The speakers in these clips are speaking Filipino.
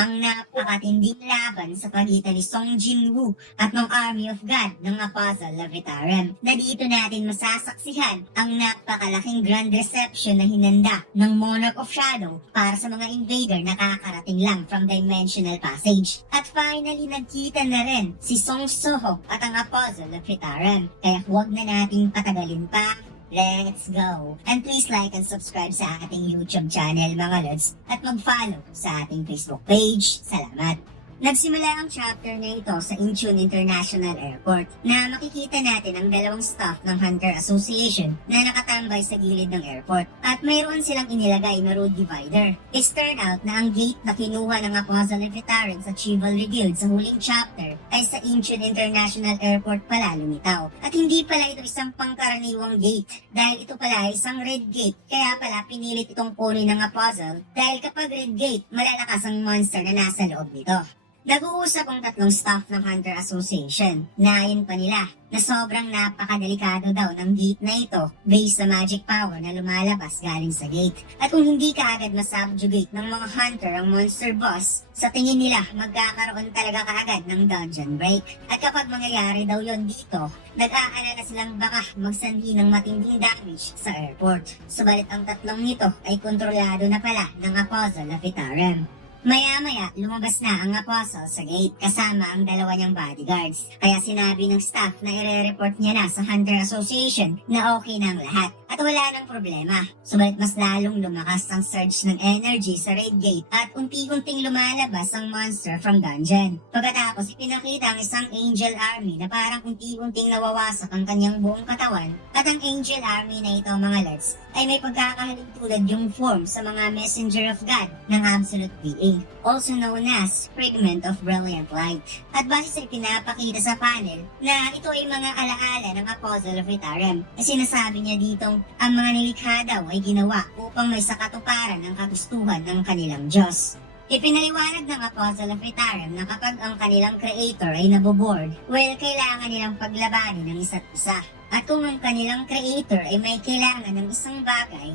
ang napakatinding laban sa pagitan ni Song Jinwoo at ng Army of God ng Apostle Levitarum, na dito natin masasaksihan ang napakalaking grand reception na hinanda ng Monarch of Shadow para sa mga invader na kakarating lang from Dimensional Passage. At finally, nagkita na rin si Song Soho at ang Apostle Levitarum, kaya huwag na nating patagalin pa. Let's go! And please like and subscribe sa ating YouTube channel mga lods at mag-follow sa ating Facebook page. Salamat! Nagsimula ang chapter na ito sa Incheon International Airport na makikita natin ang dalawang staff ng Hunter Association na nakatambay sa gilid ng airport at mayroon silang inilagay na road divider. It's turned out na ang gate na kinuha ng Apostle Levitarum sa Chivalry Guild sa huling chapter ay sa Incheon International Airport pala lumitaw. At hindi pala ito isang pangkaraniwang gate dahil ito pala ay isang red gate, kaya pala pinilit itong kunin ng Apostle dahil kapag red gate, malalakas ang monster na nasa loob nito. Nag-uusap ang tatlong staff ng Hunter Association. Nayon pa nila na sobrang napakadelikado daw ng gate na ito based sa magic power na lumalabas galing sa gate. At kung hindi kaagad masubjugate ng mga hunter ang monster boss, sa tingin nila magkakaroon talaga kaagad ng dungeon break. At kapag mangyayari daw yon dito, nag-aalala silang baka magsanhi ng matinding damage sa airport. Subalit ang tatlong nito ay kontrolado na pala ng Apostle Levitarum. Maya-maya, lumabas na ang Apostle sa gate kasama ang dalawa niyang bodyguards. Kaya sinabi ng staff na ire-report niya na sa Hunter Association na okay na ang lahat at wala nang problema. Subalit mas lalong lumakas ang surge ng energy sa raid gate at unti-unting lumalabas ang monster from dungeon. Pagkatapos ipinakita ang isang angel army na parang unti-unting nawawasak ang kanyang buong katawan at ang angel army na ito mga lads ay may pagkakahalin tulad yung form sa mga messenger of God ng absolute being, also known as Fragment of Brilliant Light. At base sa ipinapakita sa panel na ito ay mga alaala ng Apostle Levitarum, na sinasabi niya ditong ang mga nilikha daw ay ginawa upang may sakatuparan ng kagustuhan ng kanilang Diyos. Ipinaliwanag ng Apostle Levitarum na kapag ang kanilang creator ay naboboard, kailangan nilang paglabanin ng isa't isa. At kung ang kanilang creator ay may kailangan ng isang bagay,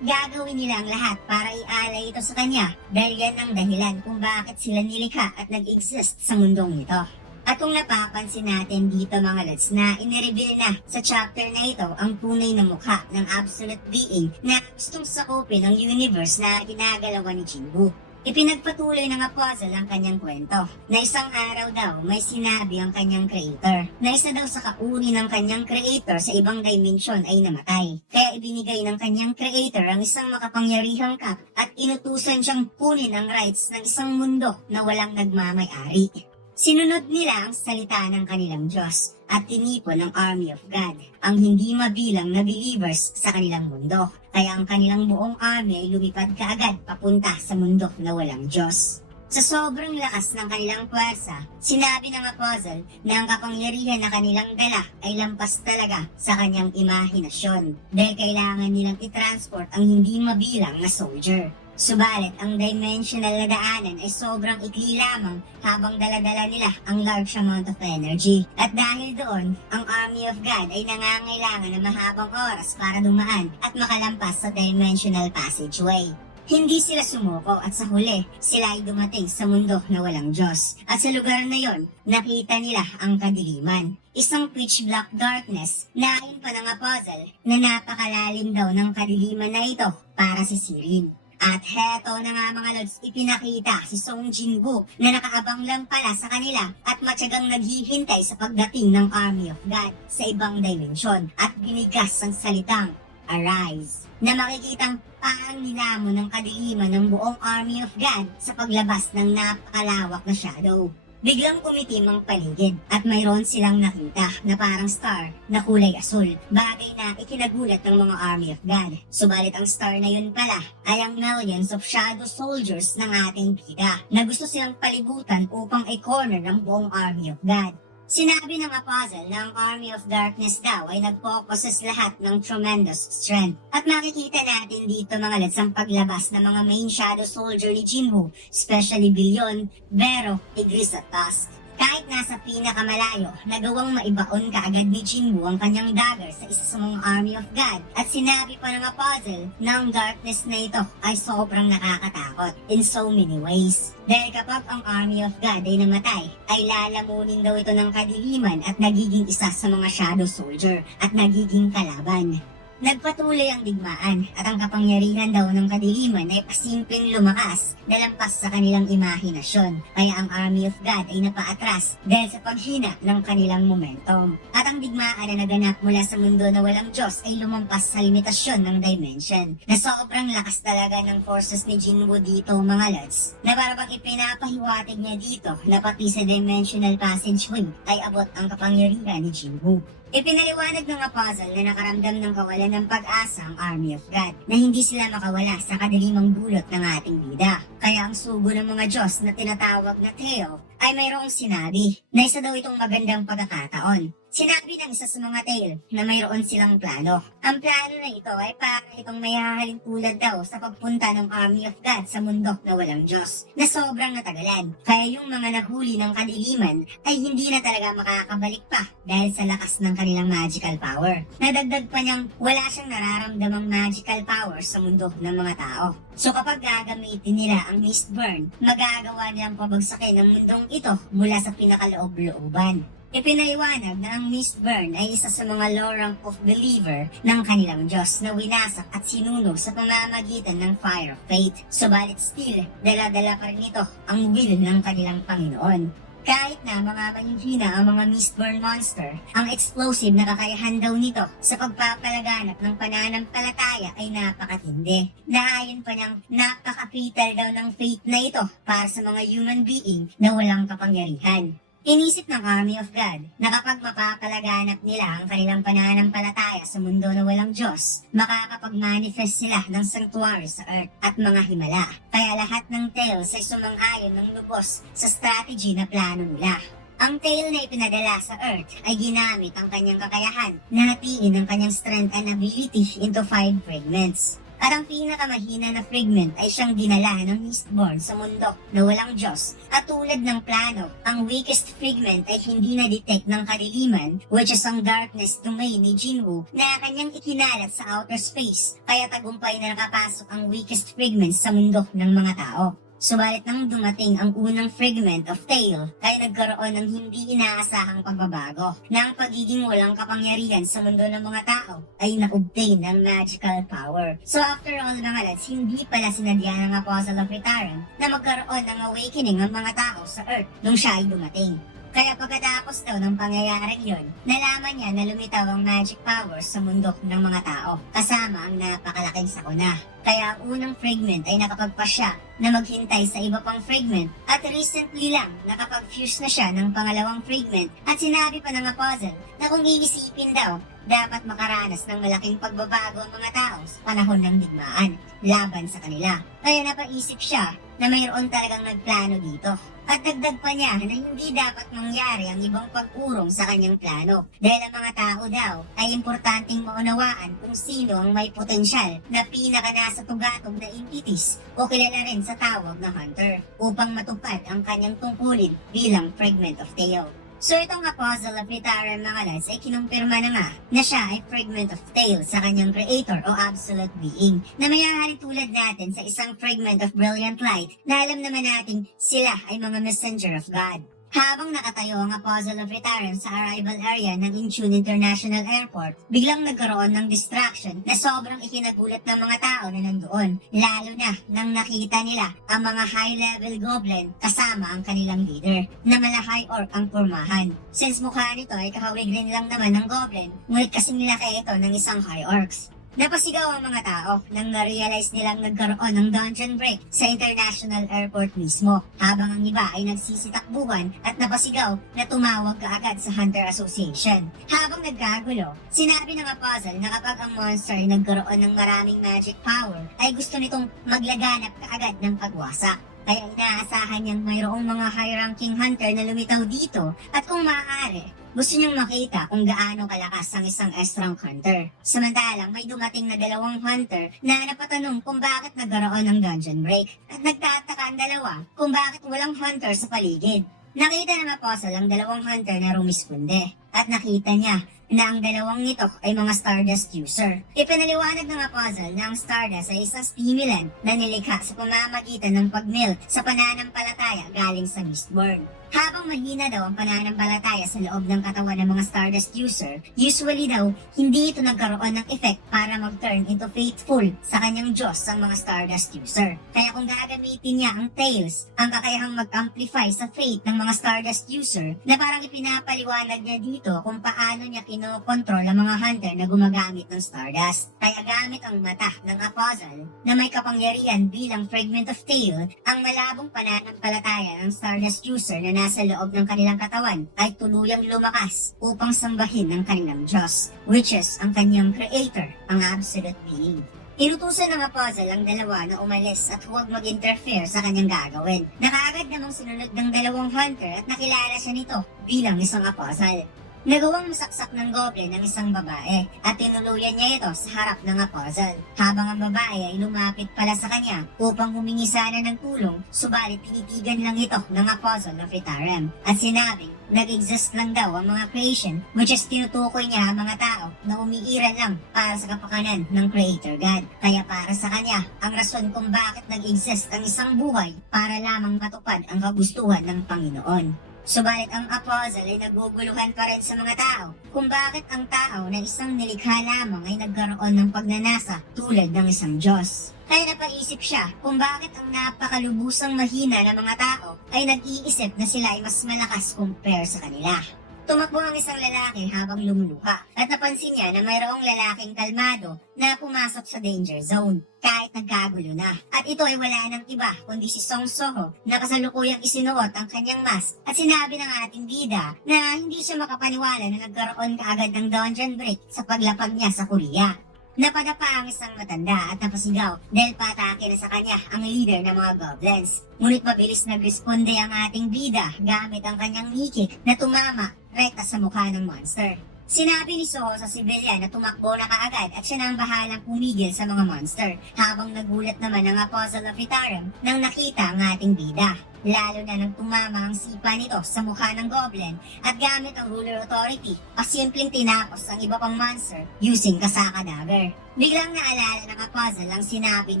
gagawin nila ang lahat para ialay ito sa kanya dahil yan ang dahilan kung bakit sila nilikha at nag-exist sa mundong ito. At kung napapansin natin dito mga lods na inireveal na sa chapter na ito ang tunay na mukha ng absolute being na gustong sakupin ang universe na ginagalawan ni Jinwoo. Ipinagpatuloy ng Apostle ang kanyang kwento na isang araw daw may sinabi ang kanyang creator na isa daw sa kauri ng kanyang creator sa ibang dimension ay namatay. Kaya ibinigay ng kanyang creator ang isang makapangyarihang cup at inutusan siyang kunin ang rights ng isang mundo na walang nagmamay-ari. Sinunod nila ang salita ng kanilang Diyos at tinipon ng Army of God, ang hindi mabilang na believers sa kanilang mundo. Kaya ang kanilang buong army ay lumipad kaagad papunta sa mundo na walang Diyos. Sa sobrang lakas ng kanilang puwersa, sinabi ng Apostle na ang kapangyarihan na kanilang dala ay lampas talaga sa kanyang imahinasyon dahil kailangan nilang i-transport ang hindi mabilang na soldier. Subalit, ang dimensional na daanan ay sobrang ikli lamang habang daladala nila ang large amount of energy. At dahil doon, ang Army of God ay nangangailangan ng mahabang oras para dumaan at makalampas sa dimensional passageway. Hindi sila sumuko at sa huli, sila ay dumating sa mundo na walang Diyos. At sa lugar na yon, nakita nila ang kadiliman. Isang pitch black darkness na ayon pa ng Apostle na napakalalim daw ng kadiliman na ito para si Sirin. At heto na nga mga lods, ipinakita si Song Jinwoo na nakaabang lang pala sa kanila at matyagang naghihintay sa pagdating ng Army of God sa ibang dimensyon at binigas ang salitang Arise, na makikitang parang nilamon ng kadiliman ng buong Army of God sa paglabas ng napakalawak na shadow. Biglang kumitim ang paligid at mayroon silang nakita na parang star na kulay asul, bagay na ikinagulat ng mga Army of God. Subalit ang star na yun pala ay ang millions of shadow soldiers ng ating bida na gusto silang palibutan upang i-corner ng buong Army of God. Sinabi ng Apostle na ang Army of Darkness daw ay nagpo-possess lahat ng tremendous strength. At makikita natin dito mga lads ang paglabas ng mga main shadow soldier ni Jinwoo, especially Billion, Vero, Igris at Tusk. Kahit nasa pinakamalayo, nagawang maibaon kaagad ni Jinwoo ang kanyang dagger sa isa sa mga Army of God at sinabi pa ng Apostle na ang darkness na ito ay sobrang nakakatakot in so many ways. Dahil kapag ang Army of God ay namatay, ay lalamunin daw ito ng kadiliman at nagiging isa sa mga shadow soldier at nagiging kalaban. Nagpatuloy ang digmaan at ang kapangyarihan daw ng kadiliman ay pasimpleng lumakas na lampas sa kanilang imahinasyon. Kaya ang Army of God ay napaatras dahil sa paghina ng kanilang momentum. At ang digmaan na naganap mula sa mundo na walang Diyos ay lumampas sa limitasyon ng dimension. Na sobrang lakas talaga ng forces ni Jinwoo dito mga lads. Na parang ipinapahiwatig niya dito na pati sa dimensional passageway ay abot ang kapangyarihan ni Jinwoo. Ipinaliwanag ng Apostle na nakaramdam ng kawalan ng pag-asa ang Army of God na hindi sila makawala sa kadilimang dulot ng ating bida. Kaya ang sugo ng mga Diyos na tinatawag na Theo ay mayroong sinabi na isa daw itong magandang pagkakataon. Sinabi ng isa sa mga Tail na mayroon silang plano. Ang plano na ito ay para itong may hahaling tulad daw sa pagpunta ng Army of God sa mundo na walang Diyos, na sobrang natagalan. Kaya yung mga nahuli ng kadiliman ay hindi na talaga makakabalik pa dahil sa lakas ng kanilang magical power. Nadagdag pa niyang wala siyang nararamdamang magical power sa mundo ng mga tao. So kapag gagamitin nila ang Mistburn, magagawa nilang pabagsakin ang mundong ito mula sa pinakaloob-looban. Ipinaliwanag na ang Mistburn ay isa sa mga low rank of believer ng kanilang Diyos na winasak at sinunog sa pamamagitan ng Fire of Fate. Subalit still, dala-dala pa rin ito ang will ng kanilang Panginoon. Kahit na mga manihina ang mga Mistburn monster, ang explosive na kakayahan daw nito sa pagpapalaganap ng pananampalataya ay napakatindi. Naayon pa niyang napaka-fatal daw ng fate na ito para sa mga human being na walang kapangyarihan. Inisip ng Army of God na kapag mapapalaganap nila ang kanilang pananampalataya sa mundo na walang Diyos, makakapag-manifest sila ng sanctuary sa earth at mga himala. Kaya lahat ng tales ay sumang-ayon ng lubos sa strategy na plano nila. Ang tale na ipinadala sa Earth ay ginamit ang kanyang kakayahan na hatiin ang kanyang strength and ability into 5 fragments. At ang pinakamahina na fragment ay siyang dinala ng Mistborn sa mundo na walang Diyos. At tulad ng plano, ang weakest fragment ay hindi na-detect ng kadiliman, which is ang darkness domain ni Jinwoo, na kanyang ikinalat sa outer space, kaya tagumpay na nakapasok ang weakest fragment sa mundo ng mga tao. Subalit nang dumating ang unang fragment of Tail, ay nagkaroon ng hindi inaasahang pagbabago na ang pagiging walang kapangyarihan sa mundo ng mga tao ay na-obtain ng magical power. So after all mga lads, hindi pala sinadya ng Apostle of Ritaran na magkaroon ng awakening ang mga tao sa Earth nung siya ay dumating. Kaya pagkatapos daw ng pangyayaring yun, nalaman niya na lumitaw ang magic powers sa mundo ng mga tao, kasama ang napakalaking sakuna. Kaya ang unang fragment ay nakapagpasya na maghintay sa iba pang fragment at recently lang nakapag-fuse na siya ng pangalawang fragment at sinabi pa ng Apostle na kung iisipin daw, dapat makaranas ng malaking pagbabago ang mga tao sa panahon ng digmaan laban sa kanila. Kaya napaisip siya na mayroon talagang nagplano dito. At dagdag pa niya na hindi dapat mangyari ang ibang pag-urong sa kanyang plano dahil ang mga tao daw ay importanteng maunawaan kung sino ang may potensyal na pinaka nasa tugatog na entities o kilala rin sa tawag na hunter upang matupad ang kanyang tungkulin bilang fragment of Tale. So itong Apostle of Ritaran mga lads ay kinumpirma na nga na siya ay fragment of Tale sa kanyang creator o absolute being na mayayari tulad natin sa isang fragment of brilliant light na alam naman natin sila ay mga messenger of God. Habang nakatayo ang Apostle of Ritaran sa arrival area ng Incheon International Airport, biglang nagkaroon ng distraction na sobrang ikinagulat ng mga tao na nandoon, lalo na nang nakita nila ang mga high-level goblin kasama ang kanilang leader, na malahay orc ang pormahan. Since mukha nito ay kahawig rin lang naman ng goblin, ngunit kasing nilaki ito ng isang high orcs. Napasigaw ang mga tao nang na-realize nilang nagkaroon ng dungeon break sa international airport mismo, habang ang iba ay nagsisitakbuhan at napasigaw na tumawag kaagad sa Hunter Association. Habang nagkagulo, sinabi ng Apostle na kapag ang monster ay nagkaroon ng maraming magic power, ay gusto nitong maglaganap kaagad ng pagwasak. Kaya inaasahan niyang mayroong mga high-ranking hunter na lumitaw dito at kung maaari, gusto niyang makita kung gaano kalakas ang isang S-rank hunter. Samantalang may dumating na 2 hunter na napatanong kung bakit nagkaroon ng dungeon break at nagtataka ang dalawa kung bakit walang hunter sa paligid. Nakita ng Apostle ang dalawang hunter na rumisponde at nakita niya na ang dalawang nito ay mga Stardust user. Ipinaliwanag ng Apostle na ang Stardust ay isang stimulant na nilikha sa pamamagitan ng pag-melt sa pananampalataya galing sa Mistborn. Habang mahina daw ang pananampalataya sa loob ng katawan ng mga Stardust user, usually daw, hindi ito nagkaroon ng effect para mag-turn into faithful sa kanyang Diyos ang mga Stardust user. Kaya kung gagamitin niya ang Tails, ang kakayahang mag-amplify sa faith ng mga Stardust user, na parang ipinapaliwanag niya dito kung paano niya kinokontrol ang mga hunter na gumagamit ng Stardust. Kaya gamit ang mata ng Apostle na may kapangyarihan bilang fragment of tail, ang malabong pananampalataya ng Stardust user na nasa loob ng kanilang katawan ay tuluyang lumakas upang sambahin ng kanilang Diyos, which is ang kanyang Creator, ang Absolute Being. Inutusan ng Apostle ang dalawa na umalis at huwag mag-interfere sa kanyang gagawin. Nakaagad namang sinunod ng dalawang hunter at nakilala siya nito bilang isang Apostle. Nagawang masaksak ng goblin ng isang babae at tinuluyan niya ito sa harap ng Apostle, habang ang babae ay lumapit pala sa kanya upang humingi sana ng tulong, subalit tinitigan lang ito ng Apostle of Retarem at sinabing nag-exist lang daw ang mga creation, which is tinutukoy niya ang mga tao na umiiral lang para sa kapakanan ng Creator God. Kaya para sa kanya, ang rason kung bakit nag-exist ang isang buhay para lamang matupad ang kagustuhan ng Panginoon. Subalit ang Apostle ay naguguluhan pa rin sa mga tao kung bakit ang tao na isang nilikha lamang ay nagkaroon ng pagnanasa tulad ng isang Diyos. Kaya napaisip siya kung bakit ang napakalubusang mahina ng mga tao ay nag-iisip na sila ay mas malakas compare sa kanila. Tumakbo ang isang lalaki habang lumuluha at napansin niya na mayroong lalaking kalmado na pumasok sa danger zone kahit nagkagulo na. At ito ay wala ng iba kundi si Song Soho na kasalukuyang isinuot ang kanyang mask at sinabi ng ating bida na hindi siya makapaniwala na nagkaroon kaagad ng dungeon break sa paglapag niya sa Korea. Napadapa ang isang matanda at napasigaw dahil patake na sa kanya ang leader ng mga goblins. Ngunit mabilis nagresponde ang ating bida gamit ang kanyang hikik na tumama rekta sa mukha ng monster. Sinabi ni Soho sa civilian na tumakbo na kaagad at siya na ang bahalang pumigil sa mga monster, habang nagulat naman ang Apostle of Retarem nang nakita ang ating bida. Lalo na nang tumama ang sipa nito sa mukha ng goblin at gamit ang ruler authority o simpleng tinapos ang iba pang monster using kasaka dagger. Biglang naalala ng Apostle ang sinabi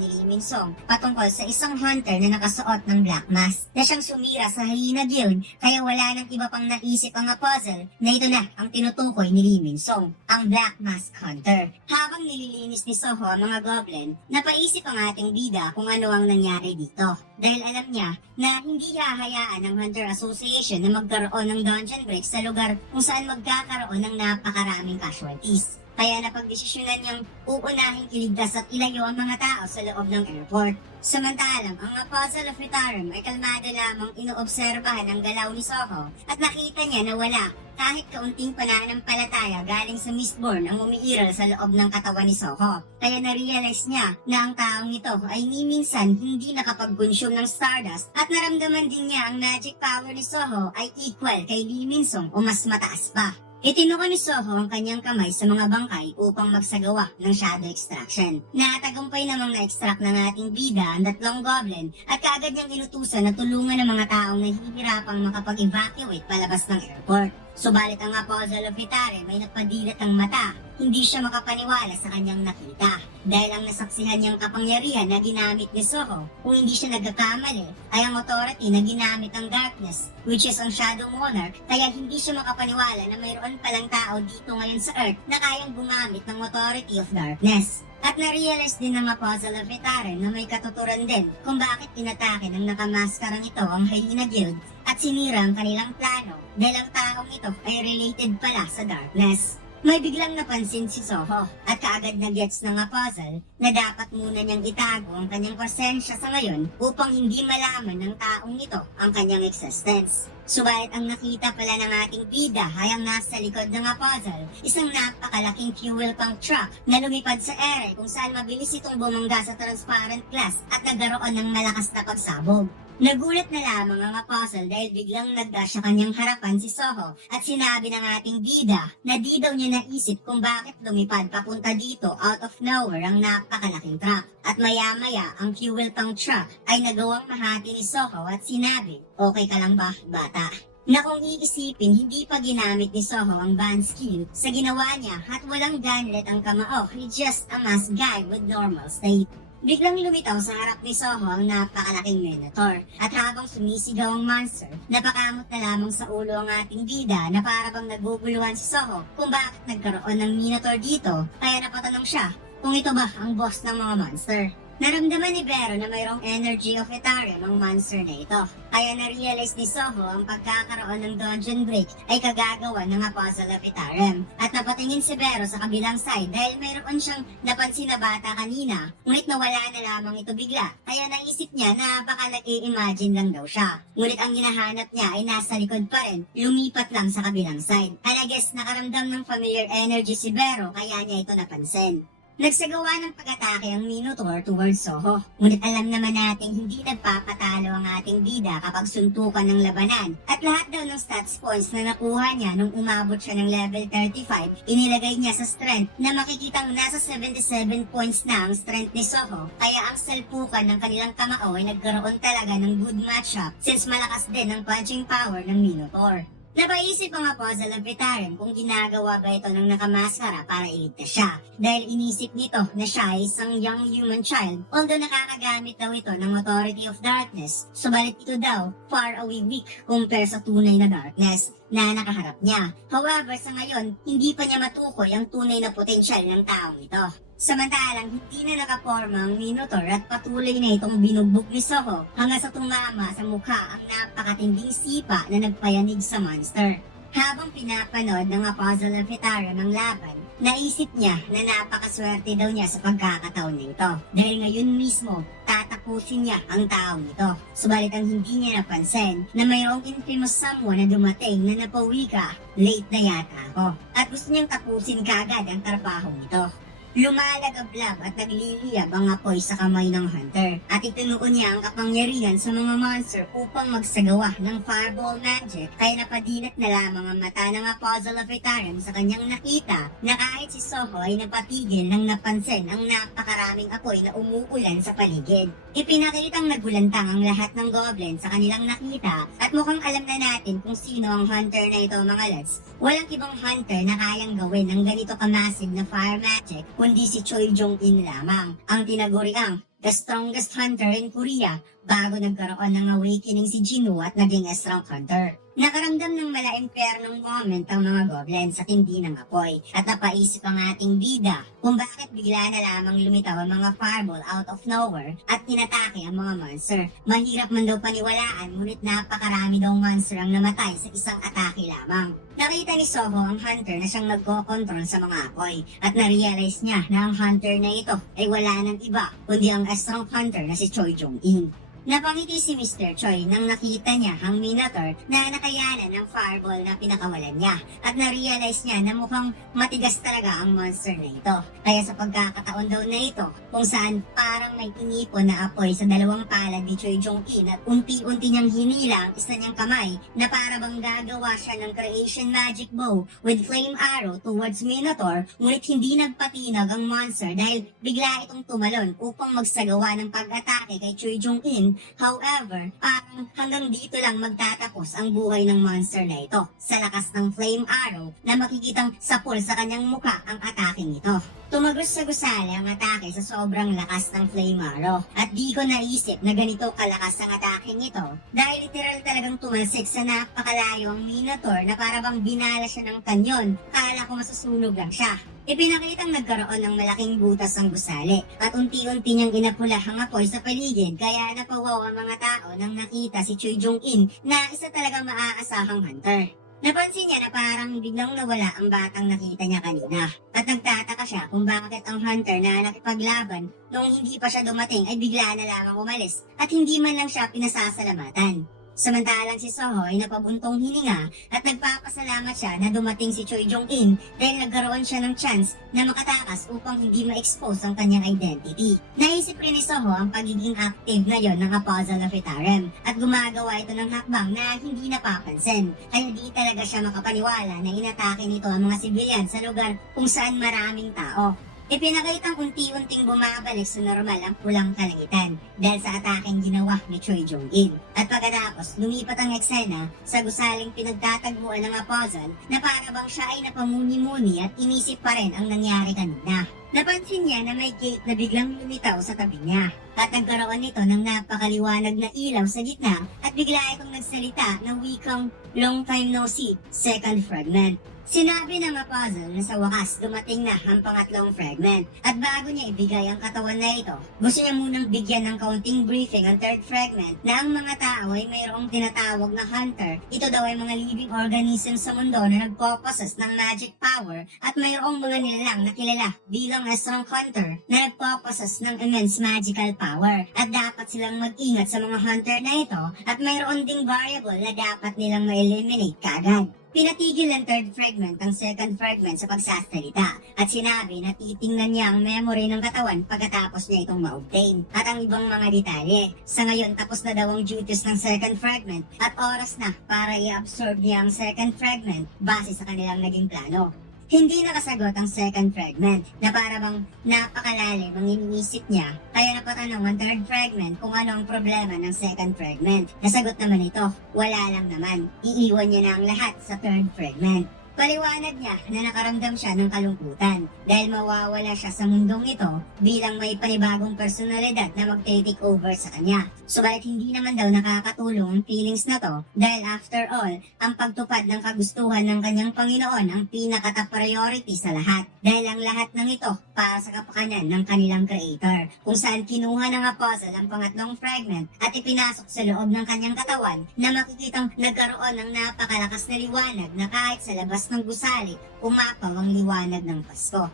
ni Lee Min-song patungkol sa isang hunter na nakasuot ng black mask na siyang sumira sa Hyena Guild, kaya wala nang iba pang naisip ang Apostle na ito na ang tinutukoy ni Lee Min-song, ang Black Mask Hunter. Habang nililinis ni Soho ang mga goblin, napaisip ang ating bida kung ano ang nangyari dito. Dahil alam niya na hindi hahayaan ng Hunter Association na magkaroon ng dungeon break sa lugar kung saan magkakaroon ng napakaraming casualties. Kaya napagdesisyonan niyang uunahing iligtas at ilayo ang mga tao sa loob ng airport. Samantalang, ang Apostle of Retarem ay kalmado lamang inoobserbahan ang galaw ni Soho at nakita niya na wala kahit kaunting pananampalataya galing sa Mistborn ang umiiral sa loob ng katawan ni Soho. Kaya na-realize niya na ang taong ito ay ni minsan hindi nakapag-consume ng Stardust at naramdaman din niya ang magic power ni Soho ay equal kay Lee Min-song o mas mataas pa. Itinuko ni Soho ang kanyang kamay sa mga bangkay upang magsagawa ng shadow extraction. Natagumpay namang na-extract ng ating bida ang tatlong goblin at kaagad niyang inutusan na tulungan ng mga taong nahihirapang makapag-evacuate palabas ng airport. Subalit ang Apostle of Retarem ay napadilat ang mata, hindi siya makapaniwala sa kanyang nakita. Dahil ang nasaksihan niyang kapangyarihan na ginamit ni Soho, kung hindi siya nagkakamali, ay ang authority na ginamit ang darkness, which is ang Shadow Monarch, kaya hindi siya makapaniwala na mayroon palang tao dito ngayon sa Earth na kayang gumamit ng authority of darkness. At na-realize din ng Apostle of Retarem na may katuturan din kung bakit inatake ng nakamaskarang ito ang Hyena Guild at sinira ang kanilang plano dahil ang taong ito ay related pala sa darkness. May biglang napansin si Soho at kaagad na gets ng Apostle na dapat muna niyang itago ang kanyang presensya sa ngayon upang hindi malaman ng taong ito ang kanyang existence. Subalit ang nakita pala ng ating bida ay ang nasa likod ng Apostle, isang napakalaking fuel pump truck na lumipad sa ere kung saan mabilis itong bumangga sa transparent glass at nagkaroon ng malakas na pagsabog. Nagulat na lamang ang apostle dahil biglang nagdash sa kanyang harapan si Soho at sinabi ng ating bida na di daw niya naisip kung bakit lumipad papunta dito out of nowhere ang napakalaking truck. At maya-maya ang fuel tank truck ay nagawang mahati ni Soho at sinabi, "Okay ka lang ba, bata?" Na kung iisipin, hindi pa ginamit ni Soho ang band skill sa ginawa niya at walang ganlet ang kamao, he just a masked guy with normal state. Biglang lumitaw sa harap ni Soho ang napakalaking Minotaur at habang sumisigaw ang monster, napakamot na lamang sa ulo ang ating bida na para bang naguguluhan si Soho kung bakit nagkaroon ng Minotaur dito kaya napatanong siya kung ito ba ang boss ng mga monster. Naramdaman ni Vero na mayroong energy of Etherium ang monster na ito. Kaya na-realize ni Soho ang pagkakaroon ng dungeon break ay kagagawa ng Apostle of Etherium. At napatingin si Vero sa kabilang side dahil mayroon siyang napansin na bata kanina, ngunit nawala na lamang ito bigla. Kaya naisip niya na baka nag-i-imagine lang daw siya. Ngunit ang hinahanap niya ay nasa likod pa rin, lumipat lang sa kabilang side. And I guess nakaramdam ng familiar energy si Vero kaya niya ito napansin. Nagsagawa ng pag-atake ang Minotaur towards Soho. Ngunit alam naman natin hindi nagpapatalo ang ating bida kapag suntukan ng labanan. At lahat daw ng stats points na nakuha niya nung umabot siya ng level 35, inilagay niya sa strength na makikitang nasa 77 points na ang strength ni Soho. Kaya ang salpukan ng kanilang kamao ay nagkaroon talaga ng good matchup since malakas din ang punching power ng Minotaur. Napaisip ang Apostle of Etherium kung ginagawa ba ito ng nakamaskara para iligtas siya. Dahil inisip nito na siya ay isang young human child, although nakakagamit daw ito ng authority of darkness, subalit ito daw far away weak compare sa tunay na darkness na nakaharap niya. However, sa ngayon, hindi pa niya matukoy ang tunay na potensyal ng taong ito. Samantalang hindi na nakaporma ang Minotaur at patuloy na itong binugbog ni Soho hanggang sa tumama sa mukha ang napakatinding sipa na nagpayanig sa monster. Habang pinapanood ng Apostle of Etherium ang laban, naisip niya na napakaswerte daw niya sa pagkakataon na ito. Dahil ngayon mismo, tatapusin niya ang taong ito. Subalit ang hindi niya napansin na mayroong infamous someone na dumating na napawi ka, late na yata ako. At gusto niyang tapusin kagad ang trabaho nito. Lumalagablab at nagliliyab ang apoy sa kamay ng hunter at itinuon niya ang kapangyarihan sa mga monster upang magsagawa ng fireball magic kaya napadilat na lamang ang mata ng Apostle of Etherium sa kanyang nakita na kahit si Soho ay napatigil nang napansin ang napakaraming apoy na umuulan sa paligid. Ipinakitang nagulantang ang lahat ng goblin sa kanilang nakita at mukhang alam na natin kung sino ang hunter na ito mga lads. Walang ibang hunter na kayang gawin ng ganito kamassive na fire magic kundi si Choi Jong-in lamang, ang tinaguriang the strongest hunter in Korea bago nagkaroon ng awakening si Jinwoo at naging a strong hunter. Nakaramdam ng mala-impernong moment ang mga goblin sa tindi ng apoy at napaisip ang ating bida kung bakit bigla na lamang lumitaw ang mga fireball out of nowhere at inatake ang mga monster. Mahirap man daw paniwalaan ngunit napakarami daw monster ang namatay sa isang atake lamang. Nakita ni Soho ang hunter na siyang nagko-control sa mga apoy at na-realize niya na ang hunter na ito ay wala ng iba kundi ang strong hunter na si Choi Jong-in. Napangiti si Mr. Choi nang nakita niya ang Minotaur na nakayanan ng fireball na pinakawalan niya at na-realize niya na mukhang matigas talaga ang monster na ito. Kaya sa pagkakataon daw na ito kung saan parang may inipon na apoy sa dalawang palad ni Choi Jong-in at unti-unti niyang hinila ang isa niyang kamay na para bang gagawa siya ng creation magic bow with flame arrow towards Minotaur ngunit hindi nagpatinag ang monster dahil bigla itong tumalon upang magsagawa ng pag-atake kay Choi Jong-in. However, parang hanggang dito lang magtatapos ang buhay ng monster na ito sa lakas ng flame arrow na makikitang sapol sa kanyang muka ang atake nito. Tumagos sa gusali ang atake sa sobrang lakas ng flame arrow at di ko naisip na ganito kalakas ang atake nito dahil literal talagang tumalsik sa napakalayo ang Minotaur na para bang binala siya ng kanyon. Kala ko masusunog lang siya. Ipinakitang nagkaroon ng malaking butas ang gusali at unti-unti niyang inapula ang apoy sa paligid kaya napawaw ang mga tao nang nakita si Choi Jong-in na isa talagang maaasahang hunter. Napansin niya na parang biglang nawala ang batang nakita niya kanina at nagtataka siya kung bakit ang hunter na nakipaglaban nung hindi pa siya dumating ay bigla na lamang umalis at hindi man lang siya pinasasalamatan. Samantalang si Soho ay napabuntong hininga at nagpapasalamat siya na dumating si Choi Jong-in dahil nagkaroon siya ng chance na makatakas upang hindi ma-expose ang kanyang identity. Naisip rin ni Soho ang pagiging active ngayon ng Apostle of Itarim at gumagawa ito ng hakbang na hindi napapansin. Kaya di talaga siya makapaniwala na inatake nito ang mga sibilyan sa lugar kung saan maraming tao. Ipinakitang unti-unting bumabalik sa normal ang pulang kalangitan dahil sa ataking ginawa ni Choi Jong-in. At pagkatapos, lumipat ang eksena sa gusaling pinagtatagpuan ng Apostle na para bang siya ay napamuni-muni at inisip pa rin ang nangyari kanina. Napansin niya na may gate na biglang lumitaw sa tabi niya at nagkaroon nito ng napakaliwanag na ilaw sa gitna at bigla itong nagsalita ng wikang long time no see, second fragment. Sinabi ng Apostle na sa wakas dumating na ang pangatlong fragment at bago niya ibigay ang katawan na ito, gusto niya munang bigyan ng kaunting briefing ang third fragment na ang mga tao ay mayroong tinatawag na hunter. Ito daw ay mga living organisms sa mundo na nagpopossess ng magic power at mayroong mga nilalang na kilala bilang a strong hunter na nagpopossess ng immense magical power at dapat silang mag-ingat sa mga hunter na ito at mayroon ding variable na dapat nilang ma-eliminate kaagad. Pinatigil ng third fragment ang second fragment sa pagsasalita at sinabi na titingnan niya ang memory ng katawan pagkatapos niya itong ma-obtain at ang ibang mga detalye. Sa ngayon tapos na daw ang duties ng second fragment at oras na para i-absorb niya ang second fragment base sa kanilang naging plano. Hindi nakasagot ang second fragment na para bang napakalalim ang iniisip niya kaya napatanong ang third fragment kung ano ang problema ng second fragment. Nasagot naman ito, wala lang naman. Iiwan niya na ang lahat sa third fragment. Paliwanag niya na nakaramdam siya ng kalungkutan dahil mawawala siya sa mundong ito bilang may panibagong personalidad na magte-take over sa kanya. Subalit hindi naman daw nakakatulong ang feelings na to dahil after all, ang pagtupad ng kagustuhan ng kanyang Panginoon ang pinaka-top priority sa lahat dahil ang lahat ng ito para sa kapakanan ng kanilang Creator kung saan kinuha ng Apostle ang pangatlong fragment at ipinasok sa loob ng kanyang katawan na makikitang nagkaroon ng napakalakas na liwanag na kahit sa labas ng gusali, umapaw ang liwanag ng Pasko.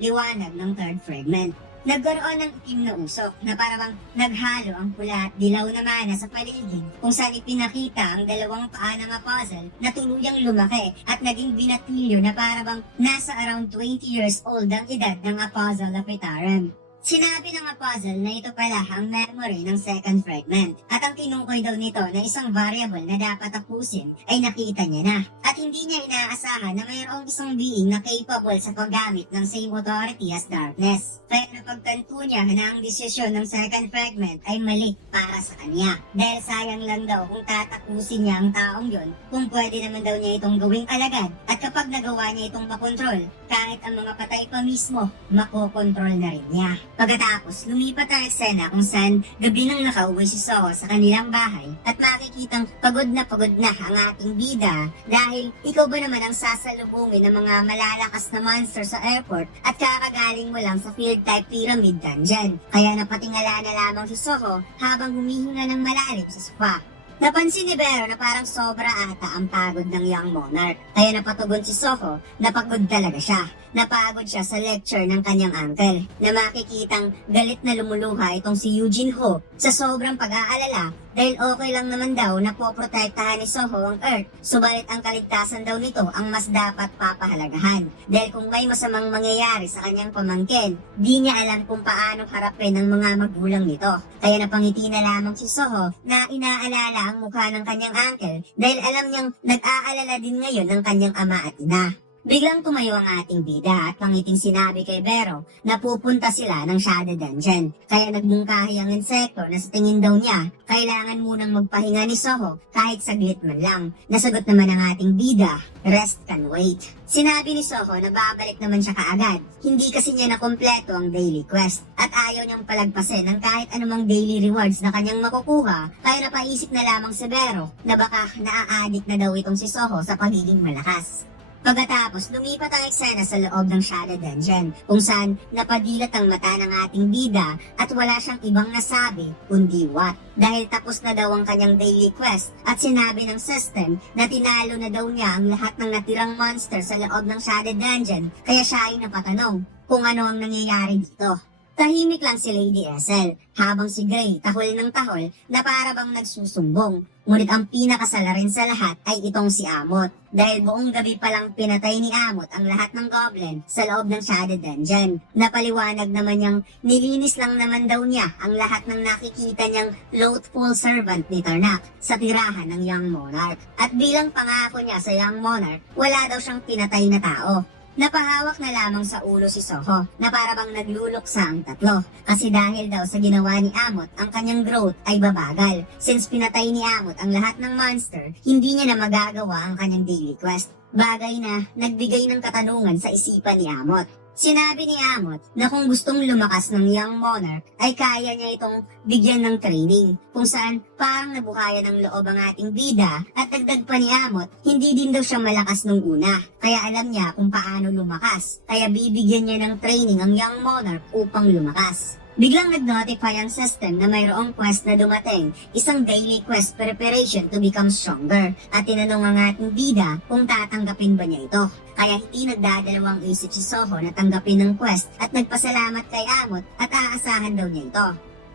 Liwanag ng third fragment. Nagkaroon ng itim na usok na parang naghalo ang pula at dilaw na mana sa paligid kung saan ipinakita ang dalawang paa ng Apostle na tuluyang lumaki at naging binatilyo na parang nasa around 20 years old ang edad ng Apostle of Itarim. Sinabi ng Apostle na ito pala ang memory ng second fragment at ang tinukoy daw nito na isang variable na dapat tapusin ay nakita niya na at hindi niya inaasahan na mayroong isang being na capable sa paggamit ng same authority as darkness. Kaya napagtanto niya na ang desisyon ng second fragment ay mali para sa kanya dahil sayang lang daw kung tatapusin niya ang taong yon kung pwede naman daw niya itong gawing alagad at kapag nagawa niya itong makontrol kahit ang mga patay pa mismo makokontrol na rin niya. Pagkatapos, lumipat ang eksena kung saan gabi nang nakauwi si Soho sa kanilang bahay at makikitang pagod na ang ating bida dahil ikaw ba naman ang sasalubungin ng mga malalakas na monster sa airport at kakagaling mo lang sa field type pyramid dungeon. Kaya napatingala na lamang si Soho habang humihinga ng malalim sa sofa. Napansin ni Vero na parang sobra ata ang pagod ng young monarch. Kaya napatugon si Soho na pagod talaga siya. Napagod siya sa lecture ng kanyang uncle na makikitang galit na lumuluha itong si Eugene Ho sa sobrang pag-aalala dahil okay lang naman daw na poprotektahan ni Soho ang Earth. Subalit ang kaligtasan daw nito ang mas dapat papahalagahan dahil kung may masamang mangyayari sa kanyang pamangkin, di niya alam kung paano harapin ng mga magulang nito. Kaya napangiti na lamang si Soho na inaalala ang mukha ng kanyang uncle dahil alam niyang nag-aalala din ngayon ng kanyang ama at ina. Biglang tumayo ang ating bida at pangiting sinabi kay Vero na pupunta sila ng Shadow Dungeon. Kaya nagmungkahi ang insekto na sa tingin daw niya, kailangan munang magpahinga ni Soho kahit saglit man lang. Nasagot naman ang ating bida, rest can wait. Sinabi ni Soho na babalik naman siya kaagad. Hindi kasi niya nakompleto ang daily quest at ayaw niyang palagpasin ang kahit anumang daily rewards na kanyang makukuha. Kaya napaisip na lamang si Vero na baka naa-addict na daw itong si Soho sa pagiging malakas. Pagkatapos, lumipat ang eksena sa loob ng Shadow Dungeon kung saan napadilat ang mata ng ating bida at wala siyang ibang nasabi kundi what. Dahil tapos na daw ang kanyang daily quest at sinabi ng system na tinalo na daw niya ang lahat ng natirang monster sa loob ng Shadow Dungeon kaya siya ay napatanong kung ano ang nangyayari dito. Tahimik lang si Lady Ethel, habang si Gray tahol ng tahol na para bang nagsusumbong. Ngunit ang pinakasalarin sa lahat ay itong si Amot, dahil buong gabi palang pinatay ni Amot ang lahat ng goblin sa loob ng Shaded Dungeon. Napaliwanag naman niyang nilinis lang naman daw niya ang lahat ng nakikita niyang loathful servant ni Tarnak sa tirahan ng Young Monarch. At bilang pangako niya sa Young Monarch, wala daw siyang pinatay na tao. Napahawak na lamang sa ulo si Soho na para bang nagluluksa ang tatlo kasi dahil daw sa ginawa ni Amot ang kanyang growth ay babagal. Since pinatay ni Amot ang lahat ng monster, hindi niya na magagawa ang kanyang daily quest. Bagay na nagbigay ng katanungan sa isipan ni Amot. Sinabi ni Amot na kung gustong lumakas ng Young Monarch ay kaya niya itong bigyan ng training kung saan parang nabuhayan ng loob ang ating bida at dagdag pa ni Amot, hindi din daw siya malakas nung una kaya alam niya kung paano lumakas kaya bibigyan niya ng training ang Young Monarch upang lumakas. Biglang nag-notify ang system na mayroong quest na dumating, isang daily quest preparation to become stronger. At tinanong ang ating bida kung tatanggapin ba niya ito. Kaya hindi nagdadalawang isip si Soho na tanggapin ng quest at nagpasalamat kay Amot at aasahan daw niya ito.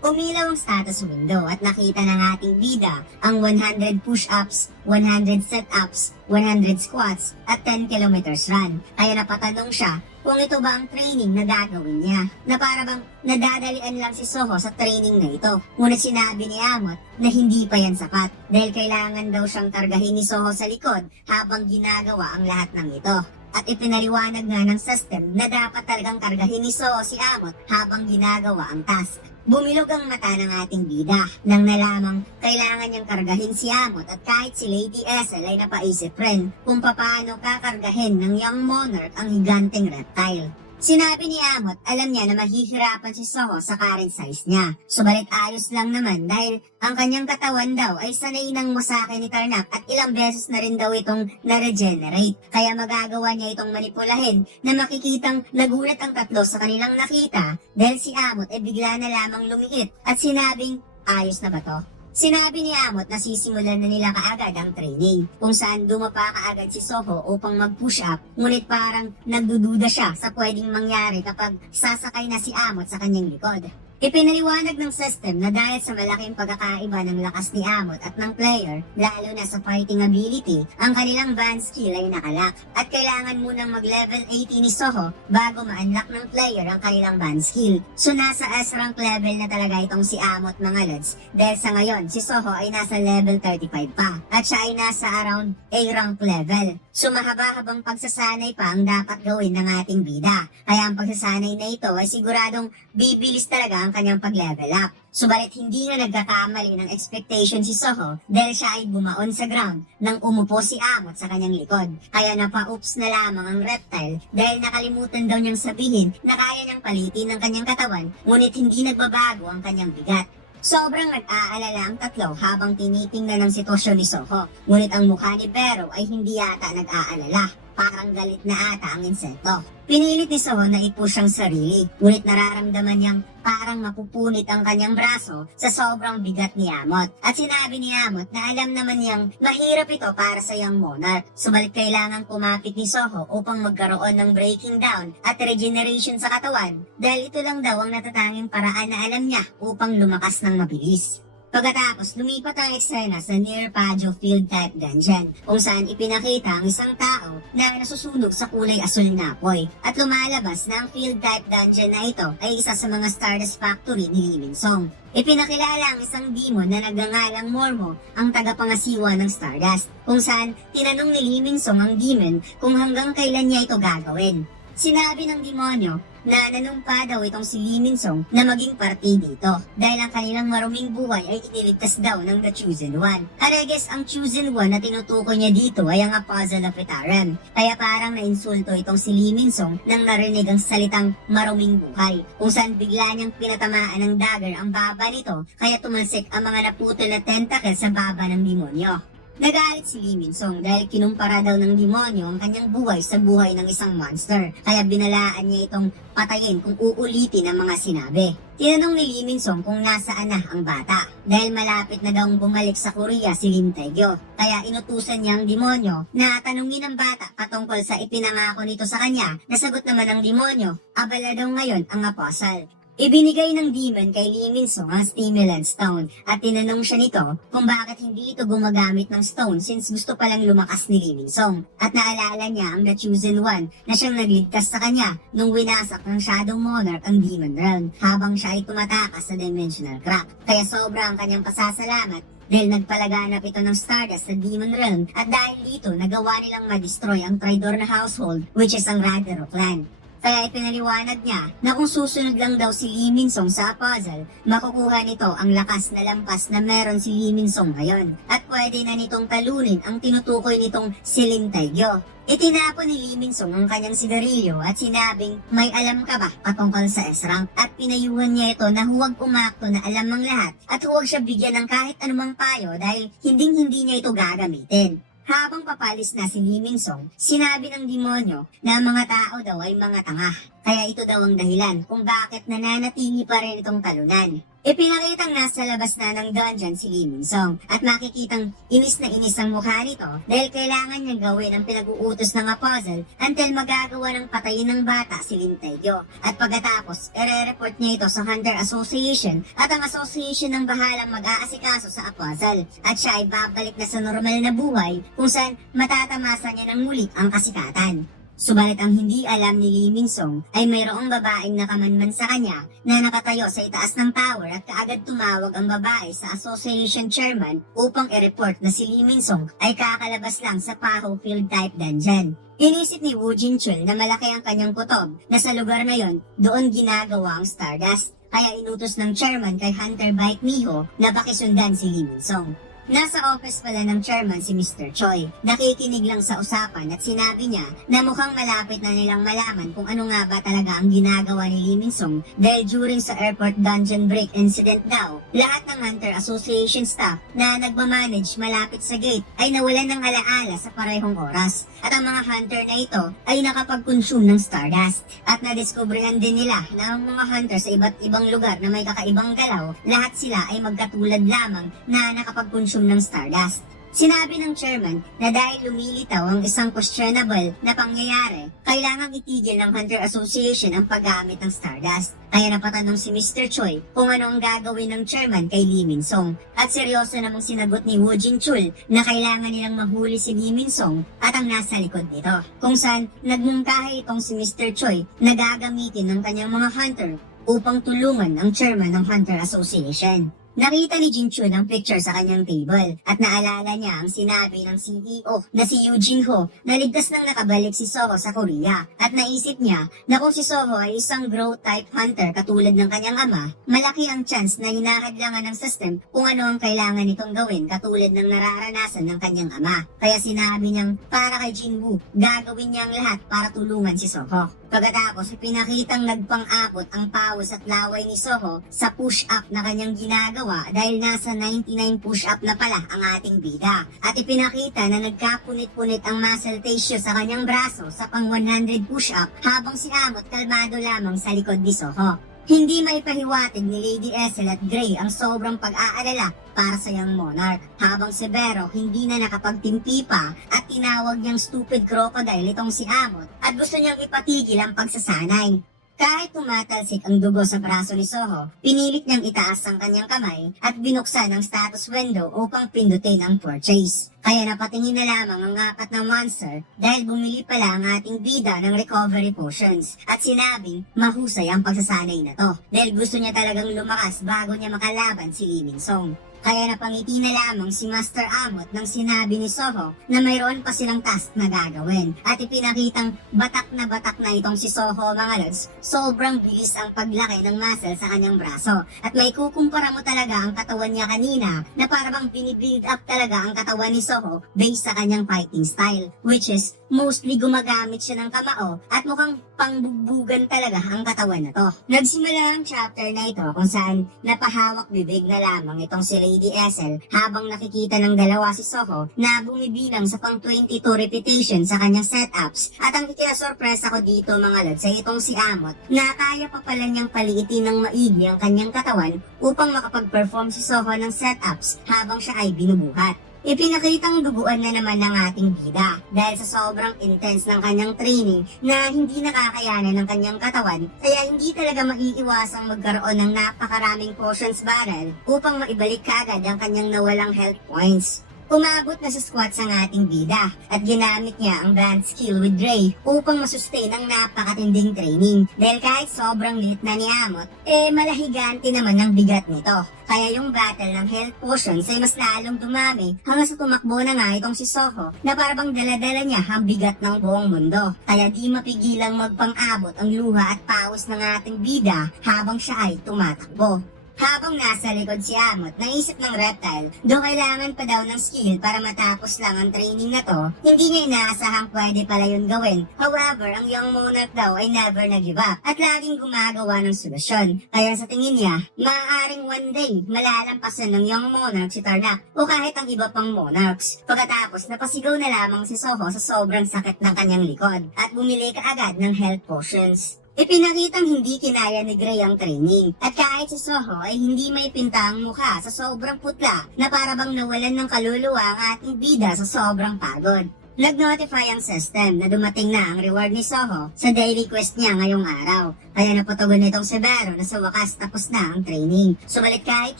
Umilaw ang status window at nakita ng ating bida ang 100 push-ups, 100 sit-ups, 100 squats at 10 kilometers run. Kaya napatanong siya kung ito ba ang training na gagawin niya, na para bang nadadalian lang si Soho sa training na ito. Ngunit sinabi ni Amot na hindi pa yan sapat dahil kailangan daw siyang kargahin ni Soho sa likod habang ginagawa ang lahat ng ito. At ipinaliwanag nga ng system na dapat talagang kargahin ni Soho si Amot habang ginagawa ang task. Bumilog ang mata ng ating bida nang nalamang kailangan niyang kargahin si Amot at kahit si Lady Ethel ay napaisip rin kung paano kakargahin ng Young Monarch ang higanteng reptile. Sinabi ni Amot, alam niya na mahihirapan si Soho sa current size niya. Subalit ayos lang naman dahil ang kanyang katawan daw ay sanay ng masake ni Tarnak at ilang beses na rin daw itong na-regenerate. Kaya magagawa niya itong manipulahin na makikitang nagulat ang tatlo sa kanilang nakita dahil si Amot ay bigla na lamang lumikit at sinabing, ayos na ba to? Sinabi ni Amot na sisimulan na nila kaagad ang training, kung saan dumapa kaagad si Soho upang mag-push up, ngunit parang nagdududa siya sa pwedeng mangyari kapag sasakay na si Amot sa kanyang likod. Ipinaliwanag ng system na dahil sa malaking pagkakaiba ng lakas ni Amot at ng player, lalo na sa fighting ability, ang kanilang band skill ay nakalak at kailangan munang mag-level 80 ni Soho bago ma-unlock ng player ang kanilang band skill. So nasa S-rank level na talaga itong si Amot mga lods dahil sa ngayon si Soho ay nasa level 35 pa at siya ay nasa around A-rank level. So mahaba-habang pagsasanay pa ang dapat gawin ng ating bida. Kaya ang pagsasanay na ito ay siguradong bibilis talaga ang kanyang pag-level up. Subalit hindi nga nagkakamali ng expectation si Soho dahil siya ay bumaon sa ground nang umupo si Amot sa kanyang likod. Kaya napa-oops na lamang ang reptile dahil nakalimutan daw niyang sabihin na kaya niyang palitin ng kanyang katawan ngunit hindi nagbabago ang kanyang bigat. Sobrang nag-aalala ang tatlo habang tinitingnan ang sitwasyon ni Soho. Ngunit ang mukha ni Bero ay hindi yata nag-aalala. Parang galit na ata ang insekto. Pinilit ni Soho na i-push ang sarili. Ngunit nararamdaman niyang parang mapupunit ang kanyang braso sa sobrang bigat ni Amot. At sinabi ni Amot na alam naman niyang mahirap ito para sa Young Monarch. Subalit kailangan kumapit ni Soho upang magkaroon ng breaking down at regeneration sa katawan dahil ito lang daw ang natatanging paraan na alam niya upang lumakas ng mabilis. Pagkatapos, lumipat ang eksena sa Near Pajo Field Type Dungeon kung saan ipinakita ang isang tao na nasusunog sa kulay asul na apoy at lumalabas na ang Field Type Dungeon na ito ay isa sa mga Stardust Factory ni Lee Min-song. Ipinakilala ang isang demon na nagngangalang Mormo ang tagapangasiwa ng Stardust kung saan tinanong ni Lee Min-song ang demon kung hanggang kailan niya ito gagawin. Sinabi ng demonyo na nanumpa daw itong si Lee Min-song na maging parte dito dahil ang kanilang maruming buhay ay iniligtas daw ng The Chosen One. Hareges ang Chosen One na tinutukoy niya dito ay ang Apostle of Itaran. Kaya parang nainsulto itong si Lee Min-song nang narinig ang salitang maruming buhay kung saan bigla niyang pinatamaan ng dagger ang baba nito kaya tumalsik ang mga naputol na tentacle sa baba ng demonyo. Nagalit si Lee Min-song dahil kinumpara daw ng demonyo ang kanyang buhay sa buhay ng isang monster. Kaya binalaan niya itong patayin kung uulitin ang mga sinabi. Tinanong ni Lee Min-song kung nasaan na ang bata dahil malapit na daw bumalik sa Korea si Lim Taegyo. Kaya inutusan niya ang demonyo na tanungin ang bata patungkol sa ipinangako nito sa kanya. Nasagot naman ng demonyo, abala daw ngayon ang apostle. Ibinigay ng demon kay Lee Min-sung ang stimulant stone at tinanong siya nito kung bakit hindi ito gumagamit ng stone since gusto palang lumakas ni Lee Min-sung. At naalala niya ang The Chosen One na siyang nagligtas sa kanya nung winasak ng Shadow Monarch ang Demon Realm habang siya ay tumatakas sa Dimensional Crack. Kaya sobra ang kanyang pasasalamat dahil nagpalaganap ito ng Stardust sa Demon Realm at dahil dito nagawa nilang ma-destroy ang traidor na household which is ang Ragnarok clan. Kaya ipinaliwanag niya na kung susunod lang daw si Lee Min-sung sa puzzle, makukuha nito ang lakas na lampas na meron si Lee Min-sung ngayon. At pwede na nitong talunin ang tinutukoy nitong si Lim Taegyo. Itinapon ni Lee Min-sung ang kanyang sigarilyo at sinabing, may alam ka ba patungkol sa S-Rank? At pinayuhan niya ito na huwag umakto na alam ang lahat at huwag siya bigyan ng kahit anumang payo dahil hinding-hindi niya ito gagamitin. Habang papalis na si Lee Min-sung, sinabi ng demonyo na ang mga tao daw ay mga tanga. Kaya ito daw ang dahilan kung bakit nananatili pa rin itong talunan. Ipinakitang nasa labas na ng dungeon si Lee Min-sung at makikitang inis na inis ang mukha nito dahil kailangan niyang gawin ang pinag-uutos ng puzzle until magagawa ng patayin ng bata si Lim Taegyo. At pagkatapos, ire-report niya ito sa Hunter Association at ang association ang bahalang mag-aasikaso sa puzzle. At siya ay babalik na sa normal na buhay kung saan matatamasa niya ng muli ang kasikatan. Subalit ang hindi alam ni Lee Min-sung ay mayroong babaeng nakamanman sa kanya na nakatayo sa itaas ng tower at kaagad tumawag ang babae sa association chairman upang i-report na si Lee Min-sung ay kakalabas lang sa Paho Field type dungeon. Inisip ni Woo Jin-chul na malaki ang kanyang kutob na sa lugar na yon doon ginagawa ang Stardust. Kaya inutos ng chairman kay Hunter Bike Miho na pakisundan si Lee Min-sung. Nasa office pala ng chairman si Mr. Choi. Nakikinig lang sa usapan at sinabi niya na mukhang malapit na nilang malaman kung ano nga ba talaga ang ginagawa ni Lee Min-sung dahil during sa airport dungeon break incident daw, lahat ng Hunter Association staff na nagmamanage malapit sa gate ay nawalan ng alaala sa parehong oras. At ang mga hunter na ito ay nakapag-consume ng Stardust. At nadiskubrihan din nila na ang mga hunter sa iba't ibang lugar na may kakaibang galaw, lahat sila ay magkatulad lamang na nakapag-consume ng Stardust. Sinabi ng chairman na dahil lumilitaw ang isang questionable na pangyayari, kailangang itigil ng Hunter Association ang paggamit ng Stardust. Kaya napatanong si Mr. Choi kung ano ang gagawin ng chairman kay Lee Min-sung. At seryoso namang sinagot ni Woo Jin-chul na kailangan nilang mahuli si Lee Min-sung at ang nasa likod nito. Kung saan nagmungkahi itong si Mr. Choi na gagamitin ng kanyang mga hunter upang tulungan ang chairman ng Hunter Association. Nakita ni Jin-chul ang picture sa kanyang table at naalala niya ang sinabi ng CEO na si Eugene Ho na ligtas nang nakabalik si Soho sa Korea at naisip niya na kung si Soho ay isang growth type hunter katulad ng kanyang ama, malaki ang chance na hinahadlangan ng system kung ano ang kailangan nitong gawin katulad ng nararanasan ng kanyang ama. Kaya sinabi niyang para kay Jinwoo, gagawin niya ang lahat para tulungan si Soho. Pagkatapos, pinakitang nagpang-abot ang pawis at laway ni Soho sa push-up na kanyang ginagawa dahil nasa 99 push-up na pala ang ating bida. At ipinakita na nagkapunit-punit ang muscle tissue sa kanyang braso sa pang 100 push-up habang si Amot kalmado lamang sa likod ni Soho. Hindi maipahiwatig ni Lady Essel at Gray ang sobrang pag-aalala para sa Young Monarch, habang si Vero hindi na nakapagtimpi pa at tinawag niyang stupid crocodile itong si Amot at gusto niyang ipatigil ang pagsasanay. Kahit tumatalsik ang dugo sa braso ni Soho, pinilit niyang itaas ang kanyang kamay at binuksan ang status window upang pindutin ang purchase. Kaya napatingin na lamang ang apat na monster dahil bumili pala ang ating bida ng recovery potions at sinabing mahusay ang pagsasanay na to dahil gusto niya talagang lumakas bago niya makalaban si Lee Min-sung. Kaya napangiti na lamang si Master Amot nang sinabi ni Soho na mayroon pa silang task na gagawin. At ipinakitang batak na itong si Soho mga lods. Sobrang bilis ang paglaki ng muscle sa kanyang braso. At may kukumpara mo talaga ang katawan niya kanina na parang binibuild up talaga ang katawan ni Soho based sa kanyang fighting style. Which is mostly gumagamit siya ng kamao at mukhang pangbugbugan talaga ang katawan na to. Nagsimula ang chapter na ito kung saan napahawak bibig na lamang itong si Lady Essel habang nakikita ng dalawa si Soho na bumibilang sa pang 22 repetition sa kanyang setups. At ang ikinasorpresa ko dito mga lods ay itong si Amot na kaya pa pala niyang paliitin ng maigi ang kanyang katawan upang makapag-perform si Soho ng setups habang siya ay binubuhat. Ipinakitang duguan na naman ng ating bida dahil sa sobrang intense ng kanyang training na hindi nakakayanan ng kanyang katawan kaya hindi talaga maiiwasang magkaroon ng napakaraming potions barrel upang maibalik kaagad ang kanyang nawalang health points. Umabot na sa squats ang ating bida at ginamit niya ang band skill with Ray upang masustain ang napakatinding training dahil kahit sobrang lit na ni Amot, malahigante naman ang bigat nito. Kaya yung battle ng health potions ay mas lalong dumami hanggang sa tumakbo na nga itong si Soho na parang daladala niya ang bigat ng buong mundo. Kaya di mapigilang magpang-abot ang luha at pawis ng ating bida habang siya ay tumatakbo. Habang nasa likod si Amot, naisip ng reptile, do kailangan pa daw ng skill para matapos lang ang training na to, hindi niya inaasahang pwede pala yun gawin. However, ang young monarch daw ay never nag-give up at laging gumagawa ng solusyon. Kaya sa tingin niya, maaaring one day malalampasan ng young monarch si Tarnak o kahit ang iba pang monarchs. Pagkatapos, napasigaw na lamang si Soho sa sobrang sakit ng kanyang likod at bumili kaagad ng health potions. Ipinakitang hindi kinaya ni Gray ang training at kahit si Soho ay hindi may pinta ang mukha sa sobrang putla na parabang nawalan ng kaluluwa ang ating bida sa sobrang pagod. Nag-notify ang system na dumating na ang reward ni Soho sa daily quest niya ngayong araw. Kaya naputugon nitong si Vero na sa wakas tapos na ang training. Subalit kahit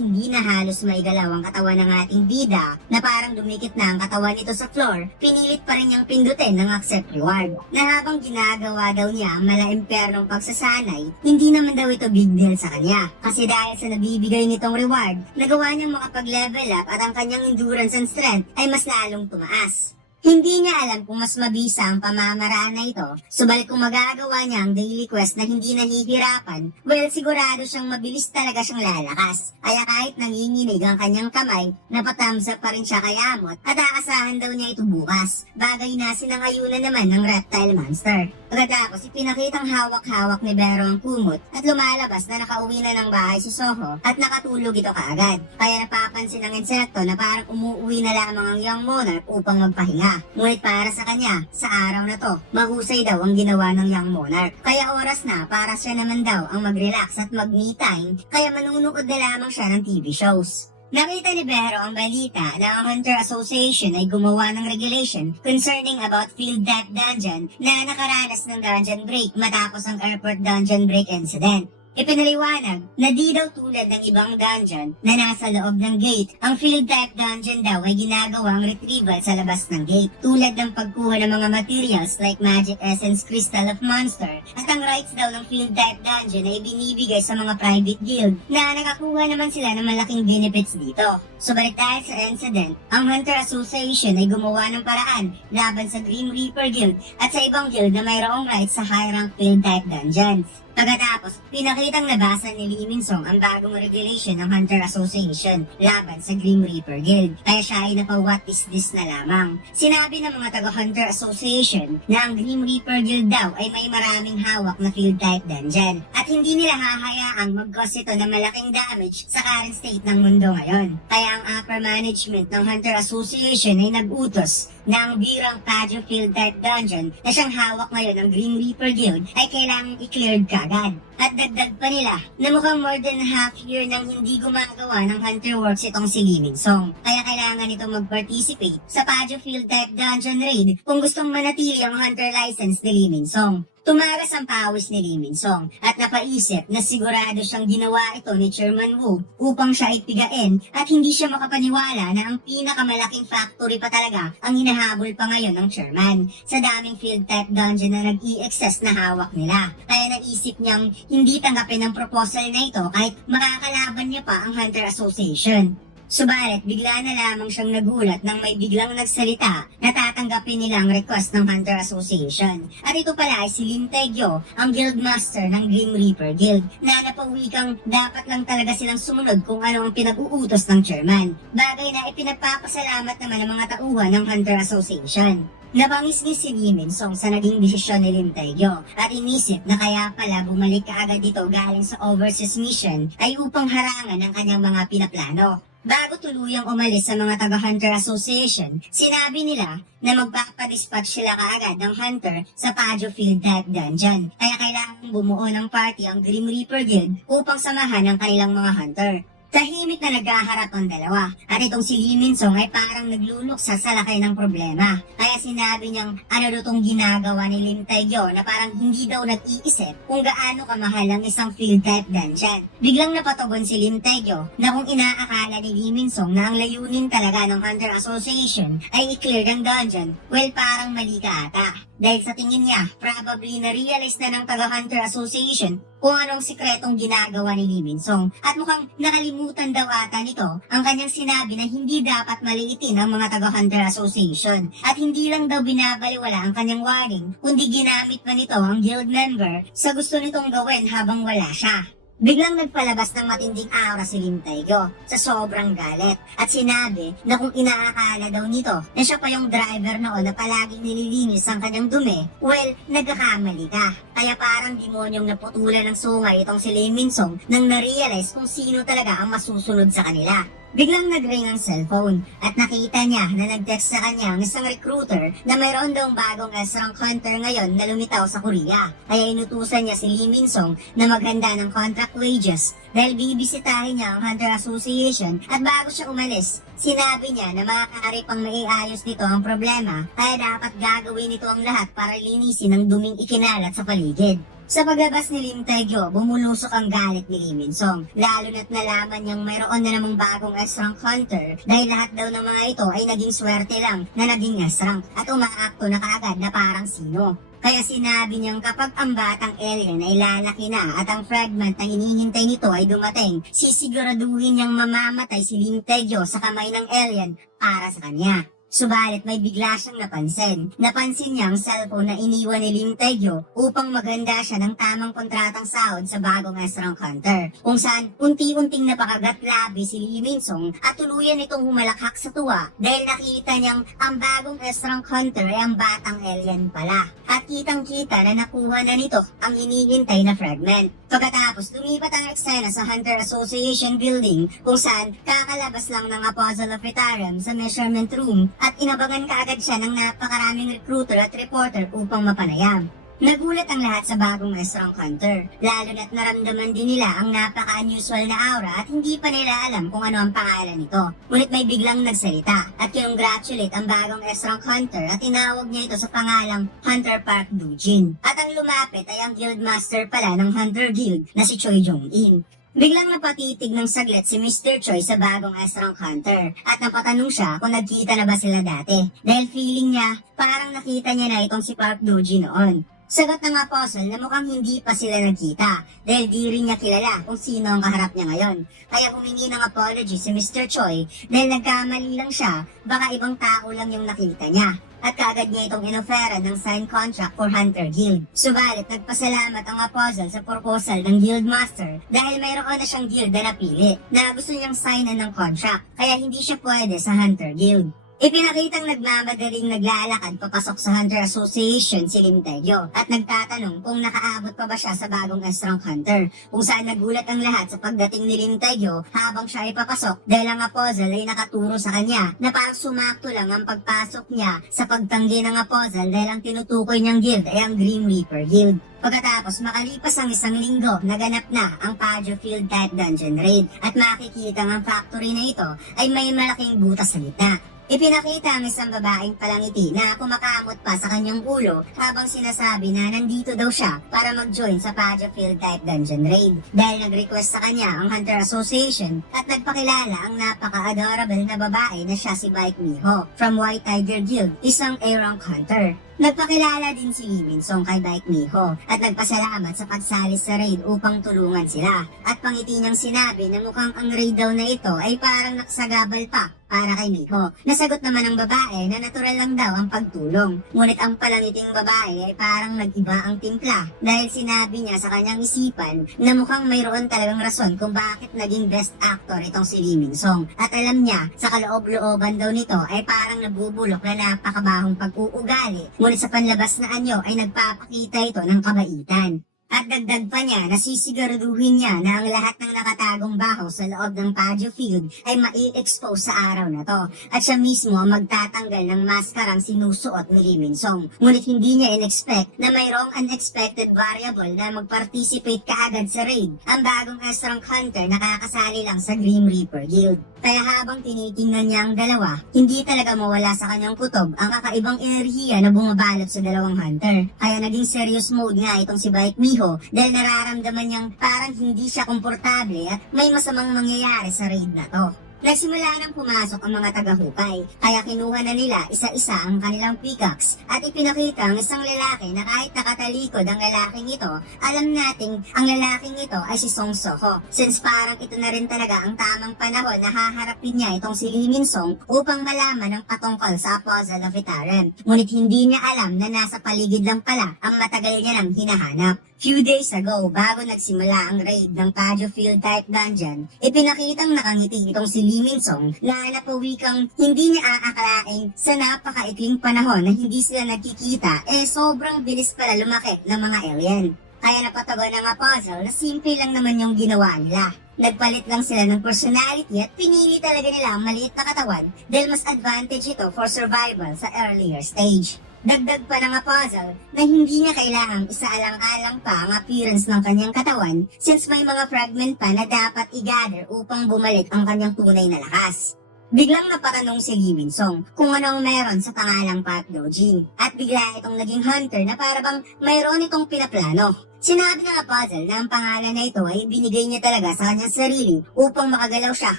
hindi na halos maigalaw ang katawan ng ating bida na parang dumikit na ang katawan nito sa floor, pinilit pa rin niyang pindutin ng accept reward. Na habang ginagawa daw niya ang malaempernong pagsasanay, hindi naman daw ito big deal sa kanya. Kasi dahil sa nabibigay nitong reward, nagawa niyang makapag-level up at ang kanyang endurance and strength ay mas lalong tumaas. Hindi niya alam kung mas mabisa ang pamamaraan na ito, subalit kung magagawa niya ang daily quest na hindi nahihirapan, well sigurado siyang mabilis talaga siyang lalakas. Kaya kahit nanginginig ang kanyang kamay, napathumbs up pa rin siya kay Amot at aasahan daw niya ito bukas. Bagay na sinangayunan naman ng reptile monster. Pagkatapos ipinakitang hawak-hawak ni Vero ang kumot at lumalabas na nakauwi na ng bahay si Soho at nakatulog ito kaagad. Kaya napapansin ng insekto na parang umuwi na lamang ang young monarch upang magpahinga. Ngunit para sa kanya, sa araw na to, mahusay daw ang ginawa ng young monarch. Kaya oras na para siya naman daw ang mag-relax at mag-me time, kaya manunood na lamang siya ng TV shows. Nakita ni Vero ang balita na ang Hunter Association ay gumawa ng regulation concerning about field type dungeon na nakaranas ng dungeon break matapos ang airport dungeon break incident. Ipinaliwanag na di daw tulad ng ibang dungeon na nasa loob ng gate, ang field type dungeon daw ay ginagawang retrieval sa labas ng gate, tulad ng pagkuha ng mga materials like magic essence crystal of monster, at ang rights daw ng field type dungeon ay binibigay sa mga private guild na nakakuha naman sila ng malaking benefits dito. Subalit dahil sa incident, ang Hunter Association ay gumawa ng paraan laban sa Grim Reaper Guild at sa ibang guild na mayroong rights sa high rank field type dungeons. Pagkatapos, pinakitang nabasa ni Lee Min-sung ang bagong regulation ng Hunter Association laban sa Grim Reaper Guild. Kaya siya ay napa-what is this na lamang. Sinabi ng mga taga-Hunter Association na ang Grim Reaper Guild daw ay may maraming hawak na field type dungeon at hindi nila hahayaang mag-cause ito ng malaking damage sa current state ng mundo ngayon. Kaya ang upper management ng Hunter Association ay nag-utos na ang birang Padyo field type dungeon na siyang hawak ngayon ng Grim Reaper Guild ay kailangang i-cleared kaagad. At dagdag pa nila na mukhang more than half year nang hindi gumagawa ng Hunter Works itong si Lee Min-sung. Kaya kailangan ito mag-participate sa Padyo field type dungeon raid kung gustong manatili ang Hunter license ni Lee Min-sung. Tumaras ang pawis ni Lee Min-sung at napaisip na sigurado siyang ginawa ito ni Chairman Wu upang siya ipigain at hindi siya makapaniwala na ang pinakamalaking factory pa talaga ang hinahabol pa ngayon ng chairman sa daming field type dungeon na nag-i-excess na hawak nila. Kaya naisip niyang hindi tanggapin ang proposal na ito kahit makakalaban niya pa ang Hunter Association. Subalit, bigla na lamang siyang nagulat nang may biglang nagsalita na tatanggapin nila ang request ng Hunter Association. At ito pala ay si Lin Taegyo, ang Guildmaster ng Grim Reaper Guild, na napawikang dapat lang talaga silang sumunod kung ano ang pinag-uutos ng chairman. Bagay na ipinagpapasalamat naman ng mga tauhan ng Hunter Association. Napangisngis si Lee Min-sung sa naging desisyon ni Lin Taegyo at inisip na kaya pala bumalik kaagad dito galing sa overseas mission ay upang harangan ang kanyang mga pinaplano. Bago tuluyang umalis sa mga taga-Hunter Association, sinabi nila na magpapadispatch sila kaagad ng Hunter sa Padyo Field Type Dungeon. Kaya kailangan bumuo ng party ang Grim Reaper Guild upang samahan ang kanilang mga Hunter. Tahimik na nagkaharap ang dalawa at itong si Lee Min-sung ay parang nagluluksa sa laki ng problema. Kaya sinabi niyang ano daw itong ginagawa ni Lim Tae-gyo na parang hindi daw nag-iisip kung gaano kamahal ang isang field type dungeon. Biglang napatugon si Lim Tae-gyo na kung inaakala ni Lee Min-sung na ang layunin talaga ng Hunter Association ay i-clear ang dungeon, well parang mali ka ata. Dahil sa tingin niya, probably na-realize na ng taga-Hunter Association kung anong sikretong ginagawa ni Lee Min-sung. At mukhang nakalimutan daw ata nito ang kanyang sinabi na hindi dapat maliitin ang mga taga-Hunter Association. At hindi lang daw binabaliwala ang kanyang warning, kundi ginamit pa nito ang guild member sa gusto nitong gawin habang wala siya. Biglang nagpalabas ng matinding aura si Lim Tae-gyo sa sobrang galit at sinabi na kung inaakala daw nito na siya pa yung driver noon na palaging nililinis ang kanyang dumi, well, nagkakamali ka. Kaya parang demonyong naputulan ng sungay itong si Lee Min-sung nang na-realize kung sino talaga ang masusunod sa kanila. Biglang nag-ring ang cellphone at nakita niya na nag-text sa kanya ang isang recruiter na mayroon daw bagong S-rank hunter ngayon na lumitaw sa Korea. Kaya inutusan niya si Lee Min-sung na maghanda ng contract wages dahil bibisitahin niya ang Hunter Association at bago siya umalis, sinabi niya na maaari pang maiayos nito ang problema kaya dapat gagawin nito ang lahat para linisin ang duming ikinalat sa paligid. Sa paglabas ni Lim Tae-gyo, bumulusok ang galit ni Lee Min-sung, lalo na't nalaman niyang mayroon na namang bagong S-rank hunter dahil lahat daw ng mga ito ay naging swerte lang na naging S-rank at umaakto na kaagad na parang sino. Kaya sinabi niyang kapag ang batang alien ay lalaki na at ang fragment na hinihintay nito ay dumating, sisiguraduhin niyang mamamatay si Lim Tae-gyo sa kamay ng alien para sa kanya. Subalit may bigla siyang napansin. Napansin niya ang cellphone na iniwan ni Lim Tae-gyo upang maghanda siya ng tamang kontratang sahod sa bagong S-rank hunter. Kung saan unti-unting napakagat labi si Lee Min-sung at tuluyan itong humalakhak sa tuwa dahil nakita niyang ang bagong S-rank hunter ay ang batang alien pala. At kitang-kita na nakuha na nito ang hinihintay na fragment. Pagkatapos lumipat ang eksena sa Hunter Association building kung saan kakalabas lang ng Apostle of Retarium sa measurement room at inabangan kaagad siya ng napakaraming recruiter at reporter upang mapanayam. Nagulat ang lahat sa bagong S-rank hunter, lalo na't naramdaman din nila ang napaka-unusual na aura at hindi pa nila alam kung ano ang pangalan nito. Ngunit may biglang nagsalita at kinongratulate ang bagong S-rank hunter at tinawag niya ito sa pangalang Hunter Park Dujin. At ang lumapit ay ang guild master pala ng Hunter Guild na si Choi Jong-in. Biglang napatitig ng saglit si Mr. Choi sa bagong S-rank hunter at napatanong siya kung nagkita na ba sila dati dahil feeling niya parang nakita niya na itong si Park Doji noon. Sagot ng apostle na mukhang hindi pa sila nagkita dahil di rin niya kilala kung sino ang kaharap niya ngayon. Kaya humingi ng apology si Mr. Choi dahil nagkamali lang siya, baka ibang tao lang yung nakita niya. At kaagad niya itong inoferan ng signed contract for Hunter Guild. Subalit nagpasalamat ang apostle sa proposal ng Guild Master dahil mayroon na siyang guild na napili na gusto niyang signan ng contract kaya hindi siya pwede sa Hunter Guild. Ipinakitang nagmamadaling naglalakad papasok sa Hunter Association si Lim Tae-gyo at nagtatanong kung nakaabot pa ba siya sa bagong S-rank hunter kung saan nagulat ang lahat sa pagdating ni Lim Tae-gyo habang siya ay papasok dahil ang apostle ay nakaturo sa kanya na parang sumakto lang ang pagpasok niya sa pagtanggi ng apostle dahil ang tinutukoy niyang guild ay ang Grim Reaper Guild. Pagkatapos makalipas ang isang linggo, naganap na ang Pajo Field Type Dungeon Raid at makikita ang factory na ito ay may malaking butas sa gitna. Ipinakita ang isang babaeng palangiti na kumakamot pa sa kanyang ulo habang sinasabi na nandito daw siya para mag-join sa Pajo Field Type Dungeon Raid dahil nag-request sa kanya ang Hunter Association at nagpakilala ang napaka-adorable na babae na siya si Baek Miho from White Tiger Guild, isang A-rank hunter. Nagpakilala din si Lee Min-sung kay Baek Miho at nagpasalamat sa pagsali sa raid upang tulungan sila. At pangiti niyang sinabi na mukhang ang raid daw na ito ay parang nakasagabal pa para kay Miho. Nasagot naman ng babae na natural lang daw ang pagtulong. Ngunit ang palangiting babae ay parang nag-iba ang timpla dahil sinabi niya sa kanyang isipan na mukhang mayroon talagang rason kung bakit naging best actor itong si Lee Min-sung. At alam niya, sa kaloob-looban daw nito ay parang nabubulok na napakabahong pag-uugali. Ngunit sa panlabas na anyo ay nagpapakita ito ng kabaitan. At dagdag pa niya na sisiguraduhin niya na ang lahat ng nakatagong baho sa loob ng Paju Field ay mai-expose sa araw na to. At siya mismo ang magtatanggal ng maskarang sinusuot ni Lee Min-song. Ngunit hindi niya in-expect na mayroong unexpected variable na mag-participate kaagad sa raid. Ang bagong Estrang Hunter nakakasali lang sa Grim Reaper Guild. Kaya habang tinitingnan niya ang dalawa, hindi talaga mawala sa kanyang kutob ang kakaibang enerhiya na bumabalot sa dalawang hunter. Kaya naging serious mode nga itong si Baek Miho dahil nararamdaman niyang parang hindi siya komportable at may masamang mangyayari sa raid na to. Nagsimula nang pumasok ang mga taga-hukay, kaya kinuha na nila isa-isa ang kanilang pickaxe at ipinakita ang isang lalaki na kahit nakatalikod ang lalaking ito, alam nating ang lalaking ito ay si Song Soho, since parang ito na rin talaga ang tamang panahon na haharapin niya itong si Lee Min-song upang malaman ang patungkol sa Puzzle of Itaran. Ngunit hindi niya alam na nasa paligid lang pala ang matagal niya nang hinahanap. Few days ago, bago nagsimula ang raid ng Paju Field type dungeon, ipinakitang nakangiti itong si Lee Min-song na napawi kang hindi niya aakalain sa napakaikling panahon na hindi sila nagkikita sobrang bilis pala lumaki ng mga alien. Kaya napatago na nga puzzle na simple lang naman yung ginawa nila. Nagpalit lang sila ng personality at pinili talaga nila ang maliit na katawan dahil mas advantage ito for survival sa earlier stage. Dagdag pa ng puzzle na hindi niya kailangang isaalang-alang pa ang appearance ng kanyang katawan since may mga fragment pa na dapat i-gather upang bumalik ang kanyang tunay na lakas. Biglang napatanong si Lee Min-song kung ano ang meron sa pangalang Pat Dojin at bigla itong naging hunter na parabang mayroon itong pinaplano. Sinabi ng puzzle na ang pangalan na ito ay binigay niya talaga sa kanyang sarili upang makagalaw siya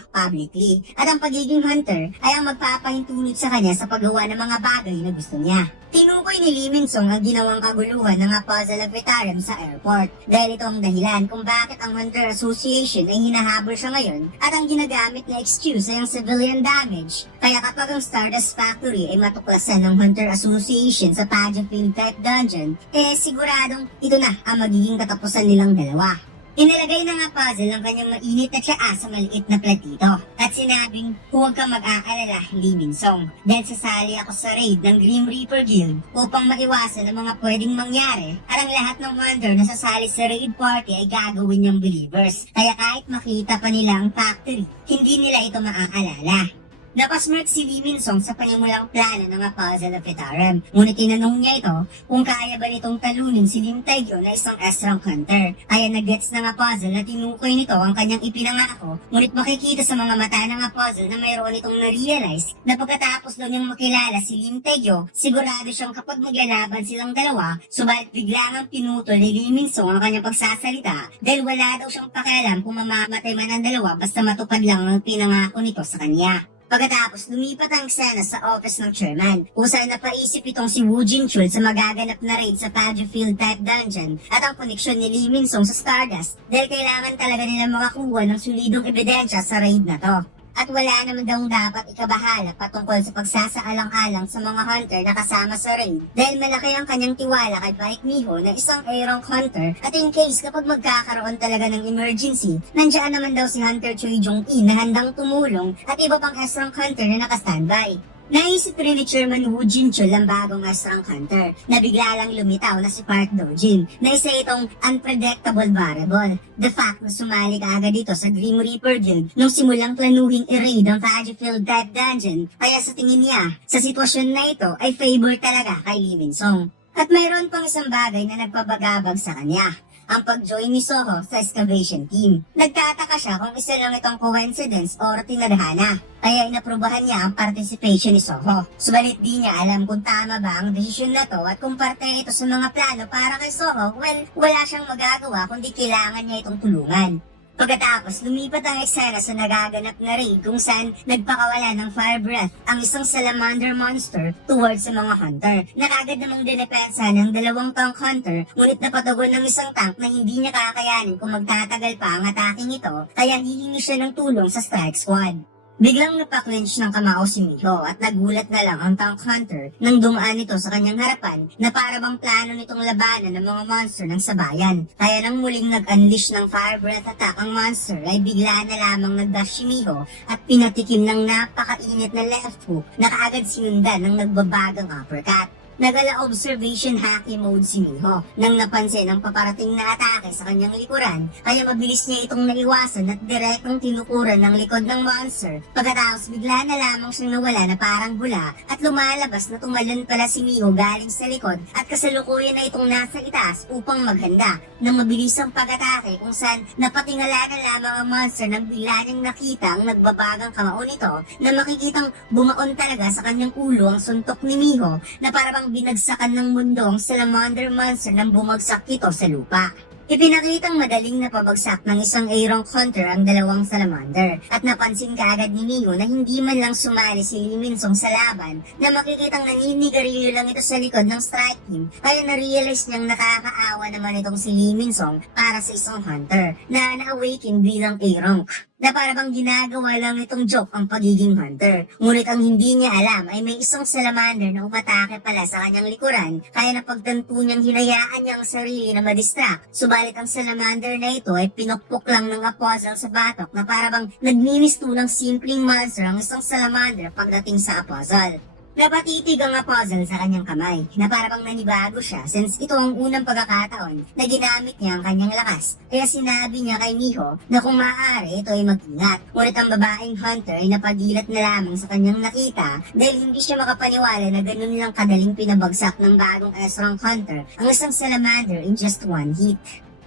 publicly at ang pagiging hunter ay ang magpapahintulot sa kanya sa paggawa ng mga bagay na gusto niya. Tinukoy ni Lee Min-song ang ginawang kaguluhan ng Puzzle of Itaran sa airport dahil ito ang dahilan kung bakit ang Hunter Association ay hinahabol siya ngayon at ang ginagamit na excuse ay ang civilian damage. Kaya kapag ang Stardust Factory ay matuklasan ng Hunter Association sa Paju Field type dungeon, siguradong ito na ang magiging katapusan nilang dalawa. Inilagay na nga puzzle ang kanyang mainit na tsaa sa maliit na platito at sinabing huwag kang mag-aalala, Lee Min-song, dahil sasali ako sa raid ng Grim Reaper Guild upang maiwasan ang mga pwedeng mangyari at ang lahat ng hunter na sasali sa raid party ay gagawin niyang believers. Kaya kahit makita pa nila ang factory, hindi nila ito maaalala. Napasmirk si Lee Min-song sa panimulang plano ng Puzzle of Itaran. Ngunit tinanong niya ito kung kaya ba nitong talunin si Lim Taegyo na isang Estrang Hunter. Kaya nag-gets ng puzzle na tinukoy nito ang kanyang ipinangako. Ngunit makikita sa mga mata ng puzzle na mayroon itong na-realize na pagkatapos daw niyang makilala si Lim Taegyo, sigurado siyang kapag maglalaban silang dalawa, subalit biglang pinutol ni Lee Min-song ang kanyang pagsasalita dahil wala daw siyang pakialam kung mamamatay man ang dalawa basta matupad lang ang pinangako nito sa kanya. Pagkatapos, lumipat ang eksena sa office ng chairman, kung saan napaisip itong si Woo Jin-chul sa magaganap na raid sa Paju Field type dungeon at ang koneksyon ni Lee Min-song sa Stardust dahil kailangan talaga nila makakuha ng solidong ebidensya sa raid na to. At wala naman daw dapat ikabahala patungkol sa pagsasaalang-alang sa mga hunter na kasama sa raid dahil malaki ang kanyang tiwala kay Baek Miho na isang Aerong hunter at in case kapag magkakaroon talaga ng emergency, nandiyan naman daw si Hunter Choi Jong-in na handang tumulong at iba pang Estrang hunter na nakastandby. Naisip rin ni Chairman Woo Jin-chul ang bagong Estrang Hunter na bigla lang lumitaw na si Park Do-jin na isa itong unpredictable variable. The fact na sumali ka agad dito sa Grim Reaper Guild nung simulang planuhing i-raid ang Paju Field type dungeon kaya sa tingin niya, sa sitwasyon na ito ay favor talaga kay Lee Min-song. At mayroon pang isang bagay na nagpabagabag sa kanya. Ang pag-join ni Soho sa excavation team. Nagtataka siya kung isa lang itong coincidence or tinadhana. Kaya inaprubahan niya ang participation ni Soho. Subalit di niya alam kung tama ba ang desisyon na to at kung parte ito sa mga plano para kay Soho, well, wala siyang magagawa kundi kailangan niya itong tulungan. Pagkatapos, lumipat ang eksena sa nagaganap na raid kung saan nagpakawala ng fire breath ang isang salamander monster towards sa mga hunter. Nakagad namang dinepensa ng dalawang tank hunter, ngunit napatagon ng isang tank na hindi niya kakayanin kung magtatagal pa ang ataking ito, kaya hihingi siya ng tulong sa strike squad. Biglang napaklench ng kamao si Miho at nagulat na lang ang tank hunter nang dumaan ito sa kanyang harapan na parabang plano nitong labanan ng mga monster ng sabayan. Kaya nang muling nag-unleash ng fire breath attack ang monster ay bigla na lamang nag-dash si Miho at pinatikim ng napakainit na left hook na kaagad sinundan ng nagbabagang uppercut. Nagala observation haki mode si Miho nang napansin ang paparating na atake sa kanyang likuran, kaya mabilis niya itong naiwasan at direktong tinukuran ng likod ng monster. Pagkatapos bigla na lamang siyang nawala na parang bula at lumalabas na tumalon pala si Miho galing sa likod at kasalukuyan na itong nasa itaas upang maghanda ng mabilisang pag-atake kung saan napatingala na lamang ang monster nang bigla niyang nakita ang nagbabagang kamao nito na makikitang bumaon talaga sa kanyang ulo ang suntok ni Miho na parang binagsakan ng mundo ang salamander monster nang bumagsak ito sa lupa. Ipinakitang madaling napabagsak ng isang Aeronk Hunter ang dalawang salamander at napansin kaagad ni Miho na hindi man lang sumali si Lee Min-sung sa laban na makikitang naninigarilyo lang ito sa likod ng strike team kaya na-realize niyang nakakaawa naman itong si Lee Min-sung para sa isang Hunter na na-awaken bilang Aeronk na parang ginagawa lang itong joke ang pagiging hunter. Ngunit ang hindi niya alam ay may isang salamander na umatake pala sa kanyang likuran, kaya napagtanto niyang hinayaan niya ang sarili na madistract. Subalit ang salamander na ito ay pinukpok lang ng apostle sa batok na parang nagmimisto ng simpleng monster ang isang salamander pagdating sa apostle. Napatitig ang apostle sa kanyang kamay na parang nanibago siya since ito ang unang pagkakataon na ginamit niya ang kanyang lakas. Kaya sinabi niya kay Miho na kung maaari ito ay mag-ingat. Ngunit ang babaeng hunter ay napagilat na lamang sa kanyang nakita dahil hindi siya makapaniwala na ganun lang kadaling pinabagsak ng bagong Aeronk Hunter ang isang salamander in just one hit.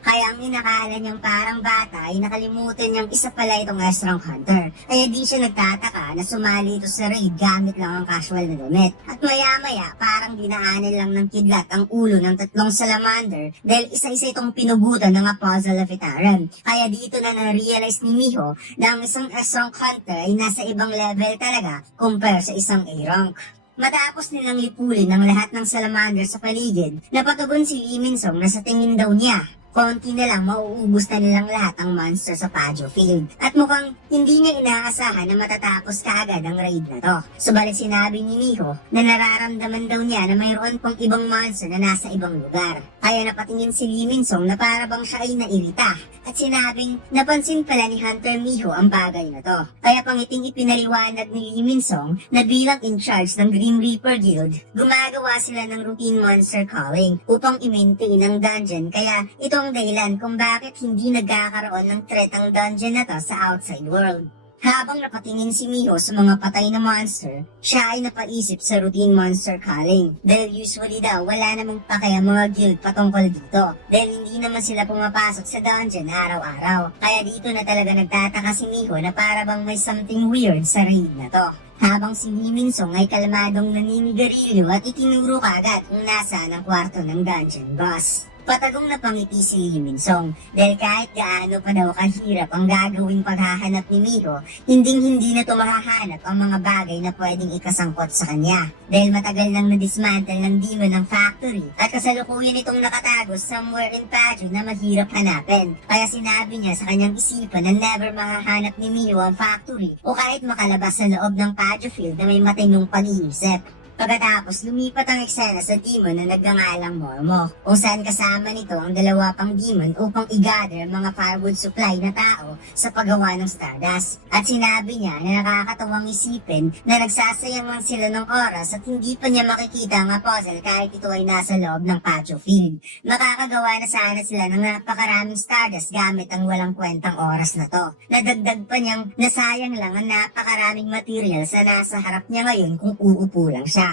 Kaya ang inakala niyang parang bata ay nakalimutan niyang isa pala itong Aeronk Hunter. Kaya di siya nagtataka na sumali ito sa raid gamit lang ang casual na damit. At maya-maya parang dinaanan lang ng kidlat ang ulo ng tatlong salamander dahil isa-isa itong pinugutan ng Apostle of Itaran. Kaya dito na na-realize ni Miho na ang isang Aeronk Hunter ay nasa ibang level talaga compare sa isang Aeronk. Matapos nilang lipulin ang lahat ng salamander sa paligid, napatugon si Lee Min-sung na sa tingin daw niya konti na lang mauubos na nilang lahat ang monster sa Pajo Field. At mukhang hindi niya inaasahan na matatapos kaagad ang raid na to. Subalit sinabi ni Miho na nararamdaman daw niya na mayroon pang ibang monster na nasa ibang lugar. Kaya napatingin si Lee Min-sung na para bang siya ay nairita. At sinabing napansin pala ni Hunter Miho ang bagay na to. Kaya pangiting ipinaliwanag ni Lee Min-sung na bilang in charge ng Grim Reaper Guild, gumagawa sila ng routine monster calling upang i-maintain ang dungeon. Kaya ito ang dahilan kung bakit hindi nagkakaroon ng threat ang dungeon na to sa outside world. Habang napatingin si Miho sa mga patay na monster, siya ay napaisip sa routine monster calling. Dahil usually daw wala namang pake ang mga guild patungkol dito. Dahil hindi naman sila pumapasok sa dungeon araw-araw. Kaya dito na talaga nagtataka si Miho na para bang may something weird sa raid na to. Habang si Lee Min-sung ay kalmadong naninigarilyo at itinuro kagad kung nasaan ang kwarto ng dungeon boss. Patagong napangiti si Lee Min-sung dahil kahit gaano pa daw kahirap ang gagawing paghahanap ni Miho, hindi na ito mahahanap ang mga bagay na pwedeng ikasangkot sa kanya. Dahil matagal nang na-dismantle ng demon ng factory at kasalukuyan itong nakatago somewhere in Pajo na mahirap hanapin. Kaya sinabi niya sa kanyang isipan na never mahahanap ni Miho ang factory o kahit makalabas sa loob ng Pajo Field na may matinong pag-iisip. Pagkatapos, lumipat ang eksena sa demon na nagngangalang Mormo, kung saan kasama nito ang dalawa pang demon upang i-gather ang mga firewood supply na tao sa paggawa ng Stardust. At sinabi niya na nakakatawang isipin na nagsasayang lang sila ng oras at hindi pa niya makikita ang apostle kahit ito ay nasa loob ng Pajo Field. Makakagawa na sana sila ng napakaraming Stardust gamit ang walang kwentang oras na to. Nadagdag pa niyang nasayang lang ang napakaraming materials na nasa harap niya ngayon kung uupo lang siya.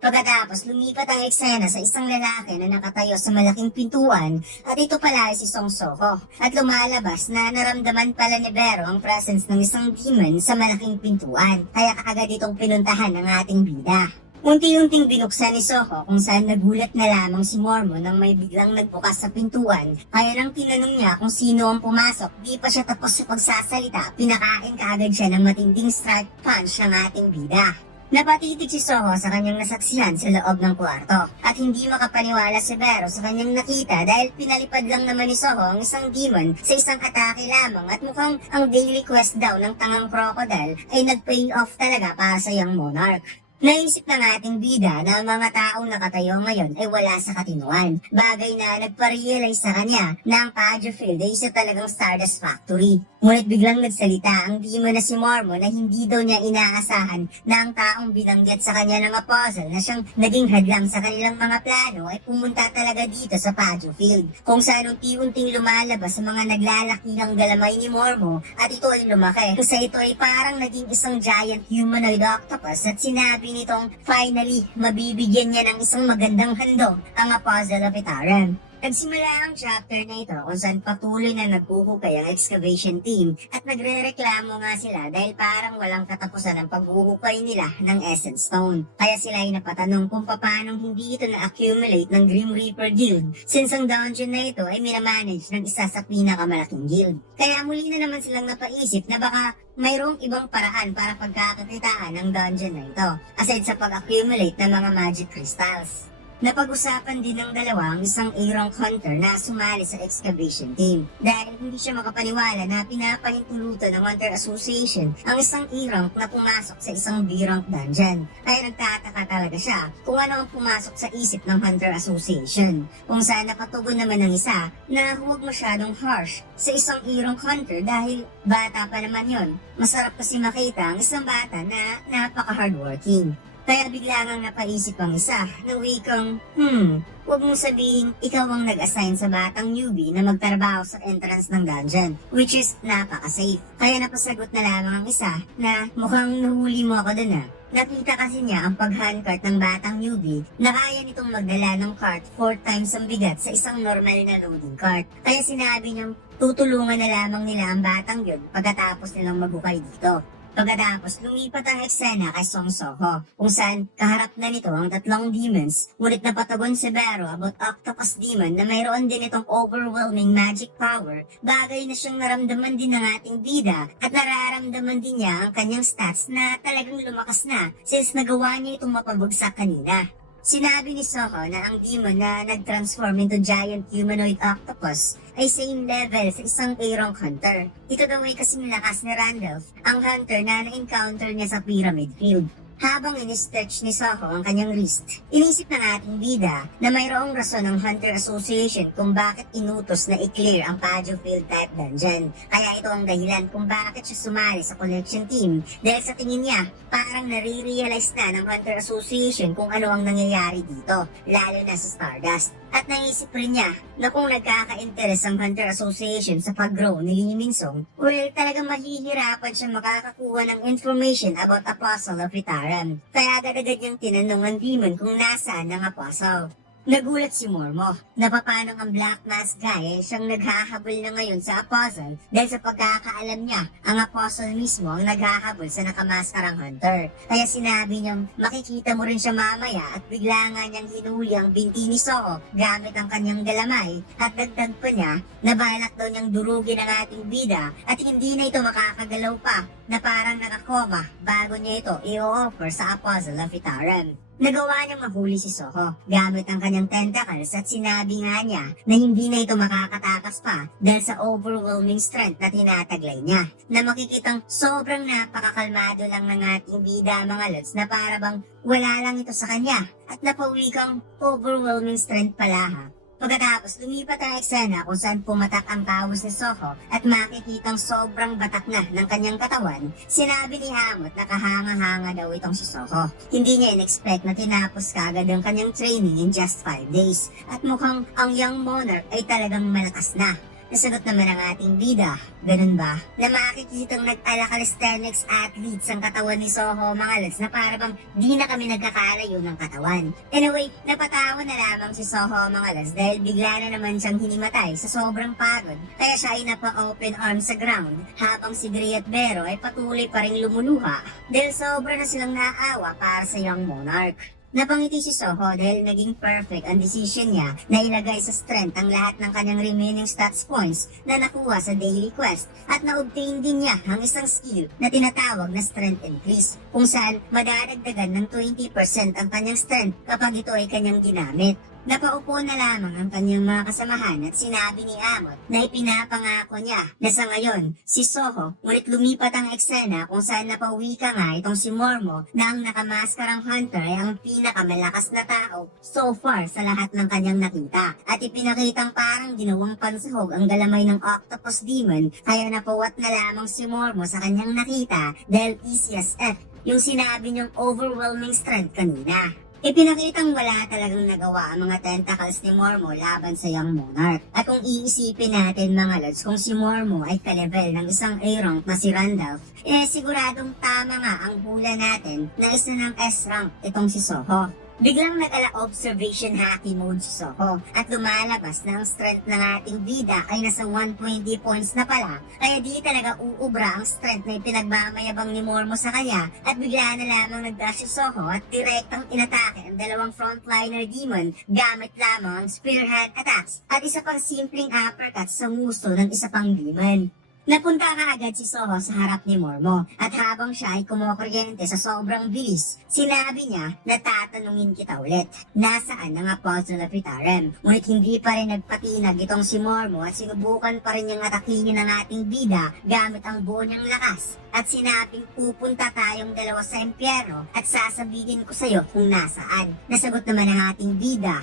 Pagkatapos, lumipat ang eksena sa isang lalaki na nakatayo sa malaking pintuan at ito pala ay si Song Soko. At lumalabas na naramdaman pala ni Vero ang presence ng isang demon sa malaking pintuan. Kaya kaagad itong pinuntahan ng ating bida. Unti-unting binuksan ni Soko kung saan nagulat na lamang si Mormo nang may biglang nagbukas sa pintuan. Kaya nang tinanong niya kung sino ang pumasok, di pa siya tapos sa pagsasalita, pinakain kaagad siya ng matinding strike punch ng ating bida. Napatitig si Soho sa kanyang nasaksihan sa loob ng kwarto at hindi makapaniwala si Vero sa kanyang nakita dahil pinalipad lang naman ni Soho ang isang demon sa isang atake lamang at mukhang ang daily quest daw ng tangang crocodile ay nag-pay off talaga para sa young monarch. Naisip ng ating bida na ang mga taong nakatayo ngayon ay wala sa katinuan. Bagay na nagpa-realize sa kanya na ang Padre Field ay isa talagang Stardust Factory. Ngunit biglang nagsalita ang demon na si Mormon na hindi daw niya inaasahan na ang taong binanggit sa kanya ng apostle na siyang naging hadlang sa kanilang mga plano ay pumunta talaga dito sa Padre Field. Kung saan unti-unting lumalabas sa mga naglalakihang galamay ni Mormon at ito ay lumaki. Kasi ito ay parang naging isang giant humanoid octopus at sinabi nitong finally mabibigyan niya ng isang magandang handog ang Apostle of Itaran. Nagsimula ang chapter na ito kung saan patuloy na naghuhukay ang excavation team at nagre-reklamo nga sila dahil parang walang katapusan ang paghuhukay nila ng Essence Stone. Kaya sila ay napatanong kung paanong hindi ito na-accumulate ng Grim Reaper Guild since ang dungeon na ito ay minamanage ng isa sa pinakamalaking guild. Kaya muli na naman silang napaisip na baka mayroong ibang paraan para pagkakakitaan ng dungeon na ito aside sa pag-accumulate ng mga magic crystals. Napag-usapan din ng dalawa ang isang A-rank hunter na sumali sa excavation team dahil hindi siya makapaniwala na pinapahintulutan ng Hunter Association ang isang A-rank na pumasok sa isang B-rank dungeon. Kaya nagtataka talaga siya kung ano ang pumasok sa isip ng Hunter Association. Kung saan napatugon naman ng isa na huwag masyadong harsh sa isang A-rank hunter dahil bata pa naman yon. Masarap kasi makita ang isang bata na napaka-hardworking. Kaya bigla ngang napaisip ang isa na wikang, huwag mong sabihin ikaw ang nag-assign sa batang newbie na magtrabaho sa entrance ng dungeon, which is napaka-safe. Kaya napasagot na lamang ang isa na mukhang nahuli mo ako dun. Nakita kasi niya ang pag-handcart ng batang newbie na kaya nitong magdala ng cart 4 times ang bigat sa isang normal na loading cart. Kaya sinabi niyang tutulungan na lamang nila ang batang yun pagkatapos nilang maghukay dito. Pagkatapos, lumipat ang eksena kay Song Soho, kung saan kaharap na nito ang tatlong demons, ngunit napatagon si Vero about Octopus Demon na mayroon din itong overwhelming magic power, bagay na siyang naramdaman din ng ating bida at nararamdaman din niya ang kanyang stats na talagang lumakas na since nagawa niya itong mapabagsak kanina. Sinabi ni Soho na ang demon na nag-transform into giant humanoid octopus ay same level sa isang A-rank hunter. Ito daw ay kasing lakas ni Randolph, ang hunter na na-encounter niya sa Pyramid Field. Habang in-stretch ni Soho ang kanyang wrist, inisip ng ating bida na mayroong rason ng Hunter Association kung bakit inutos na i-clear ang Padre Field type dungeon. Kaya ito ang dahilan kung bakit siya sumali sa collection team dahil sa tingin niya parang nare-realize na ng Hunter Association kung ano ang nangyayari dito, lalo na sa Stardust. At naisip rin niya na kung nagkaka-interest ang Hunter Association sa pag-grow ni Lee Min-sung, well, talagang mahihirapan siya makakakuha ng information about Apostle of Itaran. Kaya agad-agad niyang tinanong ang demon kung nasaan ang Apostle. Nagulat si Mormo na paano ang Black Mask guy ay siyang naghahabol na ngayon sa Apostle dahil sa pagkakaalam niya, ang Apostle mismo ang naghahabol sa nakamaskarang hunter. Kaya sinabi niyang makikita mo rin siya mamaya at bigla nga niyang hinuli ang binti ni Soho gamit ang kanyang galamay at dagdag pa niya na balak daw niyang durugin ang ating bida at hindi na ito makakagalaw pa na parang nakakoma bago niya ito i-offer sa Apostle of Itaran. Nagawa niyang mahuli si Soho gamit ang kanyang tentacles at sinabi nga niya na hindi na ito makakatakas pa dahil sa overwhelming strength na tinataglay niya. Na makikitang sobrang napakakalmado lang ng ating bida mga lods na para bang wala lang ito sa kanya at napauwi kang overwhelming strength pala ha. Pagkatapos, lumipat ang eksena kung saan pumatak ang pawis ni Soho at makikitang sobrang batak na ng kanyang katawan, sinabi ni Hamot na kahanga-hanga daw itong si Soho. Hindi niya in-expect na tinapos kagad ang kanyang training in just 5 days at mukhang ang young monarch ay talagang malakas na. Nasagot naman ang ating bida, ganun ba? Na makikitang nag-ala-calisthenics athletes ang katawan ni Soho mga lads na para bang di na kami nagkakalayo ng katawan. Anyway, napatawa na lamang si Soho mga lads dahil bigla na naman siyang hinimatay sa sobrang pagod. Kaya siya ay napa-open arms sa ground habang si Gray at Vero ay patuloy pa rin lumuluha dahil sobra na silang naawa para sa young monarch. Napangiti si Soho dahil naging perfect ang decision niya na ilagay sa strength ang lahat ng kanyang remaining stats points na nakuha sa daily quest at na-obtain din niya ang isang skill na tinatawag na strength increase kung saan madadagdagan ng 20% ang kanyang strength kapag ito ay kanyang ginamit. Napaupo na lamang ang kanyang mga kasamahan at sinabi ni Amot na ipinapangako niya na sa ngayon si Soho, ngunit lumipat ang eksena kung saan napauwi ka nga itong si Mormo na ang nakamaskarang hunter ay ang pinakamalakas na tao so far sa lahat ng kanyang nakita. At ipinakitang parang ginawang pansahog ang galamay ng octopus demon kaya napawat na lamang si Mormo sa kanyang nakita dahil easy as F yung sinabi niyang overwhelming strength kanina. Ipinakitang wala talagang nagawa ang mga tentacles ni Mormo laban sa Young Monarch. At kung iisipin natin mga lods, kung si Mormo ay ka-level ng isang A-rank na si Randolph, siguradong tama nga ang hula natin na isa ng S-rank itong si Soho. Biglang nag-ala observation haki mode si Soho at lumalabas na ang strength ng ating bida ay nasa 120 points na pala, kaya di talaga uubra ang strength na ipinagmamayabang ni Mormo sa kanya at bigla na lamang nag-dash si Soho at direktang inatake ang dalawang frontliner demon gamit lamang ang spearhead attacks at isa pang simpleng uppercut sa nguso ng isa pang demon. Napunta kaagad si Soho sa harap ni Mormo at habang siya ay kumukuryente sa sobrang bilis, sinabi niya na tatanungin kita ulit. Nasaan ang Apostle of Itarim? Ngunit hindi pa rin nagpatinag itong si Mormo at sinubukan pa rin niyang atakihin ang ating bida gamit ang buo niyang lakas. At sinabing pupunta tayong dalawa sa impyerno at sasabihin ko sa'yo kung nasaan. Nasagot naman ang ating bida,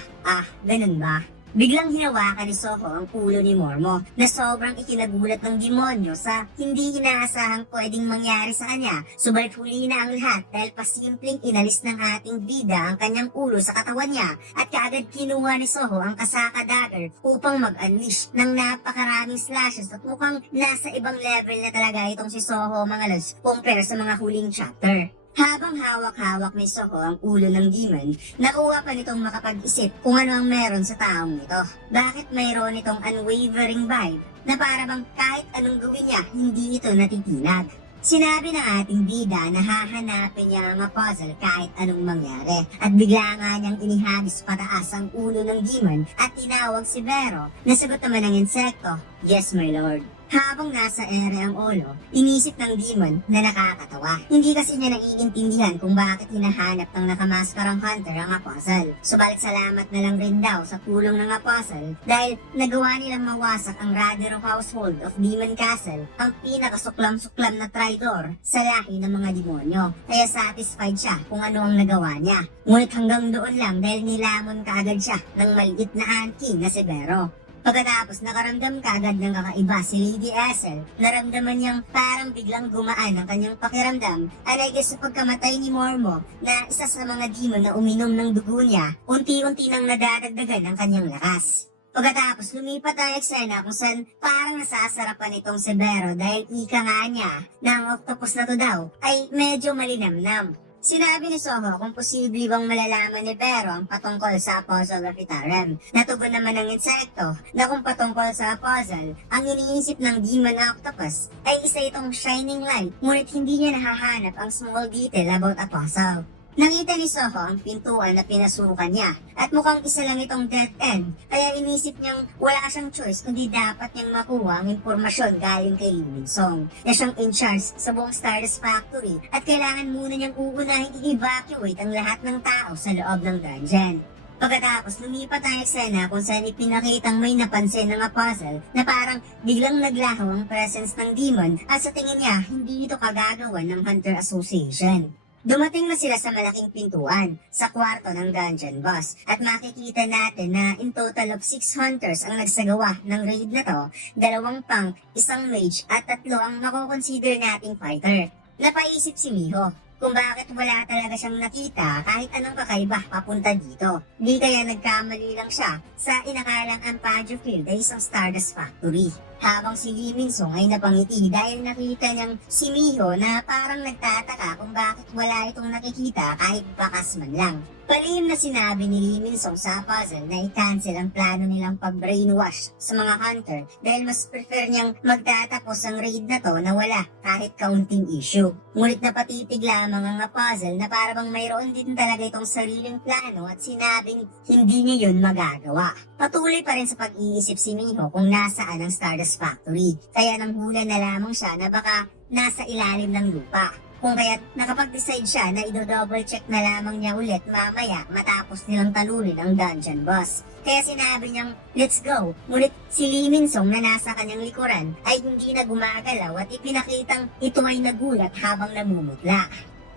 ganun ba? Biglang hinawakan ni Soho ang ulo ni Mormo na sobrang ikinagulat ng demonyo sa hindi inaasahang pwedeng mangyari sa kanya. Subalit huli na ang lahat dahil pasimpleng inalis ng ating bida ang kanyang ulo sa katawan niya at kaagad kinuha ni Soho ang kasaka dagger upang mag-unleash ng napakaraming slashes at mukhang nasa ibang level na talaga itong si Soho mga lods compare sa mga huling chapter. Habang hawak-hawak ni Soho ang ulo ng demon, nakuha pa nitong makapag-isip kung ano ang meron sa taong ito. Bakit mayroon itong unwavering vibe na para bang kahit anong gawin niya, hindi ito natitinag? Sinabi ng ating bida na hahanapin niya ang puzzle kahit anong mangyari. At bigla nga niyang inihagis pataas ang ulo ng demon at tinawag si Vero. Nasagot naman ng insekto, "Yes, my lord." Habang nasa ere ang Olo, inisip ng demon na nakakatawa. Hindi kasi niya naiintindihan kung bakit hinahanap ng nakamaskarang hunter ang apostle. Subalit salamat na lang rin daw sa tulong ng apostle dahil nagawa nilang mawasak ang Radero household of Demon Castle, ang pinakasuklam-suklam na traitor sa lahi ng mga demonyo. Kaya satisfied siya kung ano ang nagawa niya. Ngunit hanggang doon lang dahil nilamon kaagad siya ng maliit na auntie na si Vero. Pagkatapos nakaramdam kaagad ng kakaiba si Lady Essel, naramdaman niyang parang biglang gumaan ang kanyang pakiramdam alay sa pagkamatay ni Mormo na isa sa mga demon na uminom ng dugo niya, unti-unti nang nadadagdagan ang kanyang lakas. Pagkatapos lumipat ang eksena kung saan parang nasasarapan itong si Vero dahil ika nga niya na ang octopus na to daw ay medyo malinamnam. Sinabi ni Soho kung posible bang malalaman ni Vero ang patungkol sa Apostle of Itarim. Natugon naman ng insekto na kung patungkol sa Apostle, ang iniisip ng demon octopus ay isa itong shining light, ngunit hindi niya nahahanap ang small detail about Apostle. Nakita ni Soho ang pintuan na pinasukan niya at mukhang isa lang itong dead end kaya inisip niyang wala siyang choice kundi dapat niyang makuha ang impormasyon galing kay Lee Min-song na siyang in charge sa buong Stardust Factory at kailangan muna niyang uunahin i-evacuate ang lahat ng tao sa loob ng dungeon. Pagkatapos lumipat ang eksena kung saan ipinakitang may napansin ng apostle na parang biglang naglaho ang presence ng demon at sa tingin niya hindi ito kagagawan ng Hunter Association. Dumating na sila sa malaking pintuan sa kwarto ng dungeon boss at makikita natin na in total of 6 hunters ang nagsagawa ng raid na to, 2 punk, 1 mage at 3 ang makukonsider nating fighter. Napaisip si Miho kung bakit wala talaga siyang nakita kahit anong kakaiba papunta dito. Di kaya nagkamali lang siya sa inakalang ang Pajo Field ay isang Stardust Factory. Habang si Lee Min-song ay napangiti dahil nakita niyang si Miho na parang nagtataka kung bakit wala itong nakikita kahit bakas man lang. Palihim na sinabi ni Lee Min-song sa puzzle na i-cancel ang plano nilang pag-brainwash sa mga hunter dahil mas prefer niyang magtatapos ang raid na to na wala kahit kaunting issue. Ngunit napatitig lamang ang puzzle na parang mayroon din talaga itong sariling plano at sinabing hindi niya yun magagawa. Patuloy pa rin sa pag-iisip si Miho kung nasaan ang Stardust Factory, kaya nanghula na lamang siya na baka nasa ilalim ng lupa. Kung kaya't nakapag-decide siya na i-double check na lamang niya ulit mamaya matapos nilang talunin ang dungeon boss. Kaya sinabi niyang, let's go. Ngunit si Lee Min-sung na nasa kanyang likuran ay hindi na gumagalaw at ipinakitang ito ay nagulat habang namumutla.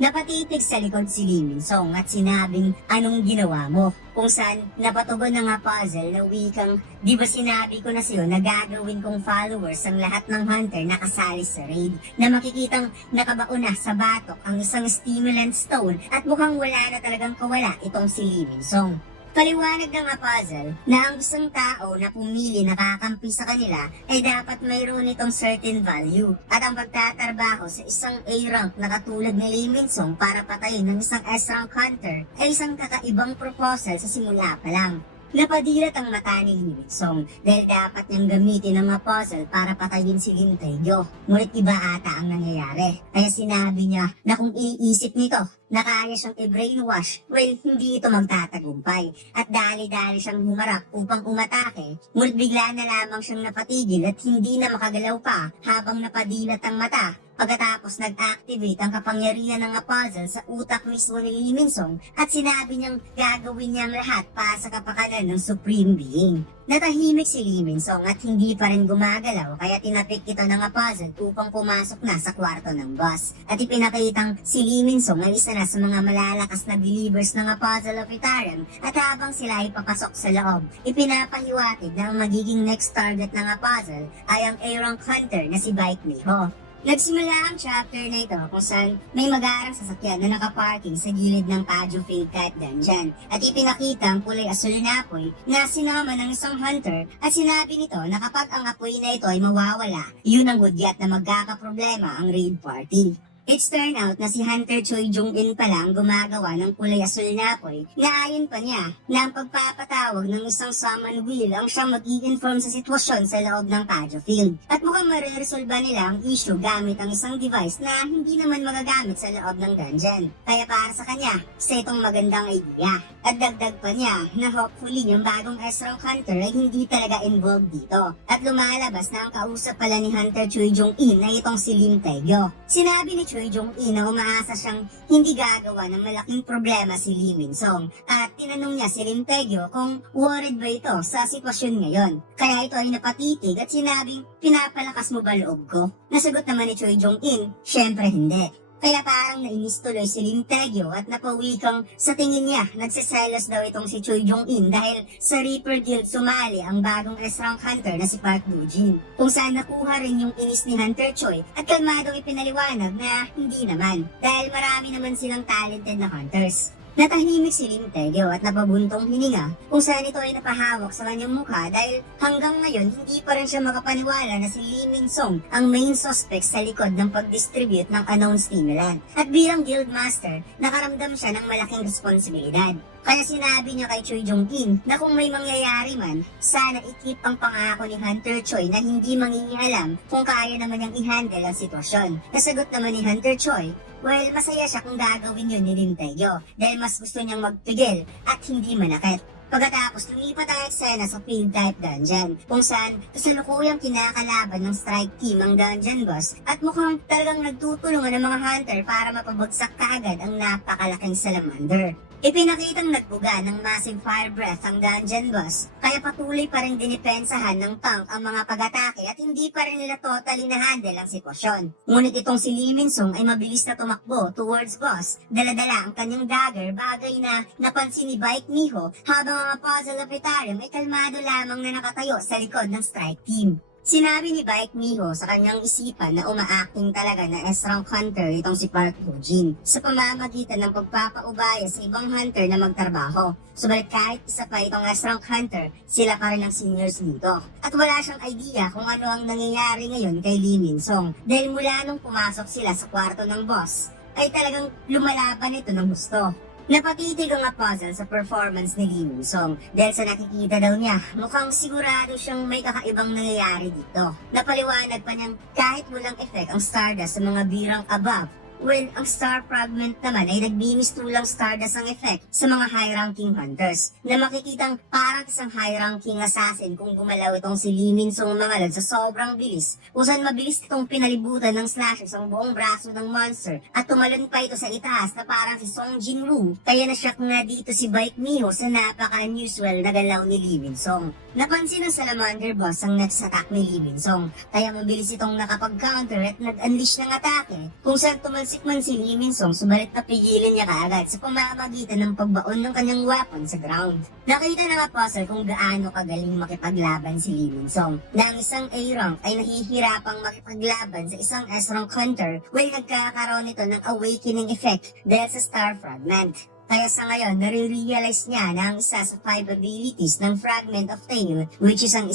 Napatitig sa likod si Lee Min-sung at sinabing, anong ginawa mo? Kung saan napatugon na nga puzzle na wikang, di ba sinabi ko na sa'yo na gagawin kong followers ang lahat ng hunter na kasali sa raid, na makikitang nakabaon na sa batok ang isang stimulant stone at mukhang wala na talagang kawala itong si Lee Min-sung. Paliwanag ng puzzle na ang isang tao na pumili na kakampi sa kanila ay dapat mayroon itong certain value at ang pagtatrabaho sa isang A-rank na katulad ni Lee Min-sung para patayin ng isang S-rank hunter ay isang kakaibang proposal sa simula pa lang. Napadilat ang mata ni Lee Min-sung dahil dapat niyang gamitin ang puzzle para patayin si Lim Tae-gyo. Ngunit iba ata ang nangyayari. Kaya sinabi niya na kung iniisip nito na kaya siyang i-brainwash, well, hindi ito magtatagumpay. At dali-dali siyang humarap upang umatake, ngunit bigla na lamang siyang napatigil at hindi na makagalaw pa habang napadilat ang mata. Pagkatapos nag-activate ang kapangyarihan ng puzzle sa utak mismo ni Lee Min-sung at sinabi niyang gagawin niyang lahat para sa kapakanan ng Supreme Being. Natahimik si Lee Min-sung at hindi pa rin gumagalaw kaya tinapik ito ng puzzle upang pumasok na sa kwarto ng boss. At ipinakitang si Lee Min-sung ay isa na sa mga malalakas na believers ng Puzzle of Itarum at habang sila ay papasok sa loob, ipinapahiwatig na ang magiging next target ng puzzle ay ang A-rank hunter na si Baek Miho. Nagsimula ang chapter na ito kung saan may mag-aarang sasakyan na nakaparking sa gilid ng Padyo Field Cat Dungeon at ipinakita ang kulay asul na apoy na sinama ng isang hunter at sinabi nito na kapag ang apoy na ito ay mawawala, yun ang hudyat na magkakaproblema ang raid party. It's turned out na si Hunter Choi Jung-in pa lang gumagawa ng kulay asul na apoy na ayon pa niya na ang pagpapatawag ng isang summon wheel ang siyang mag-i-inform sa sitwasyon sa loob ng Padyo Field. At mukhang mariresolba nila ang issue gamit ang isang device na hindi naman magagamit sa loob ng dungeon. Kaya para sa kanya, isa itong magandang idea. At dagdag pa niya na hopefully yung bagong S-rank hunter ay hindi talaga involved dito. At lumalabas na ang kausap pala ni Hunter Choi Jung-in na itong si Lim Tae-gyo. Sinabi ni Choi Jung-in na umaasa siyang hindi gagawa ng malaking problema si Lee Min-sung at tinanong niya si Lim Tae-gyo kung worried ba ito sa sitwasyon ngayon. Kaya ito ay napatitig at sinabing, pinapalakas mo ba loob ko? Nasagot naman ni Choi Jung-in, syempre hindi. Kaya parang nainis tuloy si Lim Tae-gyo at napawikang sa tingin niya nagsiselos daw itong si Choi Jung-in dahil sa Reaper Guild sumali ang bagong S-rank hunter na si Park Doo-jin. Kung saan nakuha rin yung inis ni Hunter Choi at kalmadong ipinaliwanag na hindi naman dahil marami naman silang talented na hunters. Natahimik si Lim Tae-gyo at napabuntong hininga kung saan ito ay napahawak sa kanyang mukha dahil hanggang ngayon hindi pa rin siya makapaniwala na si Lee Min-sung ang main suspect sa likod ng pag-distribute ng unknown stimulant. At bilang guildmaster, nakaramdam siya ng malaking responsibilidad. Kaya sinabi niya kay Choi Jung-in na kung may mangyayari man, sana i-keep ang pangako ni Hunter Choi na hindi mangingialam kung kaya naman niyang i-handle ang sitwasyon. Nasagot naman ni Hunter Choi, well, masaya siya kung gagawin yun ni Lim Tae-gyo dahil mas gusto niyang magpigil at hindi manakit. Pagkatapos, lumipat ang eksena sa field type dungeon kung saan kasalukuyang kinakalaban ng strike team ang dungeon boss at mukhang talagang nagtutulungan ng mga hunter para mapabagsak kaagad ang napakalaking salamander. Ipinakitang nagbuga ng massive fire breath ang dungeon boss, kaya patuloy pa rin dinipensahan ng tank ang mga pag-atake at hindi pa rin nila totally na-handle ang sitwasyon. Ngunit itong si Lee Min-sung ay mabilis na tumakbo towards boss, dala-dala ang kanyang dagger, bagay na napansin ni Baek Miho habang ang Puzzle of Itarum ay kalmado lamang na nakatayo sa likod ng strike team. Sinabi ni Baek Miho sa kanyang isipan na umaacting talaga na S-rank hunter itong si Park Doo-jin sa pamamagitan ng pagpapaubaya sa ibang hunter na magtrabaho. Subalit kahit isa pa itong S-rank hunter, sila pa rin ang seniors dito. At wala siyang idea kung ano ang nangyayari ngayon kay Lee Min-sung dahil mula nung pumasok sila sa kwarto ng boss, ay talagang lumalaban ito ng gusto. Napatitig ang puzzle sa performance ni Lee Min-sung dahil sa nakikita daw niya, mukhang sigurado siyang may kakaibang nangyayari dito. Napaliwanag pa niyang kahit walang effect ang Stardust sa mga birang above, Well, ang star fragment naman ay nagmimistulang stardust ang effect sa mga high-ranking hunters na makikitang parang isang high-ranking assassin kung gumalaw itong si Lee Min-sung mangalad sa sobrang bilis kung saan mabilis itong pinalibutan ng slashes ang buong braso ng monster at tumalon pa ito sa itaas na parang si Song Jin-woo. Kaya na-shock nga dito si Baek Miho sa napaka-unusual na galaw ni Lee Min-sung. Napansin ng Salamander Boss ang next attack ni Lee Min-sung kaya mabilis itong nakapag-counter at nag-unleash ng atake kung saan tumalsik man si Lee Min-sung subalit napigilan niya kaagad sa pamamagitan ng pagbaon ng kanyang weapon sa ground. Nakita ng Apostle kung gaano kagaling makipaglaban si Lee Min-sung na ang isang A-rank ay nahihirapang makipaglaban sa isang S-rank hunter while nagkakaroon ito ng awakening effect dahil sa star fragment. Kaya sa ngayon, nare-realize niya na ang isa sa 5 abilities ng Fragment of Tail, which is ang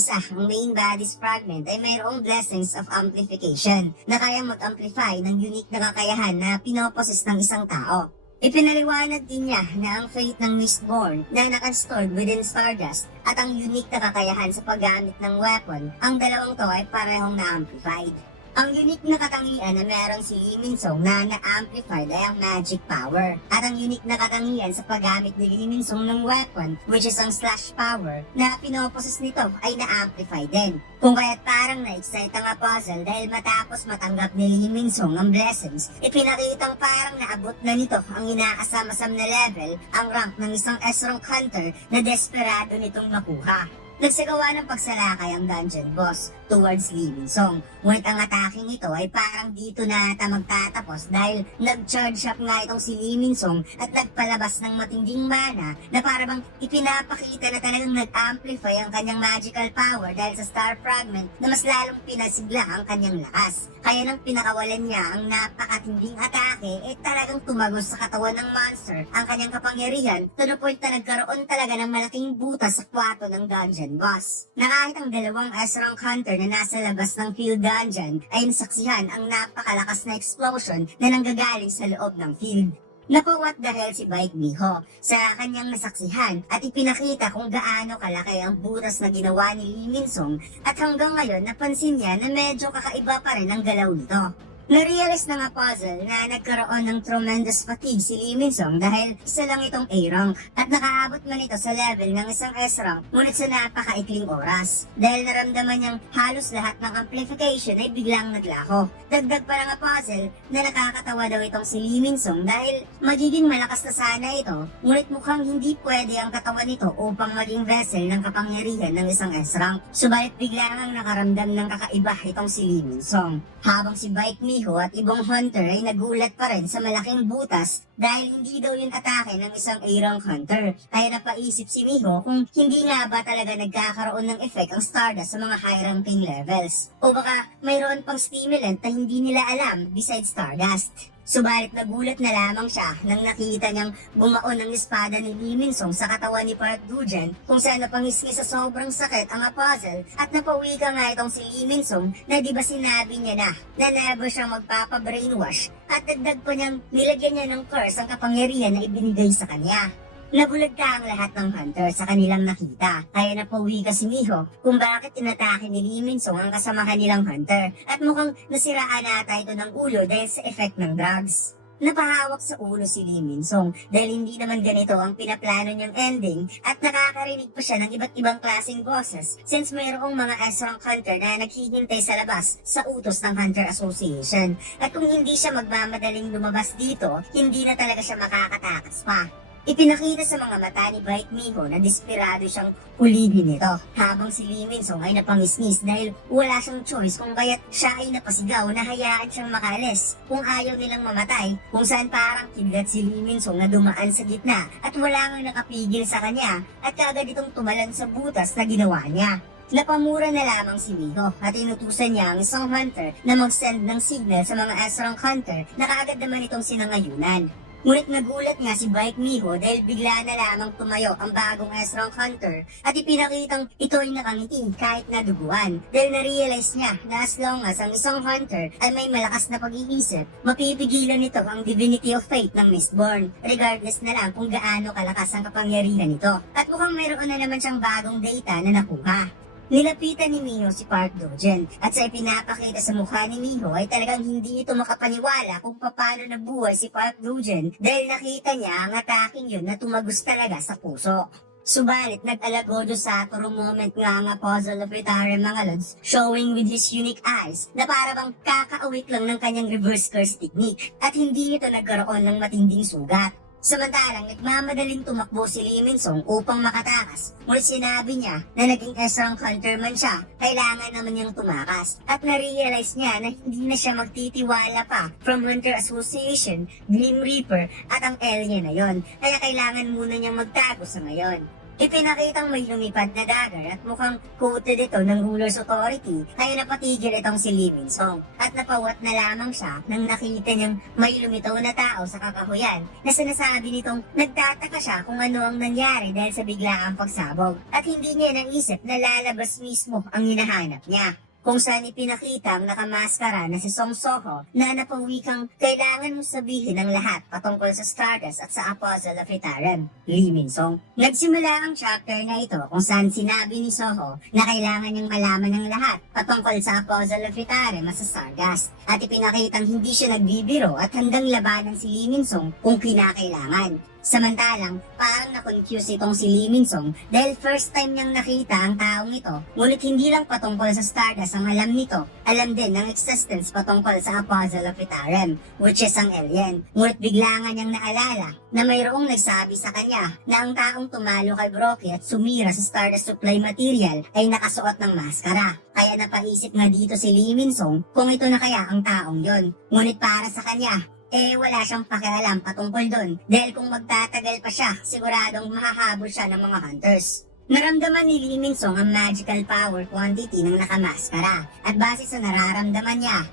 main body's fragment, ay mayroong blessings of amplification na kaya mag-amplify ng unique na kakayahan na pinoposes ng isang tao. Ipinaliwanag din niya na ang fate ng Mistborn na nakastored within Stardust at ang unique na kakayahan sa paggamit ng weapon, ang dalawang to ay parehong na-amplified. Ang unique na katangian na merong si Lee Min-sung na na-amplified ay ang magic power. At ang unique na katangian sa paggamit ni Lee Min-sung ng weapon, which is ang slash power, na pinoposes nito ay na-amplify din. Kung kaya't parang na-excite ang Apostle dahil matapos matanggap ni Lee Min-sung ang blessings, ipinakitang parang naabot na nito ang inaasam-asam na level, ang rank ng isang S-rank hunter na desperado nitong makuha. Nagsagawa ng pagsalakay ang dungeon boss towards Lee Min-sung. Ngunit ang ataking ito ay parang dito na ata magtatapos dahil nag-charge up nga itong si Lee Min-sung at nagpalabas ng matinding mana na parang ipinapakita na talagang nag-amplify ang kanyang magical power dahil sa star fragment na mas lalong pinasigla ang kanyang lakas. Kaya nang pinakawalan niya ang napakatinding atake, talagang tumagos sa katawan ng monster ang kanyang kapangyarihan to the point na nagkaroon talaga ng malaking butas sa kwarto ng dungeon boss. Na kahit ang dalawang S-rank hunter na nasa labas ng field dungeon ay nasaksihan ang napakalakas na explosion na nanggagaling sa loob ng field. Naku, what the hell si Baek Miho sa kanyang nasaksihan at ipinakita kung gaano kalaki ang butas na ginawa ni Lee Min-sung at hanggang ngayon napansin niya na medyo kakaiba pa rin ang galaw nito. Narealize ng Apostle na nagkaroon ng tremendous fatigue si Lee Min-sung dahil isa lang itong A-rank at nakaabot man ito sa level ng isang S-rank ngunit sa napakaikling oras dahil naramdaman niyang halos lahat ng amplification ay biglang naglaho. Dagdag pa ng Apostle na nakakatawa daw itong si Lee Min-sung dahil magiging malakas na sana ito ngunit mukhang hindi pwede ang katawan nito upang maging vessel ng kapangyarihan ng isang S-rank. Subalit biglang ang nakaramdam ng kakaiba itong si Lee Min-sung. Habang si Baek Miho at ibang hunter ay nagulat pa rin sa malaking butas dahil hindi daw yung atake ng isang A-rank hunter. Kaya napaisip si Miho kung hindi nga ba talaga nagkakaroon ng effect ang Stardust sa mga high-ranking levels. O baka mayroon pang stimulant na hindi nila alam besides Stardust. Subalit nagulat na lamang siya nang nakita niyang bumaon ang espada ni Lee Min-sung sa katawan ni Park Doo-jin kung saan napangisgi sa sobrang sakit ang Apostle at napawi ka nga itong si Lee Min-sung na di ba sinabi niya na never siya magpapa-brainwash at dagdag pa niyang nilagyan niya ng curse ang kapangyarihan na ibinigay sa kanya. Nabulag ka ang lahat ng hunter sa kanilang nakita, kaya napawi ka si Miho kung bakit tinatake ni Lee Min-sung ang kasamahan nilang hunter at mukhang nasiraan ata ito ng ulo dahil sa effect ng drugs. Napahawak sa ulo si Lee Min-sung dahil hindi naman ganito ang pinaplano niyang ending at nakakarinig pa siya ng iba't ibang klaseng boses since mayroong mga S-rank hunter na naghihintay sa labas sa utos ng Hunter Association at kung hindi siya magmamadaling lumabas dito, hindi na talaga siya makakatakas pa. Ipinakita sa mga mata ni Baek Miho na desperado siyang huligin nito habang si Lee Min-sung ay napangisnis dahil wala siyang choice kung kaya't siya ay napasigaw na hayaan siyang makalis kung ayaw nilang mamatay kung saan parang kidlat si Lee Min-sung na dumaan sa gitna at wala nang nakapigil sa kanya at kagad itong tumalan sa butas na ginawa niya. Napamura na lamang si Miho at inutusan niya ang isang hunter na mag-send ng signal sa mga S-rank hunter na kaagad naman itong sinangayunan. Ngunit nagulat nga si Baek Miho dahil bigla na lamang tumayo ang bagong S-rank hunter at ipinakitang ito ay nakangiti kahit naduguan dahil na-realize niya na as long as ang isang hunter ay may malakas na pag-iisip, mapipigilan nito ang divinity of fate ng Mistborn regardless na lang kung gaano kalakas ang kapangyarihan nito. At mukhang mayroon na naman siyang bagong data na nakuha. Nilapitan ni Miho si Park Dojen at sa ipinapakita sa mukha ni Miho ay talagang hindi ito makapaniwala kung paano nabuhay si Park Dojen dahil nakita niya ang ataking yun na tumagos talaga sa puso. Subalit nag-alagodo sa Satoru moment nga puzzle of Retare mga lods, showing with his unique eyes na para bang kakaawik lang ng kanyang reverse curse technique at hindi ito nagkaroon ng matinding sugat. Samantalang nagmamadaling tumakbo si Lee Min-sung upang makatakas, ngunit sinabi niya na naging S-rank hunter man siya, kailangan naman niyang tumakas. At na-realize niya na hindi na siya magtitiwala pa from Hunter Association, Grim Reaper at ang alien na yon, kaya kailangan muna niyang magtago sa ngayon. Ipinakitang may lumipad na dagger at mukhang quoted ito ng ruler's authority kaya napatigil itong si Lee Min-sung at napawat na lamang siya nang nakita niyang may lumitaw na tao sa kakahuyan na sinasabi nitong nagtataka siya kung ano ang nangyari dahil sa biglaang pagsabog at hindi niya naisip na lalabas mismo ang hinahanap niya. Kung saan ipinakita ang nakamaskara na si Song Soho na napawikang kailangan mo sabihin ang lahat patungkol sa Stardust at sa Apostle of Itaran, Lee Min-sung. Nagsimula ang chapter na ito kung saan sinabi ni Soho na kailangan niyang malaman ang lahat patungkol sa Apostle of Itaran at sa Stardust at ipinakitang hindi siya nagbibiro at handang labanan si Lee Min-sung kung kinakailangan. Samantalang, parang na-confuse itong si Lee Min-sung dahil first time niyang nakita ang taong ito, ngunit hindi lang patungkol sa Stardust ang alam nito, alam din ng existence patungkol sa Apostle of Itaran, which is ang alien. Ngunit bigla nga niyang naalala na mayroong nagsabi sa kanya na ang taong tumalo kay Brocky at sumira sa Stardust supply material ay nakasuot ng maskara. Kaya napaisip nga dito si Lee Min-sung kung ito na kaya ang taong yon. Ngunit para sa kanya, wala siyang pakialam patungkol doon dahil kung magtatagal pa siya, siguradong mahahabol siya ng mga hunters. Naramdaman ni Lee Min-sung ang magical power quantity ng nakamaskara at base sa nararamdaman niya,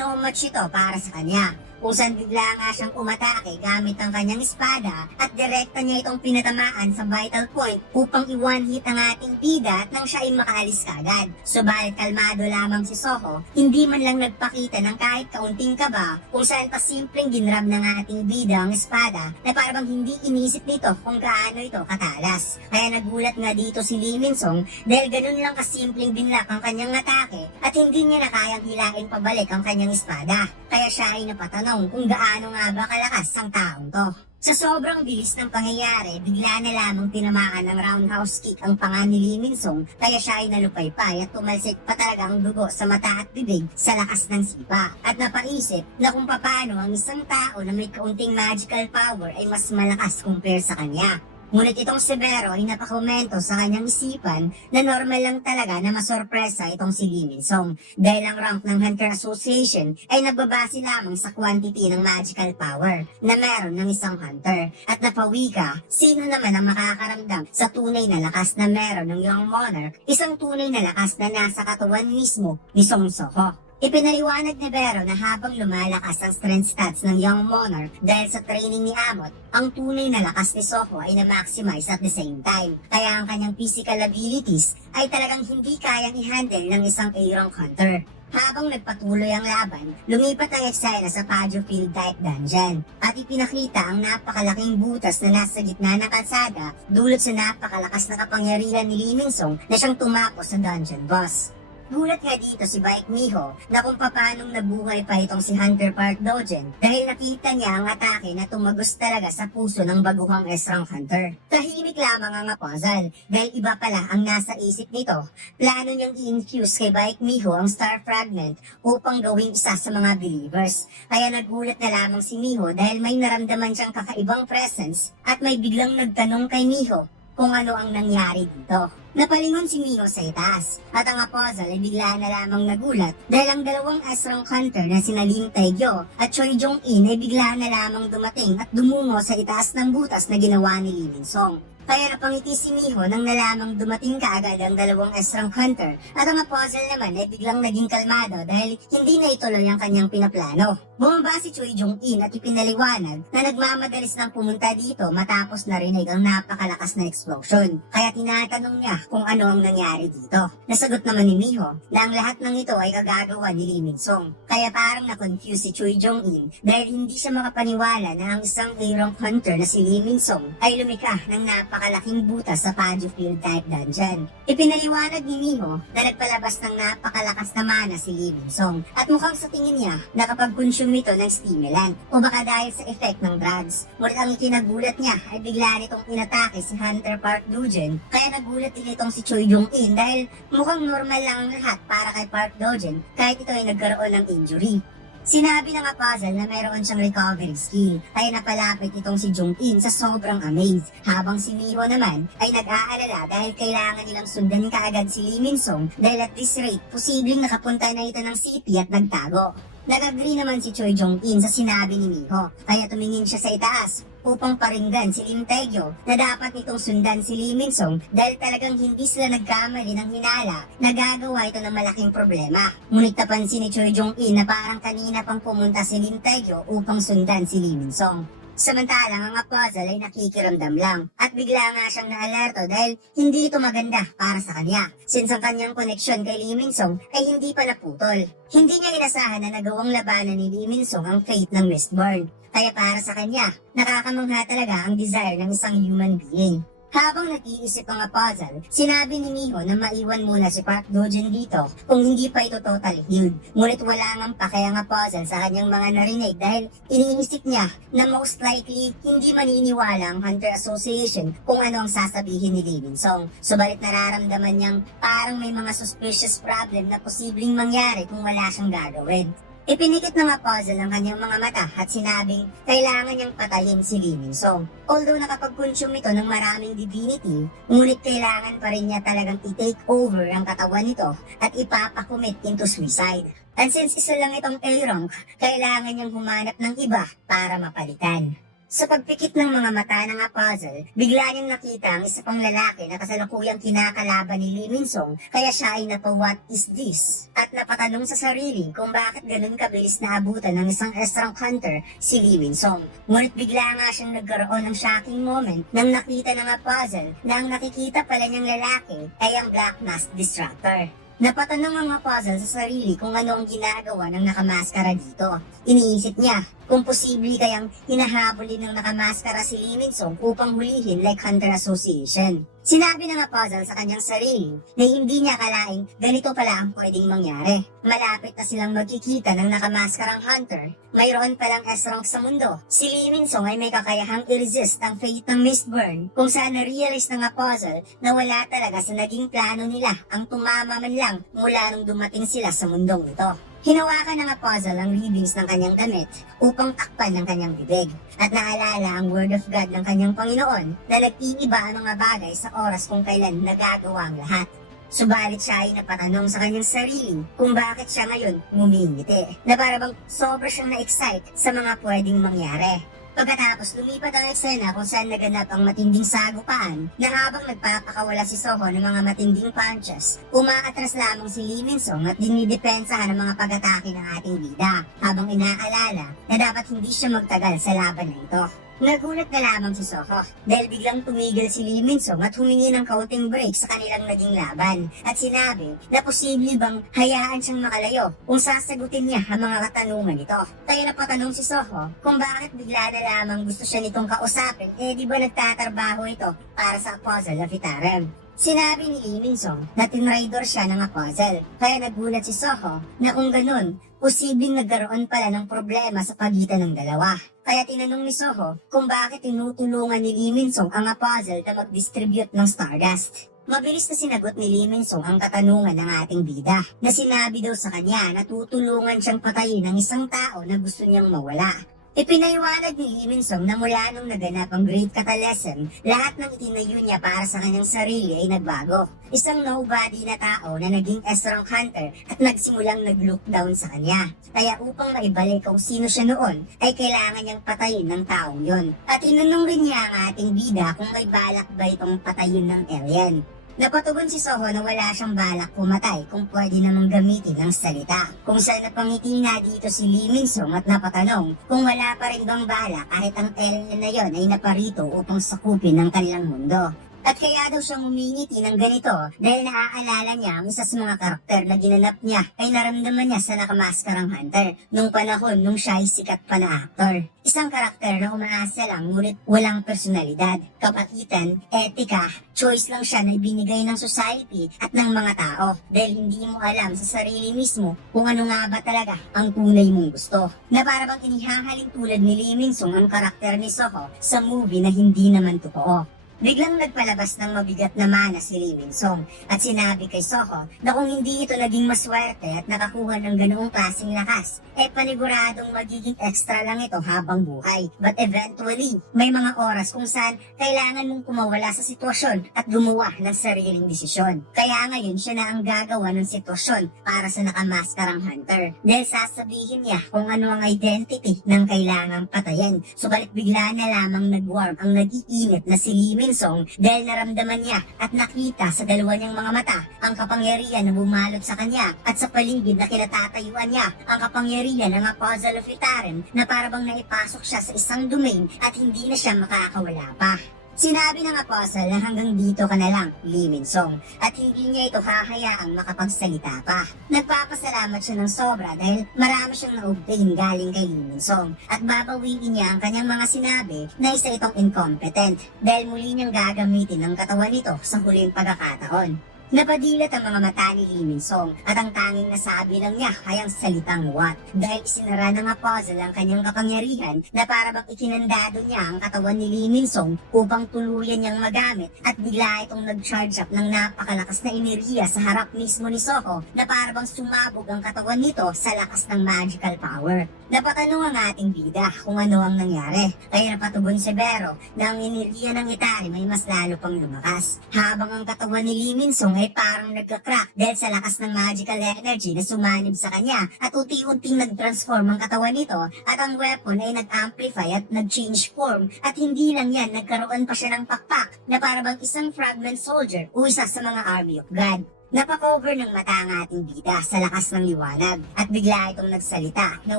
no match ito para sa kanya. Kung saan bigla nga siyang umatake gamit ang kanyang espada at direkta niya itong pinatamaan sa vital point upang i-one hit ang ating bida at nang siya ay makaalis kagad. Subalit kalmado lamang si Soho, hindi man lang nagpakita ng kahit kaunting kaba kung saan pa simpleng ginrab ng ating bida ang espada na parang hindi inisip nito kung gaano ito katalas. Kaya nagulat nga dito si Lee Min-sung dahil ganun lang kasimpleng binlock ang kanyang atake at hindi niya na kayang hilain pabalik ang kanyang espada. Kaya siya ay napatanong kung gaano nga ba kalakas ang taong to. Sa sobrang bilis ng pangyayari, bigla na lamang tinamaan ng roundhouse kick ang panga ni Lee Min-sung kaya siya ay nalupaypay at tumalsik pa talaga ang dugo sa mata at bibig sa lakas ng sipa. At napaisip na kung paano ang isang tao na may kaunting magical power ay mas malakas compare sa kanya. Ngunit itong si Vero ay napakomento sa kanyang isipan na normal lang talaga na masorpresa itong si Lee Min-sung dahil ang rank ng Hunter Association ay nagbabase lamang sa quantity ng magical power na meron ng isang hunter. At napawika, sino naman ang makakaramdam sa tunay na lakas na meron ng Young Monarch, isang tunay na lakas na nasa katawan mismo ni Song Soho. Ipinaliwanag ni Vero na habang lumalakas ang strength stats ng Young Monarch dahil sa training ni Amot, ang tunay na lakas ni Soho ay na-maximize at the same time. Kaya ang kanyang physical abilities ay talagang hindi kayang i-handle ng isang A-rank hunter. Habang nagpatuloy ang laban, lumipat ang eksena sa Pajo Field type dungeon at ipinakita ang napakalaking butas na nasa gitna ng kalsada dulot sa napakalakas na kapangyarihan ni Lee Min-sung na siyang tumapos sa dungeon boss. Gulat nga dito si Baek Miho na kung paanong nabuhay pa itong si Hunter Park Dojen dahil nakita niya ang atake na tumagos talaga sa puso ng baguhang S-rank hunter. Tahimik lamang ang puzzle dahil iba pala ang nasa isip nito. Plano niyang i-infuse kay Baek Miho ang Star Fragment upang gawing isa sa mga believers. Kaya nagulat na lamang si Miho dahil may naramdaman siyang kakaibang presence at may biglang nagtanong kay Miho kung ano ang nangyari dito. Napalingon si Miho sa itaas at ang puzzle ay bigla na lamang nagulat dahil ang dalawang S-rank hunter na sina Lin Taegyo at Choi Jong-in ay bigla na lamang dumating at dumungo sa itaas ng butas na ginawa ni Lee Min-sung. Kaya napangiti si Miho nang nalamang dumating kaagad ang dalawang S-rank hunter at ang puzzle naman ay biglang naging kalmado dahil hindi na ituloy ang kanyang pinaplano. Bumaba si Choi Jong-in at ipinaliwanag na nagmamadalis nang pumunta dito matapos narinig ang napakalakas na explosion. Kaya tinatanong niya kung ano ang nangyari dito. Nasagot naman ni Miho na ang lahat ng ito ay kagagawa ni Lee Min-song. Kaya parang na-confuse si Choi Jong-in dahil hindi siya makapaniwala na ang isang A-rank hunter na si Lee Min-song ay lumikha ng napakalaking butas sa Paju Field type dungeon. Ipinaliwanag ni Miho na nagpalabas ng napakalakas na mana si Lee Min-song at mukhang sa tingin niya nakapag-consume ito ng stimulant o baka dahil sa effect ng drugs. Ngunit ang ikinagulat niya ay bigla nitong inatake si Hunter Park Dogen kaya nagulat din itong si Choi Jong-in dahil mukhang normal lang ang lahat para kay Park Dogen kahit ito ay nagkaroon ng injury. Sinabi ng puzzle na mayroon siyang recovery skill kaya napalapit itong si Jong-in sa sobrang amaze habang si Miho naman ay nag-aalala dahil kailangan nilang sundan kaagad si Lee Min-song dahil at this rate posibleng nakapunta na ito ng city at nagtago. Nag-agree naman si Choi Jong-in sa sinabi ni Miho kaya tumingin siya sa itaas upang paringgan si Lim Tae-gyo na dapat nitong sundan si Lee Min-song dahil talagang hindi sila nagkamali ng hinala na gagawa ito ng malaking problema. Ngunit napansin ni Choi Jong-in na parang kanina pang pumunta si Lim Tae-gyo upang sundan si Lee Min-song. Samantalang ang puzzle ay nakikiramdam lang at bigla nga siyang naalerto dahil hindi ito maganda para sa kanya since ang kanyang koneksyon kay Lee Min-song ay hindi pa naputol. Hindi niya inasahan na nagawang labanan ni Lee Min-song ang fate ng Westburn. Kaya para sa kanya, nakakamangha talaga ang desire ng isang human being. Habang nag-iisip ang puzzle, sinabi ni Miho na maiwan muna si Park Dogen dito kung hindi pa ito totally healed. Ngunit wala ngang pakaya ang puzzle sa kanyang mga narinig dahil iniisip niya na most likely hindi maniniwala ang Hunter Association kung ano ang sasabihin ni Lee Min-song. Subalit nararamdaman niyang parang may mga suspicious problem na posibleng mangyari kung wala siyang gagawin. Ipinikit ng puzzle ang kanyang mga mata at sinabing kailangan niyang patayin si Lee Min-song. Although nakapag-consume ito ng maraming divinity, ngunit kailangan pa rin niya talagang i-take over ang katawan nito at ipapakumit into suicide. And since isa lang itong A-rank, kailangan niyang humanap ng iba para mapalitan. Sa pagpikit ng mga mata ng puzzle, bigla niyang nakita ang isa pang lalaki na kasalukuyang kinakalaban ni Lee Min-song kaya siya ay what is this? At napatanong sa sarili kung bakit ganun kabilis na abutan ng isang S-rank hunter si Lee Min-song. Ngunit bigla nga siyang nagkaroon ng shocking moment nang nakita ng puzzle na ang nakikita pala niyang lalaki ay ang Black Mask Distractor. Napatanong ang puzzle sa sarili kung ano ang ginagawa ng nakamaskara dito. Iniisip niya kung posible kayang hinahabulin ng nakamaskara si Lee Min-song upang hulihin like Hunter Association. Sinabi ng puzzle sa kanyang sarili na hindi niya akalaing ganito pala ang pwedeng mangyari. Malapit na silang magkikita ng nakamaskarang hunter. Mayroon palang S-rank sa mundo. Si Lee Min-song ay may kakayahang i-resist ang fate ng Mistburn kung saan na-realize ng puzzle na wala talaga sa naging plano nila ang tumama man lang mula nung dumating sila sa mundong ito. Hinawakan ng puzzle ang ribbons ng kanyang damit upang takpan ng kanyang bibig at naalala ang word of God ng kanyang Panginoon na nag-iiba ang mga bagay sa oras kung kailan nagagawa ang lahat. Subalit siya ay napatanong sa kanyang sarili kung bakit siya ngayon ngumingiti na para bang sobra siyang na-excite sa mga pwedeng mangyari. Pagkatapos lumipat ang eksena kung saan naganap ang matinding sagupaan na habang nagpapakawala si Soho ng mga matinding punches, umaatras lamang si Lee Min-song at dinidepensahan ng mga pag-atake ng ating bida habang inaalala na dapat hindi siya magtagal sa laban na ito. Nagulat na lamang si Soho dahil biglang tumigil si Lee Min-song at humingi ng kaunting break sa kanilang naging laban at sinabi na posible bang hayaan siyang makalayo kung sasagutin niya ang mga katanungan nito. Kaya napatanong si Soho kung bakit bigla na lamang gusto siya nitong kausapin di ba nagtatrabaho ito para sa puzzle of Itarem. Sinabi ni Lee Min-song na tinraidor siya ng puzzle kaya nagulat si Soho na kung ganun, posibleng nagkaroon pala ng problema sa pagitan ng dalawa. Kaya tinanong ni Soho kung bakit tinutulungan ni Lee Min-song ang puzzle na mag-distribute ng Stardust. Mabilis na sinagot ni Lee Min-song ang katanungan ng ating bida na sinabi daw sa kanya na tutulungan siyang patayin ng isang tao na gusto niyang mawala. Ipinaliwanag ni Lee Min-song na mula nung naganap ang Great Catalysm, lahat ng itinayo niya para sa kanyang sarili ay nagbago. Isang nobody na tao na naging S-rank hunter at nagsimulang nag-look down sa kanya. Kaya upang maibalik kung sino siya noon, ay kailangan niyang patayin ng taong yon. At inanong rin niya ang ating bida kung may balak ba itong patayin ng alien. Napatugon si Soho na wala siyang balak pumatay kung pwede namang gamitin ang salita. Kung saan napangiti na dito si Lee Min-sung at napatanong kung wala pa rin bang balak kahit ang alien na yon ay naparito upang sakupin ang kanilang mundo. At kaya daw siyang umingiti ng ganito dahil naaalala niya ang isa sa mga karakter na ginanap niya ay naramdaman niya sa nakamaskarang hunter nung panahon nung siya ay sikat pa na aktor. Isang karakter na umaasa lang ngunit walang personalidad, kapakitan, etika, choice lang siya na ibinigay ng society at ng mga tao dahil hindi mo alam sa sarili mismo kung ano nga ba talaga ang tunay mong gusto. Na para bang inihahalin tulad ni Lee Min-sung ang karakter ni Soho sa movie na hindi naman totoo. Biglang nagpalabas ng mabigat na mana si Lee Min-sung at sinabi kay Soho na kung hindi ito naging maswerte at nakakuha ng ganoong klaseng lakas, paniguradong magiging extra lang ito habang buhay. But eventually, may mga oras kung saan kailangan mong kumawala sa sitwasyon at gumawa ng sariling desisyon. Kaya ngayon siya na ang gagawa ng sitwasyon para sa nakamaskarang hunter dahil sasabihin niya kung ano ang identity ng kailangang patayin. Subalit bigla na lamang nag-warm ang nag-iinit na si Lee Min-sung dahil naramdaman niya at nakita sa dalawa niyang mga mata ang kapangyarihan na bumalot sa kanya at sa paligid na kinatatayuan niya ang kapangyarihan ng Puzzle of Itarim na parabang naipasok siya sa isang domain at hindi na siya makakawala pa. Sinabi ng Apostle na hanggang dito ka na lang, Lee Min-sung, at hindi niya ito hahayaang makapagsalita pa. Nagpapasalamat siya ng sobra dahil marami siyang na-obtain galing kay Lee Min-sung at babawiin niya ang kanyang mga sinabi na isa itong incompetent dahil muli niyang gagamitin ang katawan nito sa huling pagkakataon. Napadilat ang mga mata ni Lee Min-sung at ang tanging nasabi lang niya ay ang salitang what dahil isinara ng puzzle ang kanyang kapangyarihan na para bang ikinandado niya ang katawan ni Lee Min-sung upang tuluyan niyang magamit at bigla itong nag-charge up ng napakalakas na enerhiya sa harap mismo ni Soho na para bang sumabog ang katawan nito sa lakas ng magical power. Napatanong ang ating bida kung ano ang nangyari kaya napatugon si Bero na ang enerhiya ng Itarim ay mas lalo pang lumakas habang ang katawan ni Lee Min-sung ay parang nagka-crack dahil sa lakas ng magical energy na sumanib sa kanya at unti-unting nag-transform ang katawan nito at ang weapon ay nag-amplify at nag-change form at hindi lang yan, nagkaroon pa siya ng pakpak na para bang isang fragment soldier o isa sa mga army of God. Napakover ng mata ang ating bida sa lakas ng liwanag at bigla itong nagsalita na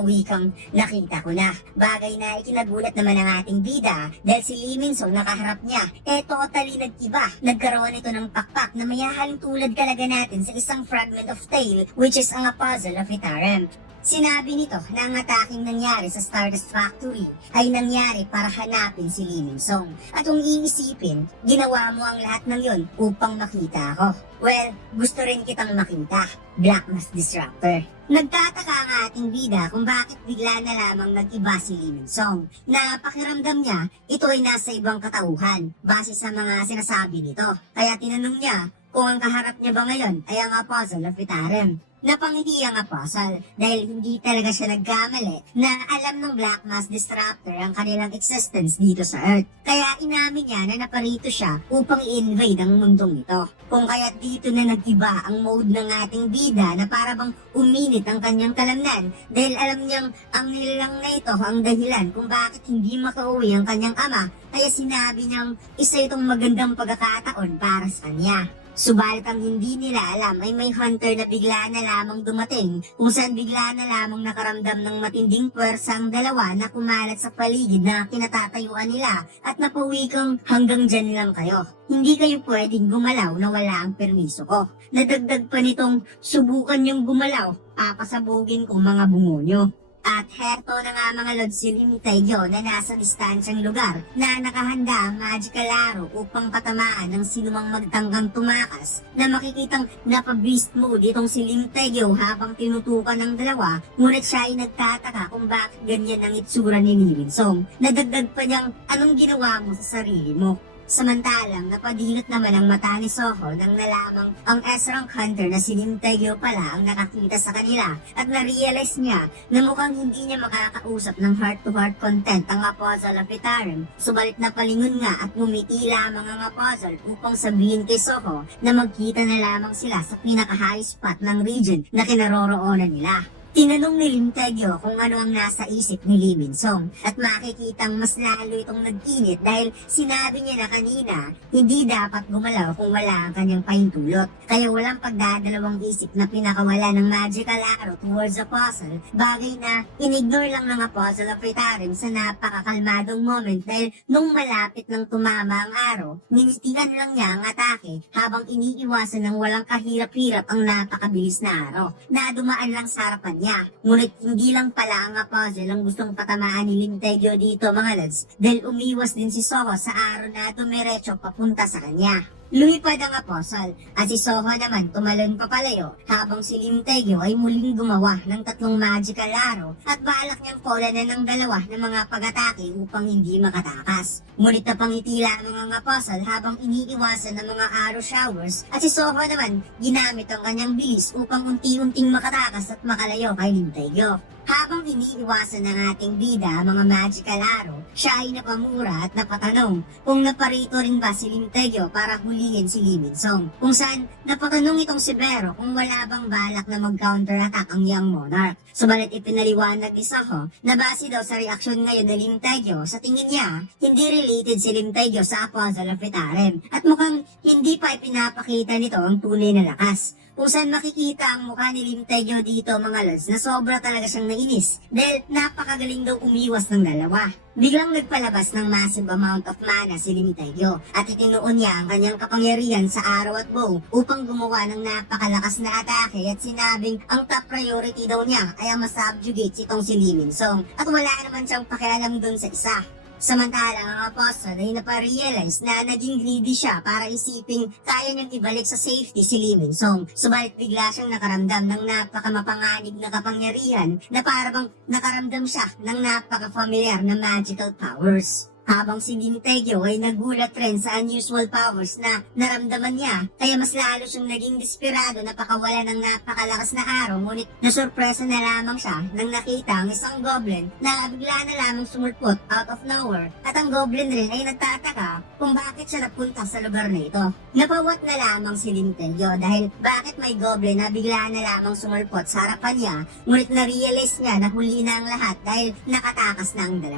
wikang nakita ko na. Bagay na ikinagulat naman ng ating bida dahil si Lee Min-sung nakaharap niya totally nag-iba. Nagkaroon ito ng pakpak na mayahaling tulad talaga natin sa isang fragment of tale which is ang Puzzle of Itarim. Sinabi nito na ang ataking nangyari sa Stardust Factory ay nangyari para hanapin si Lee Min-sung. At kung iisipin, ginawa mo ang lahat ng yun upang makita ako. Well, gusto rin kitang makita, Black Mask Disruptor. Nagtataka ang ating bida kung bakit bigla na lamang nag-iba si Lee Min-sung. Na pakiramdam niya, ito ay nasa ibang katauhan base sa mga sinasabi nito. Kaya tinanong niya kung ang kaharap niya ba ngayon ay ang Puzzle of Itarim. Napangiti ang Apostle dahil hindi talaga siya nagkamali na alam ng Black Mask Disruptor ang kanilang existence dito sa Earth. Kaya inamin niya na naparito siya upang i-invade ang mundong ito. Kung kaya dito na nag-iba ang mode ng ating bida na para bang uminit ang kanyang kalamnan dahil alam niyang ang nilalang na ito ang dahilan kung bakit hindi makauwi ang kanyang ama kaya sinabi niyang isa itong magandang pagkakataon para sa kanya. Subalit ang hindi nila alam ay may hunter na bigla na lamang dumating kung saan bigla na lamang nakaramdam ng matinding puwersa ang dalawa na kumalat sa paligid na kinatatayuan nila at napawikang hanggang dyan lang kayo. Hindi kayo pwedeng gumalaw na wala ang permiso ko. Nadagdag pa nitong subukan yung gumalaw, papasabugin kong mga bungo nyo. At heto na nga mga lods si Lim Taegyo na nasa distansyang lugar na nakahanda ang magical arrow upang patamaan ng sinumang magtanggang tumakas na makikitang napa-beast mode itong si Lim Taegyo habang tinutukan ng dalawa ngunit siya ay nagtataka kung bakit ganyan ang itsura ni Lee Min-sung. Nadagdag pa niyang anong ginawa mo sa sarili mo. Samantalang napadilot naman ang mata ni Soho nang nalamang ang S-rank hunter na si Lim Taegyo pala ang nakakita sa kanila at na-realize niya na mukhang hindi niya makakausap ng heart-to-heart content ang Puzzle of Itarim. Subalit napalingon nga at ngumiti lamang ang puzzle upang sabihin kay Soho na magkita na lamang sila sa pinaka-high spot ng region na kinaroroonan nila. Tinanong ni Lim Taegyo kung ano ang nasa isip ni Lee Min-song at makikitang mas lalo itong nag-init dahil sinabi niya na kanina hindi dapat gumalaw kung wala ang kanyang pahintulot. Kaya walang pagdadalawang isip na pinakawala ng magical arrow towards the puzzle, bagay na inignore lang ng Apostle of Fritarem sa napakakalmadong moment dahil nung malapit nang tumama ang arrow, ninitigan lang niya ang atake habang iniiwasan ng walang kahirap-hirap ang napakabilis na arrow na dumaan lang sa harapan niya. Ngunit hindi lang pala ang Apostle ang gustong patamaan ni Lim Taegyo dito mga lads dahil umiwas din si Soho sa arrow na dumiretso papunta sa kanya. Lumipad ang Apostle at si Soho naman tumalon papalayo habang si Lim Taegyo ay muling gumawa ng 3 magical arrow at balak niyang polanan ng 2 ng mga pag-atake upang hindi makatakas. Ngunit napangiti lamang ang Apostle habang iniiwasan ng mga arrow showers at si Soho naman ginamit ang kanyang bilis upang unti-unting makatakas at makalayo kay Lim Taegyo. Habang iniiwasan ng ating bida ang mga magical arrow, siya ay napamura at napatanong kung naparito rin ba si Lim Taegyo para hulihin si Lee Min-song. Kung saan napatanong itong si Bero kung wala bang balak na mag-counter-attack ang young monarch. Subalit ipinaliwanag ni Soho na base daw sa reaksyon ngayon ni Lim Taegyo, sa tingin niya, hindi related si Lim Taegyo sa Apostle of Fritarem at mukhang hindi pa ipinapakita nito ang tunay na lakas. Kung saan makikita ang mukha ni Lim Taegyo dito mga lods na sobra talaga siyang nainis dahil napakagaling daw umiwas ng 2. Biglang nagpalabas ng massive amount of mana si Lim Taegyo at itinuon niya ang kanyang kapangyarihan sa arrow at bow upang gumawa ng napakalakas na atake at sinabing ang top priority daw niya ay ang masubjugate itong si Lee Min-song at wala naman siyang pakialam dun sa isa. Samantalang ang Apostle ay naparealize na naging greedy siya para isiping kaya niyang ibalik sa safety si Lee Min-song. Subalit bigla siyang nakaramdam ng napakamapanganib na kapangyarihan na parang nakaramdam siya ng napaka-familiar na magical powers. Habang si Lim Taegyo ay nagulat rin sa unusual powers na naramdaman niya, kaya mas lalo siyang naging desperado na pakawala ng napakalakas na araw, ngunit nasurpresa na lamang siya nang nakita ang isang goblin na bigla na lamang sumulpot out of nowhere at ang goblin rin ay nagtataka kung bakit siya napunta sa lugar na ito. Napawat na lamang si Lim Taegyo dahil bakit may goblin na bigla na lamang sumulpot sa harapan niya, ngunit na-realize niya na huli na ang lahat dahil nakatakas na ang 2.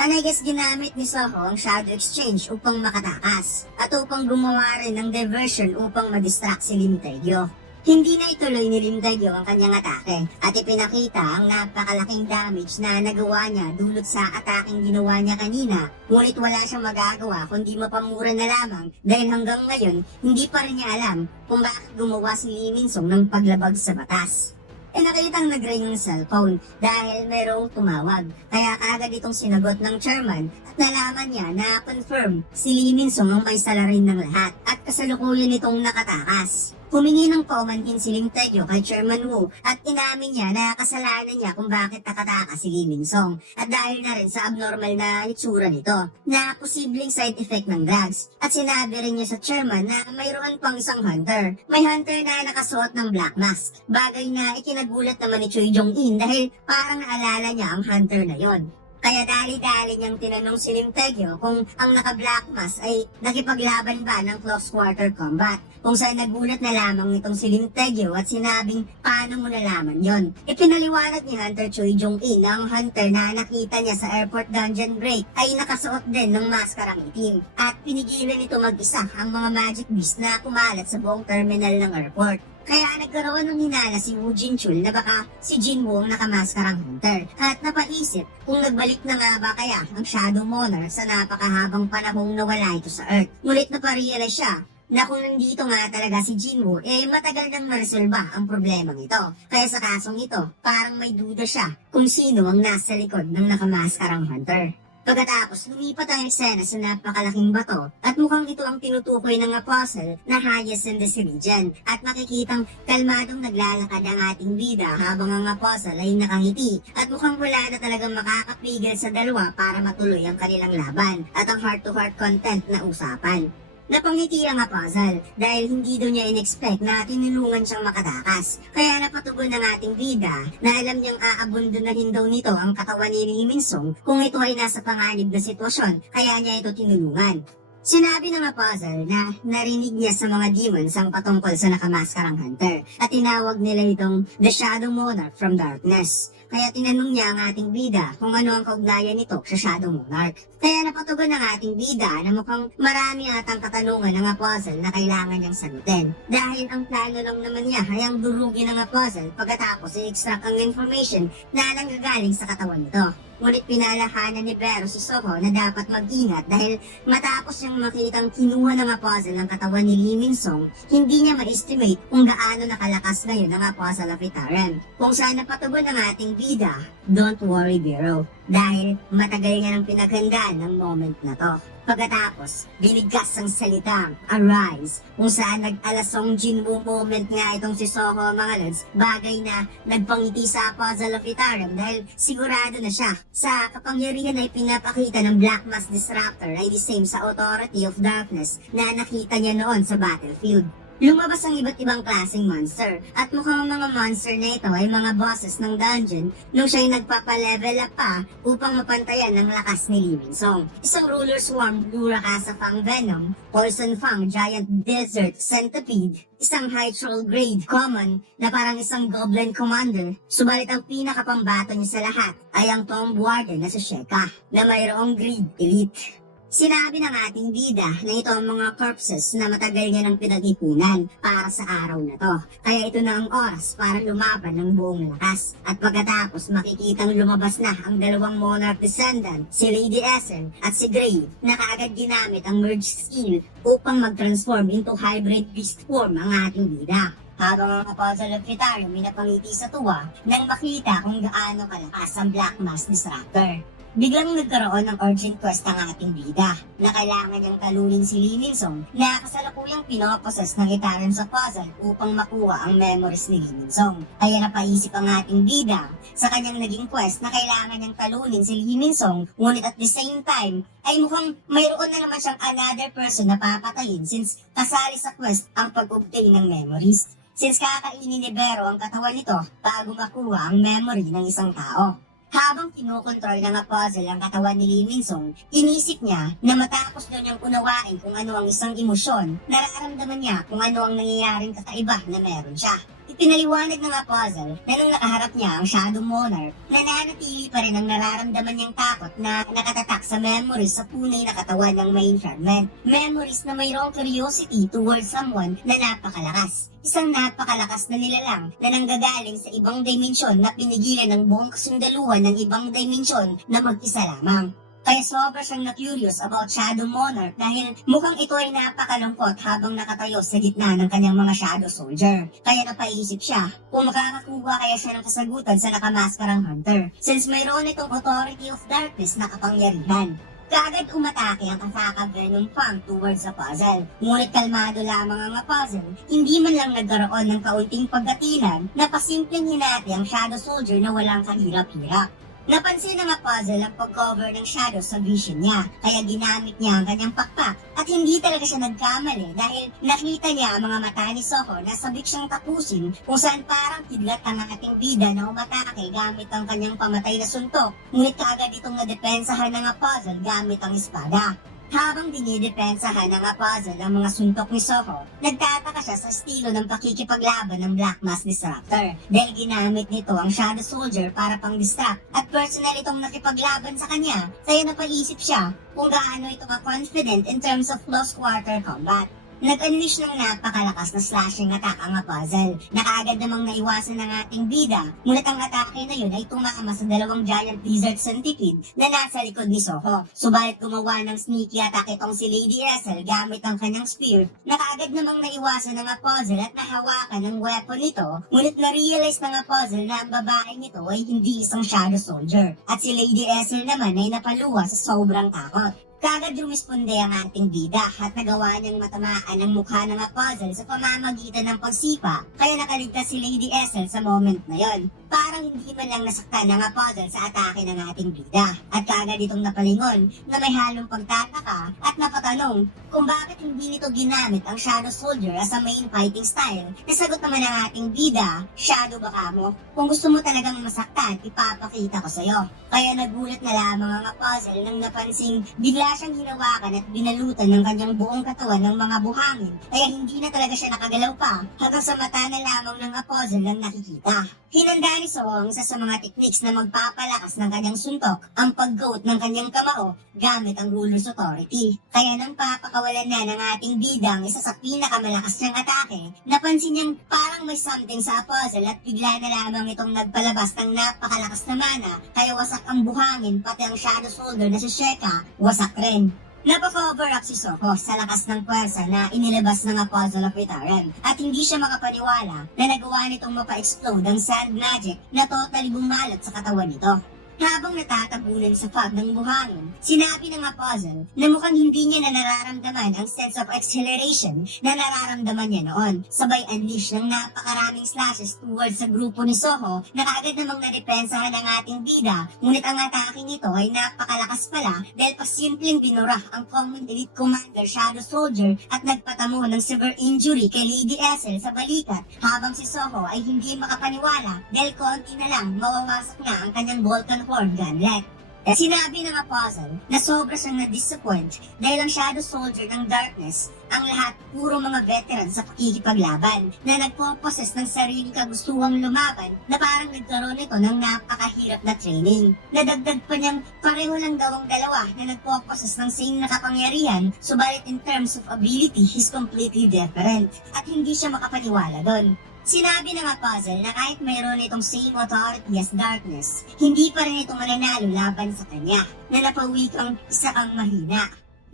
And I guess ginamit ni Soho ang Shadow Exchange upang makatakas at upang gumawa rin ng diversion upang madistract si Lim Taegyo. Hindi na ituloy ni Lim Taegyo ang kanyang atake at ipinakita ang napakalaking damage na nagawa niya dulot sa ataking ginawa niya kanina. Ngunit wala siyang magagawa kundi mapamura na lamang dahil hanggang ngayon hindi pa rin niya alam kung bakit gumawa si Lee Min-song ng paglabag sa batas. Nakitang nag-ring yung cellphone dahil merong tumawag. Kaya kaagad itong sinagot ng chairman at nalaman niya na confirm si Lee Min-song ang may salarin ng lahat at kasalukuyan itong nakatakas. Humingi ng paumanhin si Lim Taegyo kay Chairman Wu at inamin niya na kasalanan niya kung bakit nakatakas si Lee Min-song at dahil na rin sa abnormal na itsura nito na posibleng side effect ng drugs. At sinabi rin niya sa chairman na mayroon pang isang hunter. May hunter na nakasuot ng black mask. Bagay na ikinagulat naman ni Choi Jong-in dahil parang naalala niya ang hunter na yon. Kaya dali-dali niyang tinanong si Lim Taegyo kung ang naka-black mask ay nakipaglaban ba ng close quarter combat. Kung saan nagulat na lamang itong si Lim Taegyo at sinabing paano mo nalaman yon. Ipinaliwanag ni Hunter Choi Jong-in na ang hunter na nakita niya sa airport dungeon break ay nakasuot din ng maskarang itim. At pinigilan nito mag-isa ang mga magic beast na kumalat sa buong terminal ng airport. Kaya nagkaroon ng hinala si Woo Jin-chul na baka si Jin-woo ang nakamaskarang hunter. At napaisip kung nagbalik na nga ba kaya ang Shadow Monarch sa napakahabang panahong nawala ito sa Earth. Ngunit naparealize siya na kung nandito nga talaga si Jin-woo, matagal nang maresolba ang problemang ito. Kaya sa kasong ito, parang may duda siya kung sino ang nasa likod ng nakamaskarang hunter. Pagkatapos, lumipat ang eksena sa napakalaking bato at mukhang ito ang tinutukoy ng Apostle na highest in this region at makikitang kalmadong naglalakad ang ating bida habang ang Apostle ay nakangiti at mukhang wala na talagang makakapigil sa dalawa para matuloy ang kanilang laban at ang heart-to-heart content na usapan. Napangiti ang Apostle dahil hindi daw niya in-expect na tinulungan siyang makatakas. Kaya napatugon ng ating bida na alam niyang aabundunahin daw nito ang katawan ni Lee Min-song kung ito ay nasa panganib na sitwasyon kaya niya ito tinulungan. Sinabi ng puzzle na narinig niya sa mga demons ang patungkol sa nakamaskarang hunter at tinawag nila itong The Shadow Monarch from Darkness. Kaya tinanong niya ang ating bida kung ano ang kaugnayan nito sa Shadow Monarch. Kaya napatugon ng ating bida na mukhang marami atang katanungan ng puzzle na kailangan niyang sagutin. Dahil ang plano lang naman niya ay ang durugin ng puzzle pagkatapos i-extract ang information na nanggagaling sa katawan nito. Ngunit pinalahanan ni Vero si Soho na dapat mag-ingat dahil matapos niyang makitang kinuha ng puzzle ng katawan ni Lee Min-song, hindi niya ma-estimate kung gaano nakalakas ngayon ang puzzle of Itaran. Kung saan napatugon ng ating bida, don't worry Vero, dahil matagal niya nang pinaghandaan ng moment na to. Pagkatapos, binigkas ang salitang arise, kung saan nag-alasong Jinwoo moment nga itong si Soho mga lods, bagay na nagpangiti sa puzzle of Itaran dahil sigurado na siya sa kapangyarihan na ipinapakita ng Black Mask Disruptor ay the same sa Authority of Darkness na nakita niya noon sa battlefield. Lumabas ang iba't ibang klaseng monster at mukhang ang mga monster na ito ay mga bosses ng dungeon nung siya'y nagpapa-level up pa upang mapantayan ang lakas ni Lee Min-song. Isang ruler swarm Blue Rakasa Fang Venom, Poison Fang Giant Desert Centipede, isang high troll grade common na parang isang goblin commander, subalit ang pinakapambato niya sa lahat ay ang Tomb Warden na si Sheka na mayroong grade elite. Sinabi ng ating bida na ito ang mga corpses na matagal niya ng pinag-ipunan para sa araw na to. Kaya ito na ang oras para lumaban ng buong lakas. At pagkatapos makikitang lumabas na ang dalawang monarch descendant, si Lady Essen at si Grey, na kaagad ginamit ang merge skill upang mag-transform into hybrid beast form ang ating bida. Habang ang puzzle of Itaran ay napangiti sa tuwa nang makita kung gaano kalakas ang Black Mask Disruptor. Biglang nagkaroon ng urgent quest ang ating bida na kailangan niyang talunin si Lee Min-song na kasalukuyang pinoposes ng Itaran sa puzzle upang makuha ang memories ni Lee Min-song. Kaya napaisip ang ating bida sa kanyang naging quest na kailangan niyang talunin si Lee Min-song, ngunit at the same time ay mukhang mayroon na naman siyang another person na papatayin since kasali sa quest ang pag-obtain ng memories. Since kakainin ni Vero ang katawan nito bago makuha ang memory ng isang tao. Habang kinokontrol ng puzzle ang katawan ni Lee Min-song, inisip niya na matapos doon niyang unawain kung ano ang isang emosyon, nararamdaman niya kung ano ang nangyayaring kakaiba na meron siya. Ipinaliwanag ng puzzle na nung nakaharap niya ang Shadow Monarch, nananatili pa rin ang nararamdaman niyang takot na nakatatak sa memories sa punay na katawan ng main fragment. Memories na mayroong curiosity towards someone na napakalakas. Isang napakalakas na nilalang na nanggagaling sa ibang dimensyon na pinigilan ng buong kasundaluhan ng ibang dimensyon na mag-isa lamang. Kaya sobra siyang na-curious about Shadow Monarch dahil mukhang ito ay napakalungkot habang nakatayo sa gitna ng kanyang mga Shadow Soldier. Kaya napaisip siya kung makakakuha kaya siya ng kasagutan sa nakamaskarang hunter since mayroon itong Authority of Darkness na kapangyarihan. Kaagad umatake ang kasaka Venom Fang towards sa puzzle. Ngunit kalmado lamang ang puzzle, hindi man lang nagkaroon ng kaunting pagkatilan na pasimpleng hinati ang Shadow Soldier na walang kahirap-hirap. Napansin ng puzzle ang pag-cover ng shadow sa vision niya, kaya ginamit niya ang kanyang pakpak at hindi talaga siya nagkamali dahil nakita niya ang mga mata ni Soho na sabik siyang tapusin kung saan parang kidlat ang ating bida na umatake gamit ang kanyang pamatay na suntok, ngunit kaagad itong nadepensahan ng puzzle gamit ang espada. Habang dinidepensahan ng puzzle ang mga suntok ni Soho, nagtataka siya sa estilo ng pakikipaglaban ng Black Mask Disruptor dahil ginamit nito ang Shadow Soldier para pang-distract at personal itong nakipaglaban sa kanya, kaya napaisip siya kung gaano ito ka-confident in terms of close quarter combat. Nag-unleash ng napakalakas na slashing attack ang puzzle na kaagad namang naiwasan ng ating bida, ngunit ang atake na yun ay tumama sa dalawang giant lizard centipede na nasa likod ni Soho. Subalit gumawa ng sneaky attack itong si Lady Essel gamit ang kanyang spear na kaagad namang naiwasan ng puzzle at nahawakan ng weapon nito, ngunit na-realize ng puzzle na ang babae nito ay hindi isang Shadow Soldier at si Lady Essel naman ay napaluwa sa sobrang takot. Kaagad rumisponde ang ating bida at nagawa niyang matamaan ang mukha ng puzzle sa pamamagitan ng pagsipa, kaya nakaligtas si Lady Essel sa moment na yon. parang hindi man lang nasaktan ng puzzle sa atake ng ating bida. At kaagad itong napalingon na may halong pagtataka at napatanong kung bakit hindi nito ginamit ang Shadow Soldier as a main fighting style. Nasagot naman ng ating bida, Shadow baka mo, kung gusto mo talagang masaktan, ipapakita ko sa'yo. Kaya nagulat na lamang ang puzzle nang napansing bigla siyang hinawakan at binalutan ng kanyang buong katawan ng mga buhangin. Kaya hindi na talaga siya nakagalaw pa hanggang sa mata na lamang ng puzzle lang nakikita. Hinanda ni So ang isa sa mga techniques na magpapalakas ng kanyang suntok, ang pag-goat ng kanyang kamao gamit ang ruler's authority. Kaya nang papakawalan na ng ating bidang isa sa pinakamalakas niyang atake, napansin niyang parang may something sa puzzle at bigla na lamang itong nagpalabas ng napakalakas na mana, kaya wasak ang buhangin pati ang shadow soldier na si Sheka, wasak rin. Napaka-cover up si Soko sa lakas ng puwersa na inilabas ng Puzzle of Retaren at hindi siya makapaniwala na nagawa nitong mapa-explode ang sand magic na totally bumalot sa katawan nito. Habang natatabunan sa fog ng buhangin, sinabi ng puzzle na mukhang hindi niya na nararamdaman ang sense of acceleration na nararamdaman niya noon. Sabay unleash ng napakaraming slashes towards sa grupo ni Soho na kaagad namang nadepensahan ng ating bida, ngunit ang atake nito ay napakalakas pala dahil pasimpleng binura ang Common Elite Commander Shadow Soldier at nagpatamo ng severe injury kay Lady Essel sa balikat, habang si Soho ay hindi makapaniwala dahil konti na lang mawawasak na ang kanyang Vulcan Horn Gunlet. Sinabi ng puzzle na sobra siyang na-disappoint dahil ang Shadow Soldier ng Darkness, ang lahat puro mga veteran sa pakikipaglaban na nagpo-possess ng sariling kagustuhang lumaban na parang nagkaroon ito ng napakahirap na training. Nadagdag pa niyang pareho lang daw ang dalawa na nagpo-possess ng same na kapangyarihan, subalit in terms of ability, he's completely different at hindi siya makapaniwala doon. Sinabi ng puzzle na kahit mayroon itong same authority as Darkness, hindi pa rin ito mananalo laban sa kanya, na napawi kang isa kang mahina.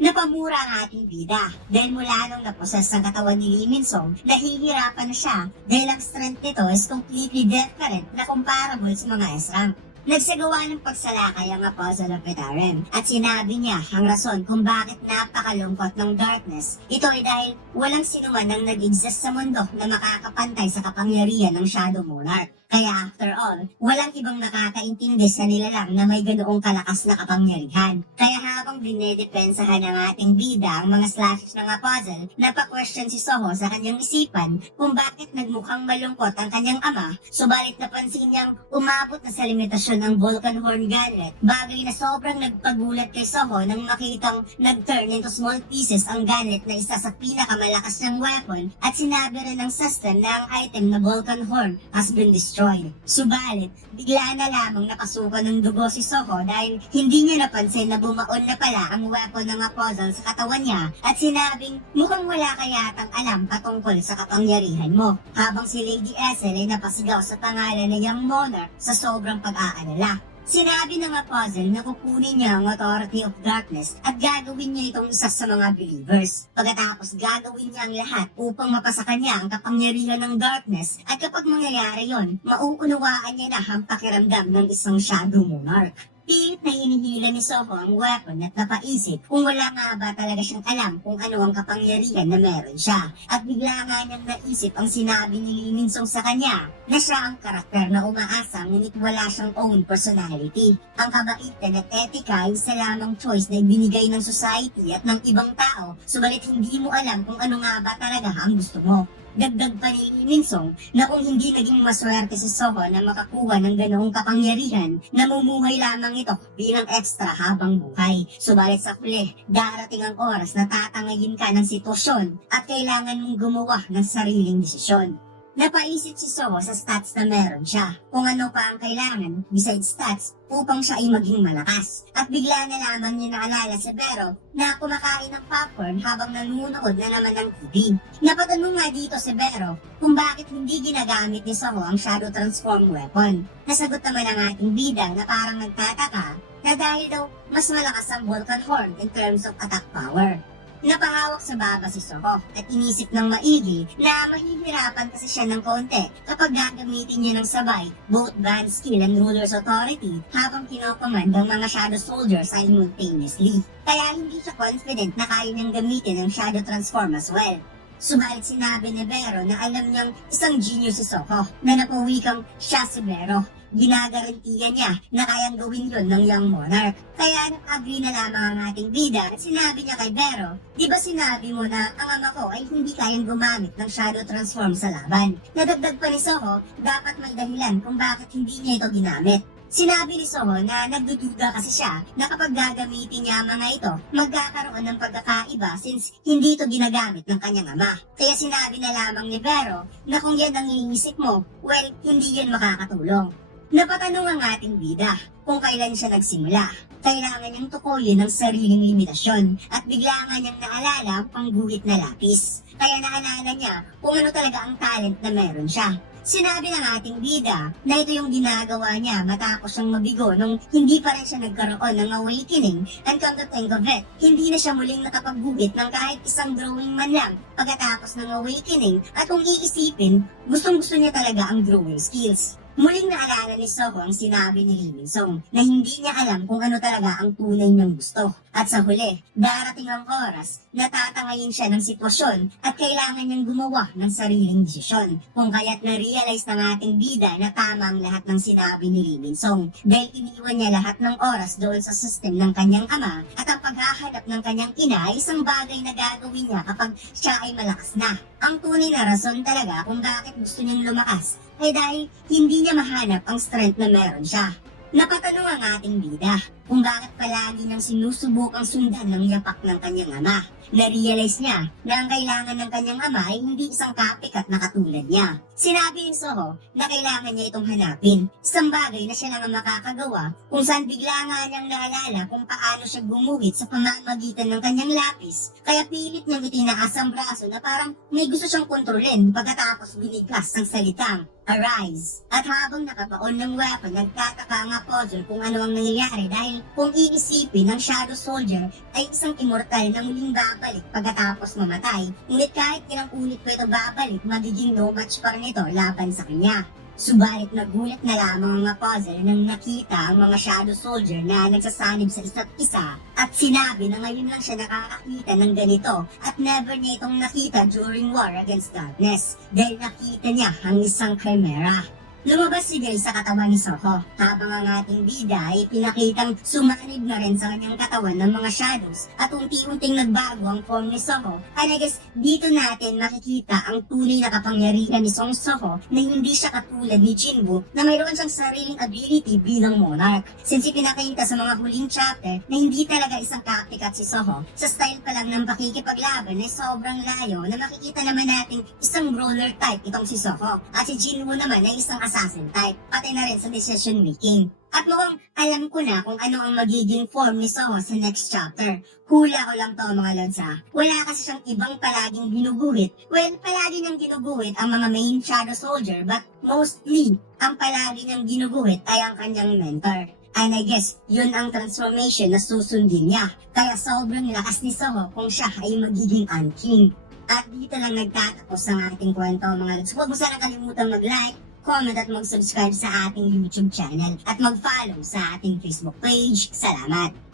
Napamura ang ating bida dahil mula nung naposes ang katawan ni Lee Min-sung, nahihirapan na siya dahil ang strength nito is completely different na comparable sa mga S-rank. Nagsagawa ng pagsalakay ang Puzzle of Retaren at sinabi niya ang rason kung bakit napakalungkot ng Darkness. Ito ay dahil walang sinuman ang nag-exist sa mundo na makakapantay sa kapangyarihan ng Shadow Monarch. Kaya after all, walang ibang nakakaintindi sa nilalang na may ganoong kalakas na kapangyarihan. Kaya habang dinedepensahan ng ating bida ang mga slashes ng puzzle, napa-question si Soho sa kanyang isipan kung bakit nagmukhang malungkot ang kanyang ama, subalit napansin niyang umabot na sa limitasyon ang Vulcan Horn Gunlet, bagay na sobrang nagpagulat kay Soho nang makitang nag-turn into small pieces ang gunlet na isa sa pinakamalakas ng weapon at sinabi rin ng system na ang item na Vulcan Horn has been destroyed. Subalit, bigla na lamang napasukan ng dugo si Soho dahil hindi niya napansin na bumaon na pala ang weapon ng puzzle sa katawan niya at sinabing mukhang wala kayatang alam patungkol sa kapangyarihan mo, habang si Lady Essel ay napasigaw sa pangalan ng Young Monarch sa sobrang pag-aalala. Sinabi ng puzzle na kukunin niya ang Authority of Darkness at gagawin niya itong isa sa mga believers. Pagkatapos gagawin niya ang lahat upang mapasa kanya ang kapangyarihan ng Darkness at kapag mangyayari yon, mauunawaan niya na ang pakiramdam ng isang Shadow Monarch. Pilit na hinihila ni Soho ang weapon at napaisip kung wala nga ba talaga siyang alam kung ano ang kapangyarihan na meron siya. At bigla nga niyang naisip ang sinabi ni Lee Min-sung sa kanya na siya ang karakter na umaasa ngunit wala siyang own personality. Ang kabaitan at etika ay isa lamang choice na ibinigay ng society at ng ibang tao, subalit hindi mo alam kung ano nga ba talaga ang gusto mo. Dagdag pa ni Lee Min-sung na kung hindi naging maswerte si Soho na makakuha ng ganoong kapangyarihan, namumuhay lamang ito bilang extra habang buhay. Subalit sa huli, darating ang oras na tatangayin ka ng sitwasyon at kailangan mong gumawa ng sariling desisyon. Napaisip si Soho sa stats na meron siya, kung ano pa ang kailangan besides stats upang siya ay maging malakas. At bigla na lamang niya naalala si Vero na kumakain ng popcorn habang nanonood na naman ng TV. Napatanong nga dito si Vero kung bakit hindi ginagamit ni Soho ang Shadow Transform weapon. Nasagot naman ang ating bidang na parang nagtataka na dahil daw mas malakas ang Vulcan Horn in terms of attack power. Napahawak sa baba si Soho at inisip ng maigi na mahihirapan kasi siya ng konti kapag gagamitin niya ng sabay both band skill and ruler's authority habang kinocommand ang mga shadow soldiers simultaneously. Kaya hindi siya confident na kaya niyang gamitin ang shadow transform as well. Subalit sinabi ni Vero na alam niyang isang genius si Soho na napawikang siya si Vero. Ginagarantiyan niya na kayang gawin yun ng young monarch. Kaya nag-agree na lamang ang ating bida at sinabi niya kay Vero, di ba sinabi mo na ang ama ko ay hindi kayang gumamit ng shadow transform sa laban? Nadagdag pa ni Soho, dapat may dahilan kung bakit hindi niya ito ginamit. Sinabi ni Soho na nagdududa kasi siya na kapag gagamitin niya ang mga ito, magkakaroon ng pagkakaiba since hindi ito ginagamit ng kanyang ama. Kaya sinabi na lamang ni Vero na kung yan ang iniisip mo, well, hindi yan makakatulong. Napatanong ang ating bida kung kailan siya nagsimula. Kailangan niyang tukuyin ng sariling limitasyon at bigla nga niyang naalala ang guhit na lapis. Kaya naalala niya kung ano talaga ang talent na meron siya. Sinabi ng ating bida na ito yung ginagawa niya matapos siyang mabigo nung hindi pa rin siya nagkaroon ng awakening, and come to think of it, hindi na siya muling nakapagguhit ng kahit isang drawing man lang pagkatapos ng awakening, at kung iisipin, gustong-gusto niya talaga ang drawing skills. Muling naalala ni Soho ang sinabi ni Lee Min-sung na hindi niya alam kung ano talaga ang tunay niyang gusto. At sa huli, darating ang oras na tatangayin siya ng sitwasyon at kailangan niyang gumawa ng sariling desisyon. Kung kaya't na-realize ng ating bida na tama ang lahat ng sinabi ni Lee Min-sung dahil iniwan niya lahat ng oras doon sa system ng kanyang ama at ang paghahanap ng kanyang ina ay isang bagay na gagawin niya kapag siya ay malakas na. Ang tunay na rason talaga kung bakit gusto niyang lumakas ay dahil hindi niya mahanap ang strength na meron siya. Napatanong ang ating bida kung bakit palagi niyang sinusubukang sundan ng yapak ng kanyang ama. Na-realize niya na ang kailangan ng kanyang ama ay hindi isang kapikat na katulad niya. Sinabi ni Soho na kailangan niya itong hanapin. Isang bagay na siya lang ang makakagawa kung saan bigla nga niyang naalala kung paano siya gumuhit sa pamamagitan ng kanyang lapis. Kaya pilit niyang itinaas ang braso na parang may gusto siyang kontrolin pagkatapos binigkas ang salitang Arise. At habang nakabaon ng weapon, nagtataka nga Puzzle kung ano ang nangyayari dahil kung iisipin ng Shadow Soldier ay isang immortal na muling babalik pagkatapos mamatay. Ngunit kahit ilang ulit pa ito babalik, magiging no match pa rin ito laban sa kanya. Subalit nagulat na lamang ang mga Puzzle nang nakita ang mga Shadow Soldier na nagsasanib sa isa't isa at sinabi na ngayon lang siya nakakakita ng ganito at never niya itong nakita during War Against Darkness dahil nakita niya ang isang chimera. Lumabas si Gray sa katawan ni Soho habang ang ating bida ay pinakitang sumanib na rin sa kanyang katawan ng mga shadows at unti-unting nagbago ang form ni Soho. And I guess dito natin makikita ang tunay na kapangyarihan ni Song Soho na hindi siya katulad ni Jinwoo na mayroon siyang sariling ability bilang monarch. Since ipinakita sa mga huling chapter na hindi talaga isang copycat si Soho, sa style pa lang ng pakikipaglaban ay sobrang layo na makikita naman natin isang brawler type itong si Soho at si Jinwoo naman ay isang assassin type, pati na rin sa decision making. At mukhang alam ko na kung ano ang magiging form ni Soho sa next chapter. Hula ko lang to mga lods ha. Wala kasi siyang ibang palaging ginuguhit. Well, palagi niyang ginuguhit ang mga main shadow soldier but mostly, ang palagi niyang ginuguhit ay ang kanyang mentor. And I guess, yun ang transformation na susundin niya. Kaya sobrang lakas ni Soho kung siya ay magiging Ant-King. At dito lang nagtatapos ang ating kwento mga lods. Huwag mo sana kalimutan mag-like, comment at mag-subscribe sa ating YouTube channel at mag-follow sa ating Facebook page. Salamat!